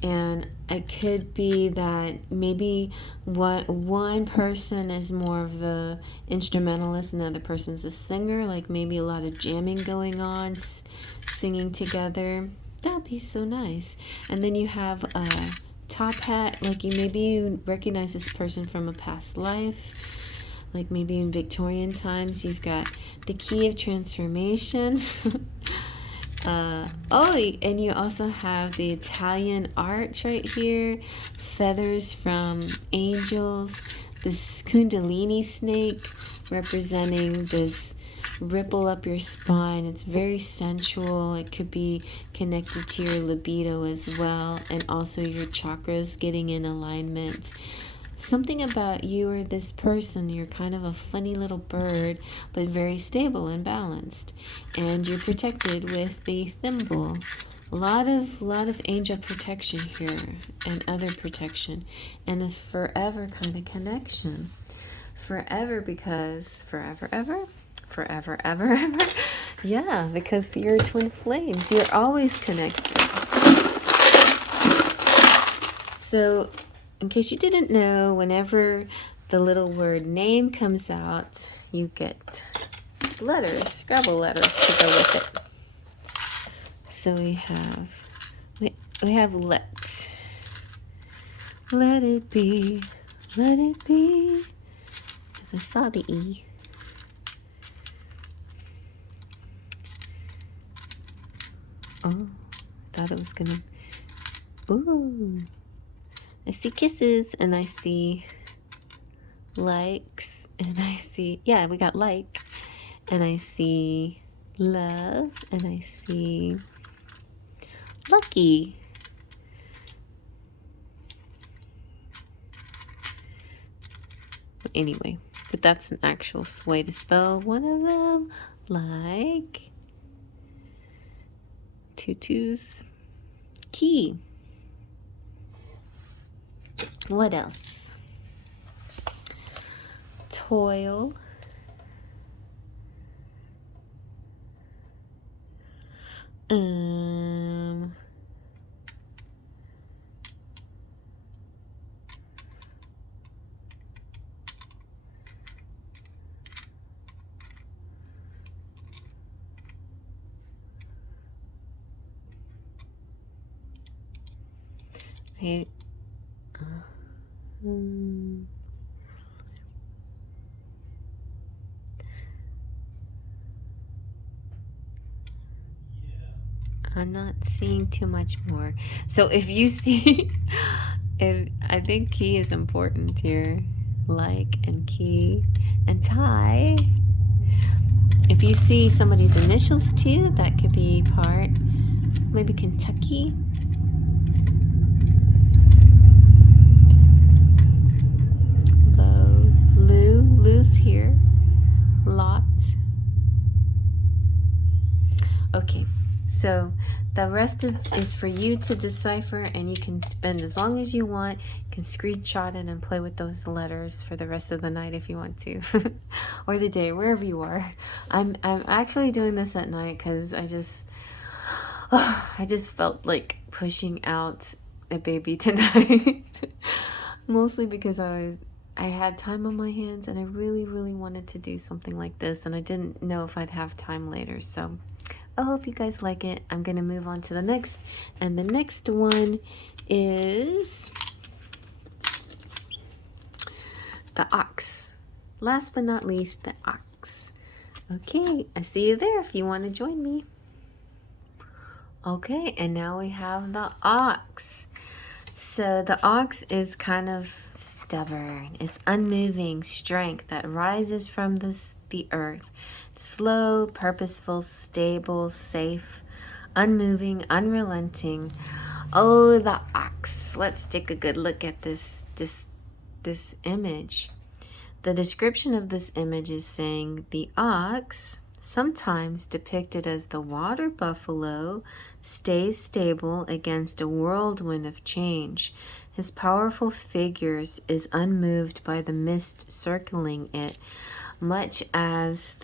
And it could be that maybe one person is more of the instrumentalist and the other person's a singer, like maybe a lot of jamming going on, singing together. That'd be so nice. And then you have a top hat, like maybe you recognize this person from a past life, like maybe in Victorian times. You've got the key of transformation. Oh, and you also have the Italian arch right here, feathers from angels, this kundalini snake representing this ripple up your spine. It's very sensual. It could be connected to your libido as well, and also your chakras getting in alignment. Something about you or this person, you're kind of a funny little bird, but very stable and balanced. And you're protected with the thimble. A lot of angel protection here and other protection. And a forever kind of connection. Forever because forever ever? Forever ever ever? Yeah, because you're twin flames. You're always connected. So in case you didn't know, whenever the little word name comes out, you get letters, Scrabble letters to go with it. So we have let it be, let it be. As I saw the E. Oh, thought it was gonna. Ooh. I see kisses, and I see likes, and I see, yeah, we got like, and I see love, and I see lucky. Anyway, but that's an actual way to spell one of them, like tutus, key. What else? Toil. I'm not seeing too much more. So if you see, I think key is important here, like and key and tie. If you see somebody's initials too, that could be part, maybe Kentucky. Lou's here, lot. So the rest is for you to decipher, and you can spend as long as you want. You can screenshot it and play with those letters for the rest of the night if you want to, or the day, wherever you are. I'm actually doing this at night because I just felt like pushing out a baby tonight. Mostly because I had time on my hands, and I really, really wanted to do something like this, and I didn't know if I'd have time later. So I hope you guys like it. I'm going to move on to the next, and the next one is the ox. Last but not least, the ox. Okay, I see you there if you want to join me. Okay, and now we have the ox. So the ox is kind of stubborn. It's unmoving strength that rises from the earth. Slow, purposeful, stable, safe, unmoving, unrelenting. Oh, the ox. Let's take a good look at this image. The description of this image is saying the ox, sometimes depicted as the water buffalo, stays stable against a whirlwind of change. His powerful figure is unmoved by the mist circling it, much as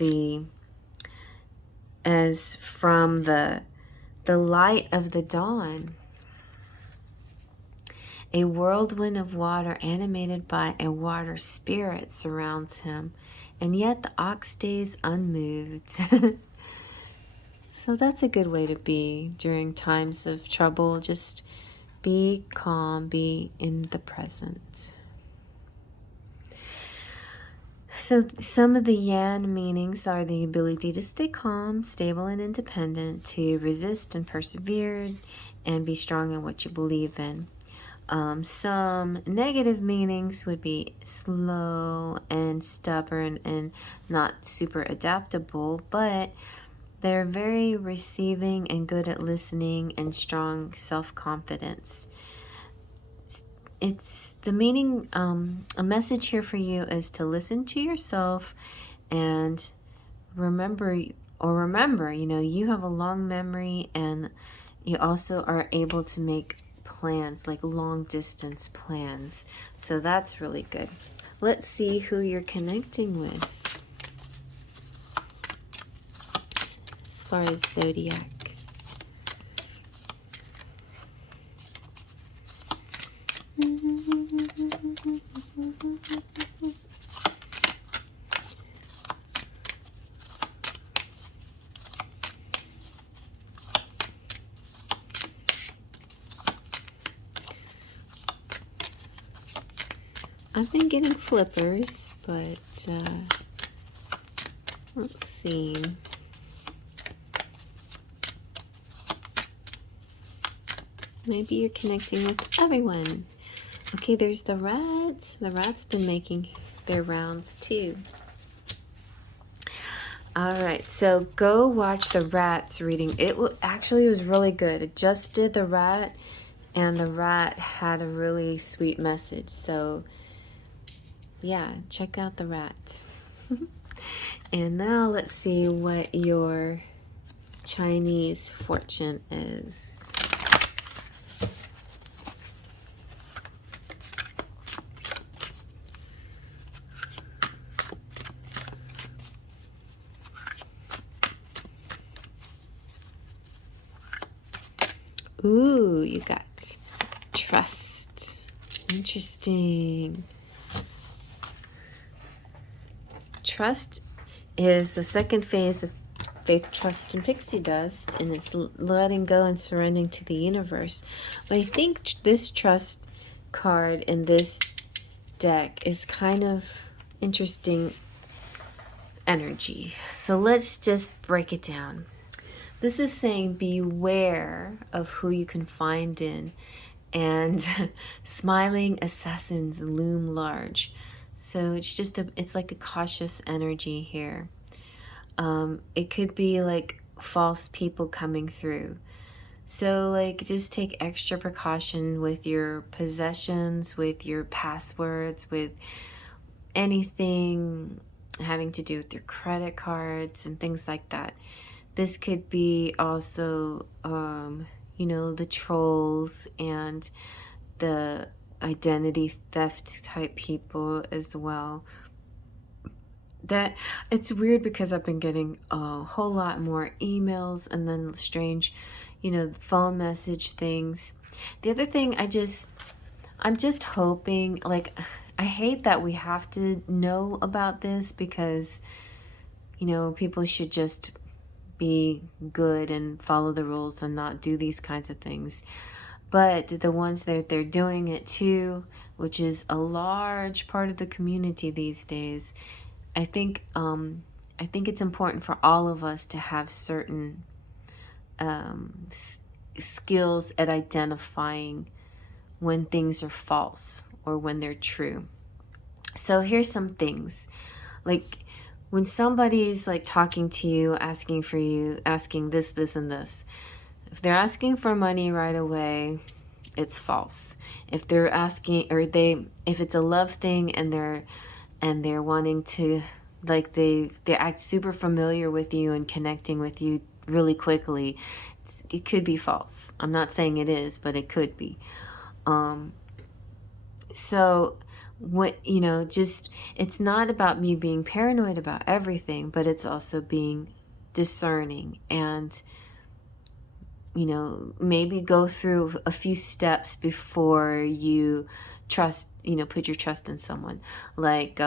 from the light of the dawn. A whirlwind of water animated by a water spirit surrounds him, and yet the ox stays unmoved. So that's a good way to be during times of trouble. Just be calm, be in the present. So some of the yan meanings are the ability to stay calm, stable, and independent, to resist and persevere, and be strong in what you believe in. Some negative meanings would be slow and stubborn and not super adaptable, but they're very receiving and good at listening and strong self-confidence. It's the meaning, a message here for you is to listen to yourself and remember, you know, you have a long memory, and you also are able to make plans, like long distance plans. So that's really good. Let's see who you're connecting with as far as Zodiac. I've been getting flippers, but let's see. Maybe you're connecting with everyone. Okay, there's the rat. The rat's been making their rounds too. All right, so go watch the rat's reading. It actually was really good. It just did the rat, and the rat had a really sweet message. So yeah, check out the rat. And now let's see what your Chinese fortune is. Ooh, you got trust. Interesting. Trust is the second phase of faith, trust, and pixie dust, and it's letting go and surrendering to the universe. But I think this trust card in this deck is kind of interesting energy. So let's just break it down. This is saying beware of who you can find in, and smiling assassins loom large. So it's just it's like a cautious energy here. It could be like false people coming through. So like just take extra precaution with your possessions, with your passwords, with anything having to do with your credit cards and things like that. this could be also, you know, the trolls and the identity theft type people as well. That it's weird because I've been getting a whole lot more emails and then strange, you know, phone message things. The other thing, I'm just hoping, like, I hate that we have to know about this because, you know, people should just be good and follow the rules and not do these kinds of things. But the ones that they're doing it to, which is a large part of the community these days, I think it's important for all of us to have certain skills at identifying when things are false or when they're true. So here's some things. Like when somebody's like talking to you, asking this, and this. If they're asking for money right away, it's false. If they're asking, if it's a love thing and they're wanting to, like, they act super familiar with you and connecting with you really quickly, it could be false. I'm not saying it is, but it could be. So what, you know, just, it's not about me being paranoid about everything, but it's also being discerning and, you know, maybe go through a few steps before you trust, you know, put your trust in someone. Like,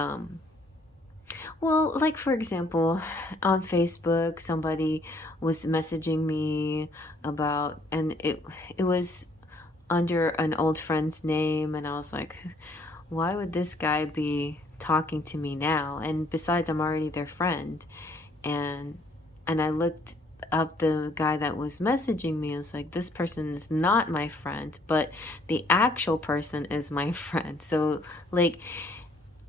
well, like for example, on Facebook, somebody was messaging me about, and it was under an old friend's name, and I was like, why would this guy be talking to me now? And besides, I'm already their friend. And I looked up the guy that was messaging me. I was like, this person is not my friend, but the actual person is my friend. So like,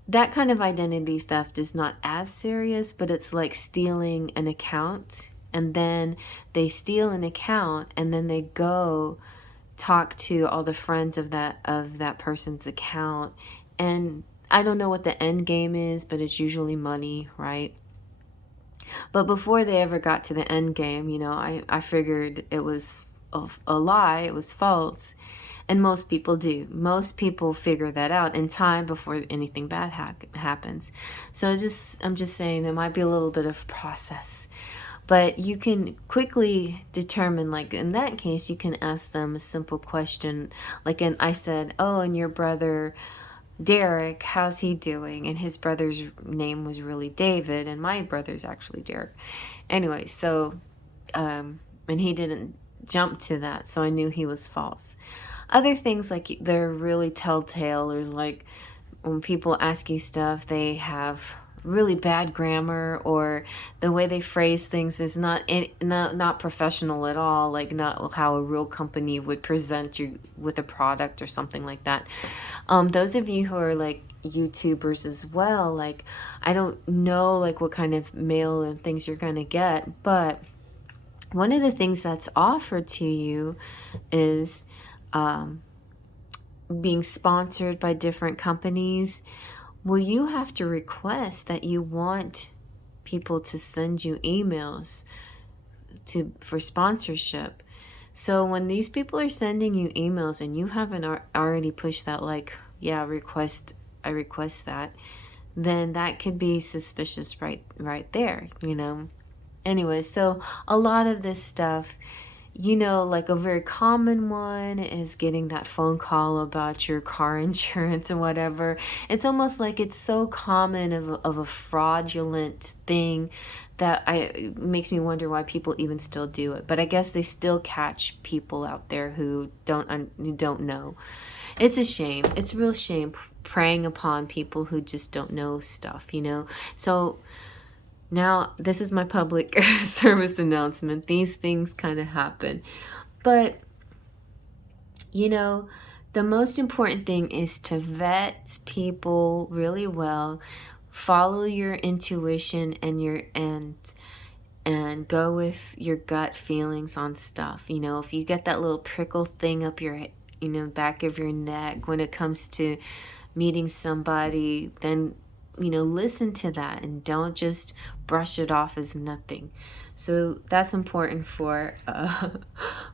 that kind of identity theft is not as serious, but it's like stealing an account, and then they steal an account and then they go talk to all the friends of that person's account. And I don't know what the end game is, but it's usually money, right? But before they ever got to the end game, you know, I figured it was a lie, it was false. And most people do. Most people figure that out in time before anything bad happens. So I'm just saying there might be a little bit of process. But you can quickly determine, like in that case, you can ask them a simple question. Like, I said, oh, and your brother Derek, how's he doing? And his brother's name was really David, and my brother's actually Derek. Anyway, so, and he didn't jump to that, so I knew he was false. Other things, like, they're really telltale, or like when people ask you stuff, they have really bad grammar, or the way they phrase things is not professional at all, like not how a real company would present you with a product or something like that. Those of you who are like YouTubers as well, like, I don't know like what kind of mail and things you're gonna get, but one of the things that's offered to you is being sponsored by different companies. Well, you have to request that you want people to send you emails for sponsorship. So when these people are sending you emails and you haven't already pushed that, like, yeah, I request that, then that could be suspicious right there, you know. Anyway, so a lot of this stuff, you know, like a very common one is getting that phone call about your car insurance or whatever. It's almost like it's so common of a fraudulent thing that it makes me wonder why people even still do it. But I guess they still catch people out there who don't know. It's a shame. It's a real shame preying upon people who just don't know stuff, you know. So now, this is my public service announcement. These things kind of happen. But, you know, the most important thing is to vet people really well, follow your intuition and go with your gut feelings on stuff. You know, if you get that little prickle thing up your, you know, back of your neck when it comes to meeting somebody, then, you know, listen to that and don't just brush it off as nothing. So that's important for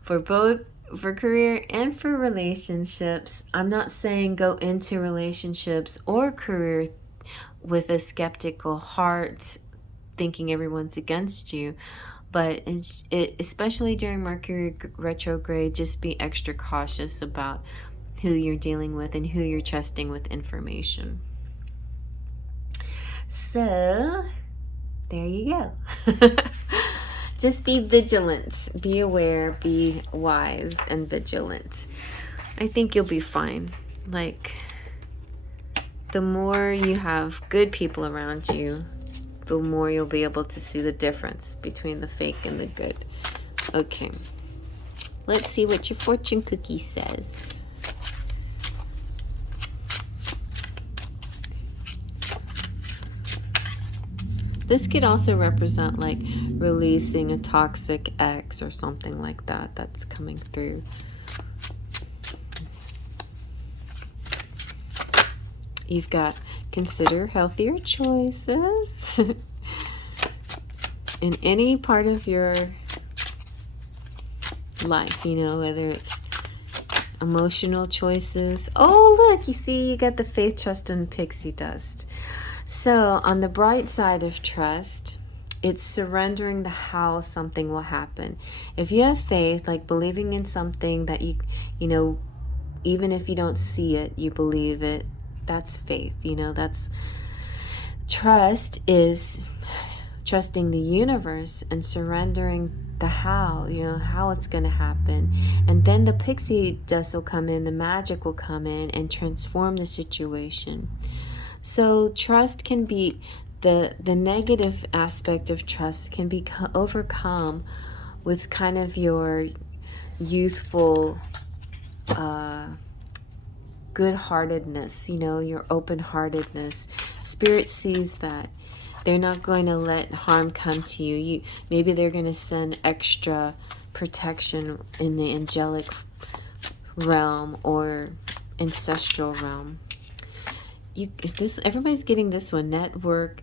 for both, for career and for relationships. I'm not saying go into relationships or career with a skeptical heart, thinking everyone's against you. But especially during Mercury retrograde, just be extra cautious about who you're dealing with and who you're trusting with information. So, there you go. Just be vigilant, be aware, be wise and vigilant. I think you'll be fine. Like, the more you have good people around you, the more you'll be able to see the difference between the fake and the good. Okay, let's see what your fortune cookie says. This could also represent like releasing a toxic ex or something like that that's coming through. You've got consider healthier choices in any part of your life, you know, whether it's emotional choices. Oh, look, you see, you got the faith, trust, and pixie dust. So on the bright side of trust, it's surrendering the how something will happen. If you have faith, like believing in something that you know, even if you don't see it, you believe it, that's faith. You know, that's trust, is trusting the universe and surrendering the how, you know, how it's going to happen. And then the pixie dust will come in, the magic will come in and transform the situation. So trust can be, the negative aspect of trust can be overcome with kind of your youthful good-heartedness, you know, your open-heartedness. Spirit sees that. They're not going to let harm come to you. Maybe they're going to send extra protection in the angelic realm or ancestral realm. Everybody's getting this one. Network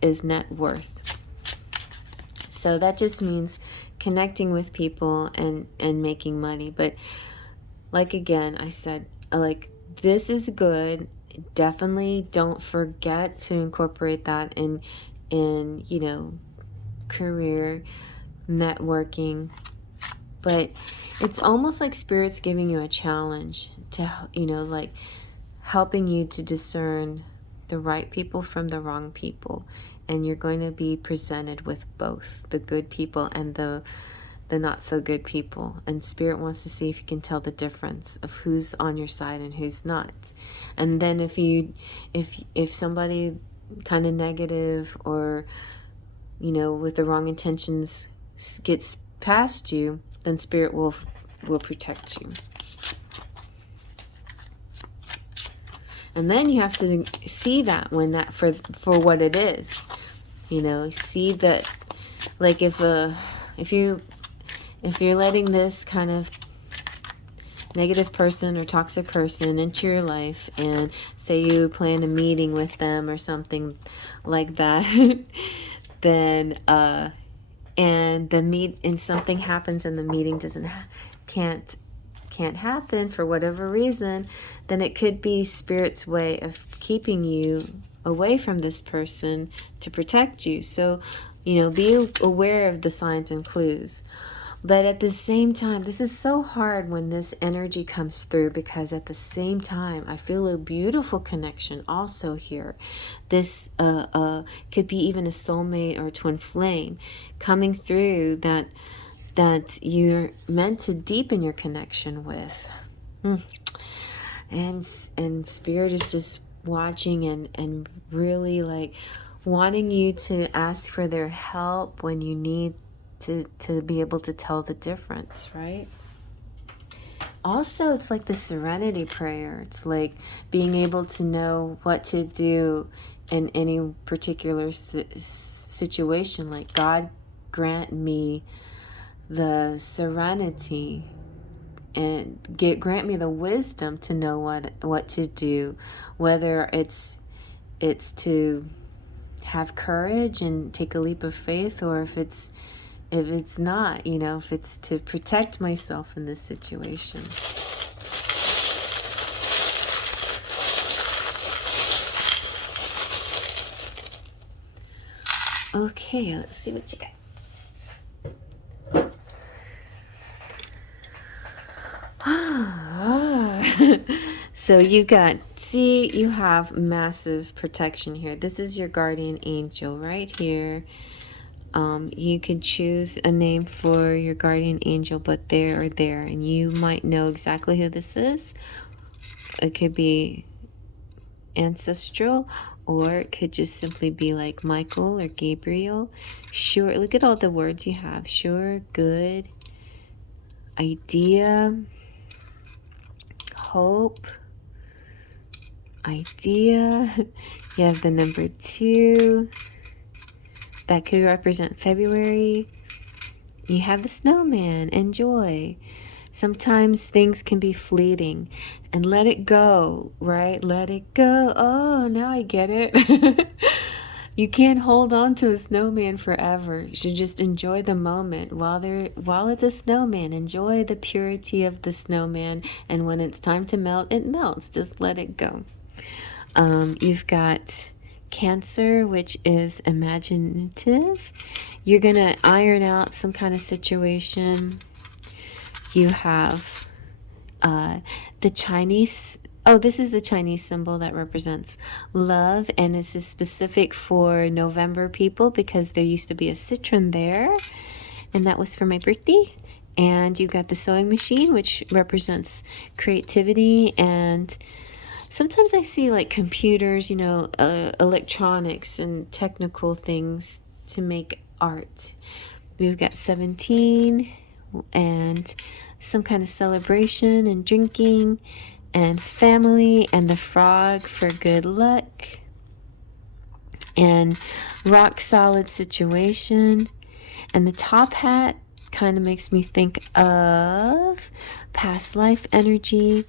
is net worth. So that just means connecting with people and making money. But like again, I said, like, this is good. Definitely don't forget to incorporate that in you know, career, networking. But it's almost like Spirit's giving you a challenge to, you know, like helping you to discern the right people from the wrong people. And you're going to be presented with both the good people and the not so good people. And Spirit wants to see if you can tell the difference of who's on your side and who's not. And then if somebody kind of negative or, you know, with the wrong intentions gets past you, then Spirit will protect you. And then you have to see that when that for what it is, you know, see that, like if you're letting this kind of negative person or toxic person into your life, and say you plan a meeting with them or something like that, then and something happens and the meeting can't happen for whatever reason, then it could be Spirit's way of keeping you away from this person to protect you. So, you know, be aware of the signs and clues. But at the same time, this is so hard when this energy comes through, because at the same time, I feel a beautiful connection also here. This could be even a soulmate or twin flame coming through that you're meant to deepen your connection with. And Spirit is just watching and really like wanting you to ask for their help when you need to be able to tell the difference, right? Also, it's like the serenity prayer. It's like being able to know what to do in any particular situation. Like, God grant me the serenity and grant me the wisdom to know what to do, whether it's to have courage and take a leap of faith, or if it's not, you know, if it's to protect myself in this situation. Okay, let's see what you got. So you got, see, you have massive protection here. This is your guardian angel right here. You could choose a name for your guardian angel, but they're there, and you might know exactly who this is. It could be ancestral, or it could just simply be like Michael or Gabriel. Sure, look at all the words you have. Sure, good, idea, hope, idea. You have the number 2. That could represent February. You have the snowman and joy. Sometimes things can be fleeting, and let it go, right? Let it go. Oh, now I get it. You can't hold on to a snowman forever. You should just enjoy the moment while it's a snowman. Enjoy the purity of the snowman, and when it's time to melt, it melts. Just let it go. You've got Cancer, which is imaginative. You're gonna iron out some kind of situation. You have the Chinese. Oh, this is the Chinese symbol that represents love, and this is specific for November people because there used to be a citron there, and that was for my birthday. And you got the sewing machine, which represents creativity, and sometimes I see like computers, you know, electronics and technical things to make art. We've got 17 and some kind of celebration and drinking and family, and the frog for good luck, and rock solid situation. And the top hat kind of makes me think of past life energy.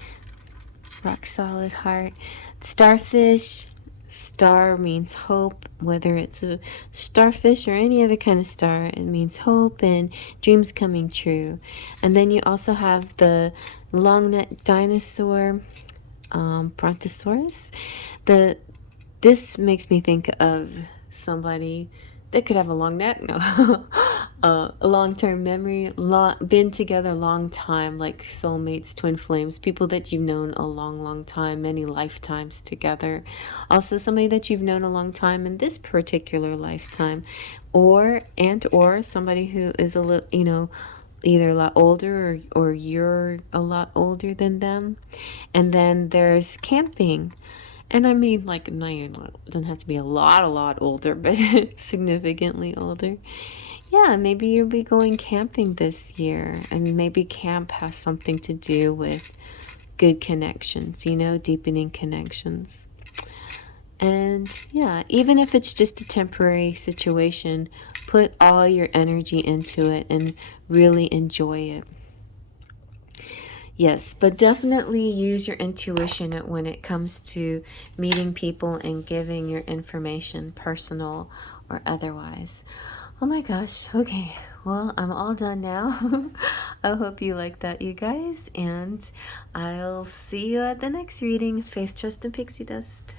Rock solid heart. Starfish. Star means hope, whether it's a starfish or any other kind of star. It means hope and dreams coming true. And then you also have the long neck dinosaur, Brontosaurus. This makes me think of somebody that could have a long neck. No. A long-term memory, been together a long time, like soulmates, twin flames, people that you've known a long time, many lifetimes together. Also somebody that you've known a long time in this particular lifetime, or somebody who is a little, you know, either a lot older or you're a lot older than them. And then there's camping. And I mean, like, no, it doesn't have to be a lot older, but significantly older. Yeah, maybe you'll be going camping this year, and maybe camp has something to do with good connections, you know, deepening connections. And yeah, even if it's just a temporary situation, put all your energy into it and really enjoy it. Yes, but definitely use your intuition when it comes to meeting people and giving your information, personal or otherwise. Oh my gosh, okay, well, I'm all done now. I hope you like that, you guys, and I'll see you at the next reading. Faith, Trust, and Pixie Dust.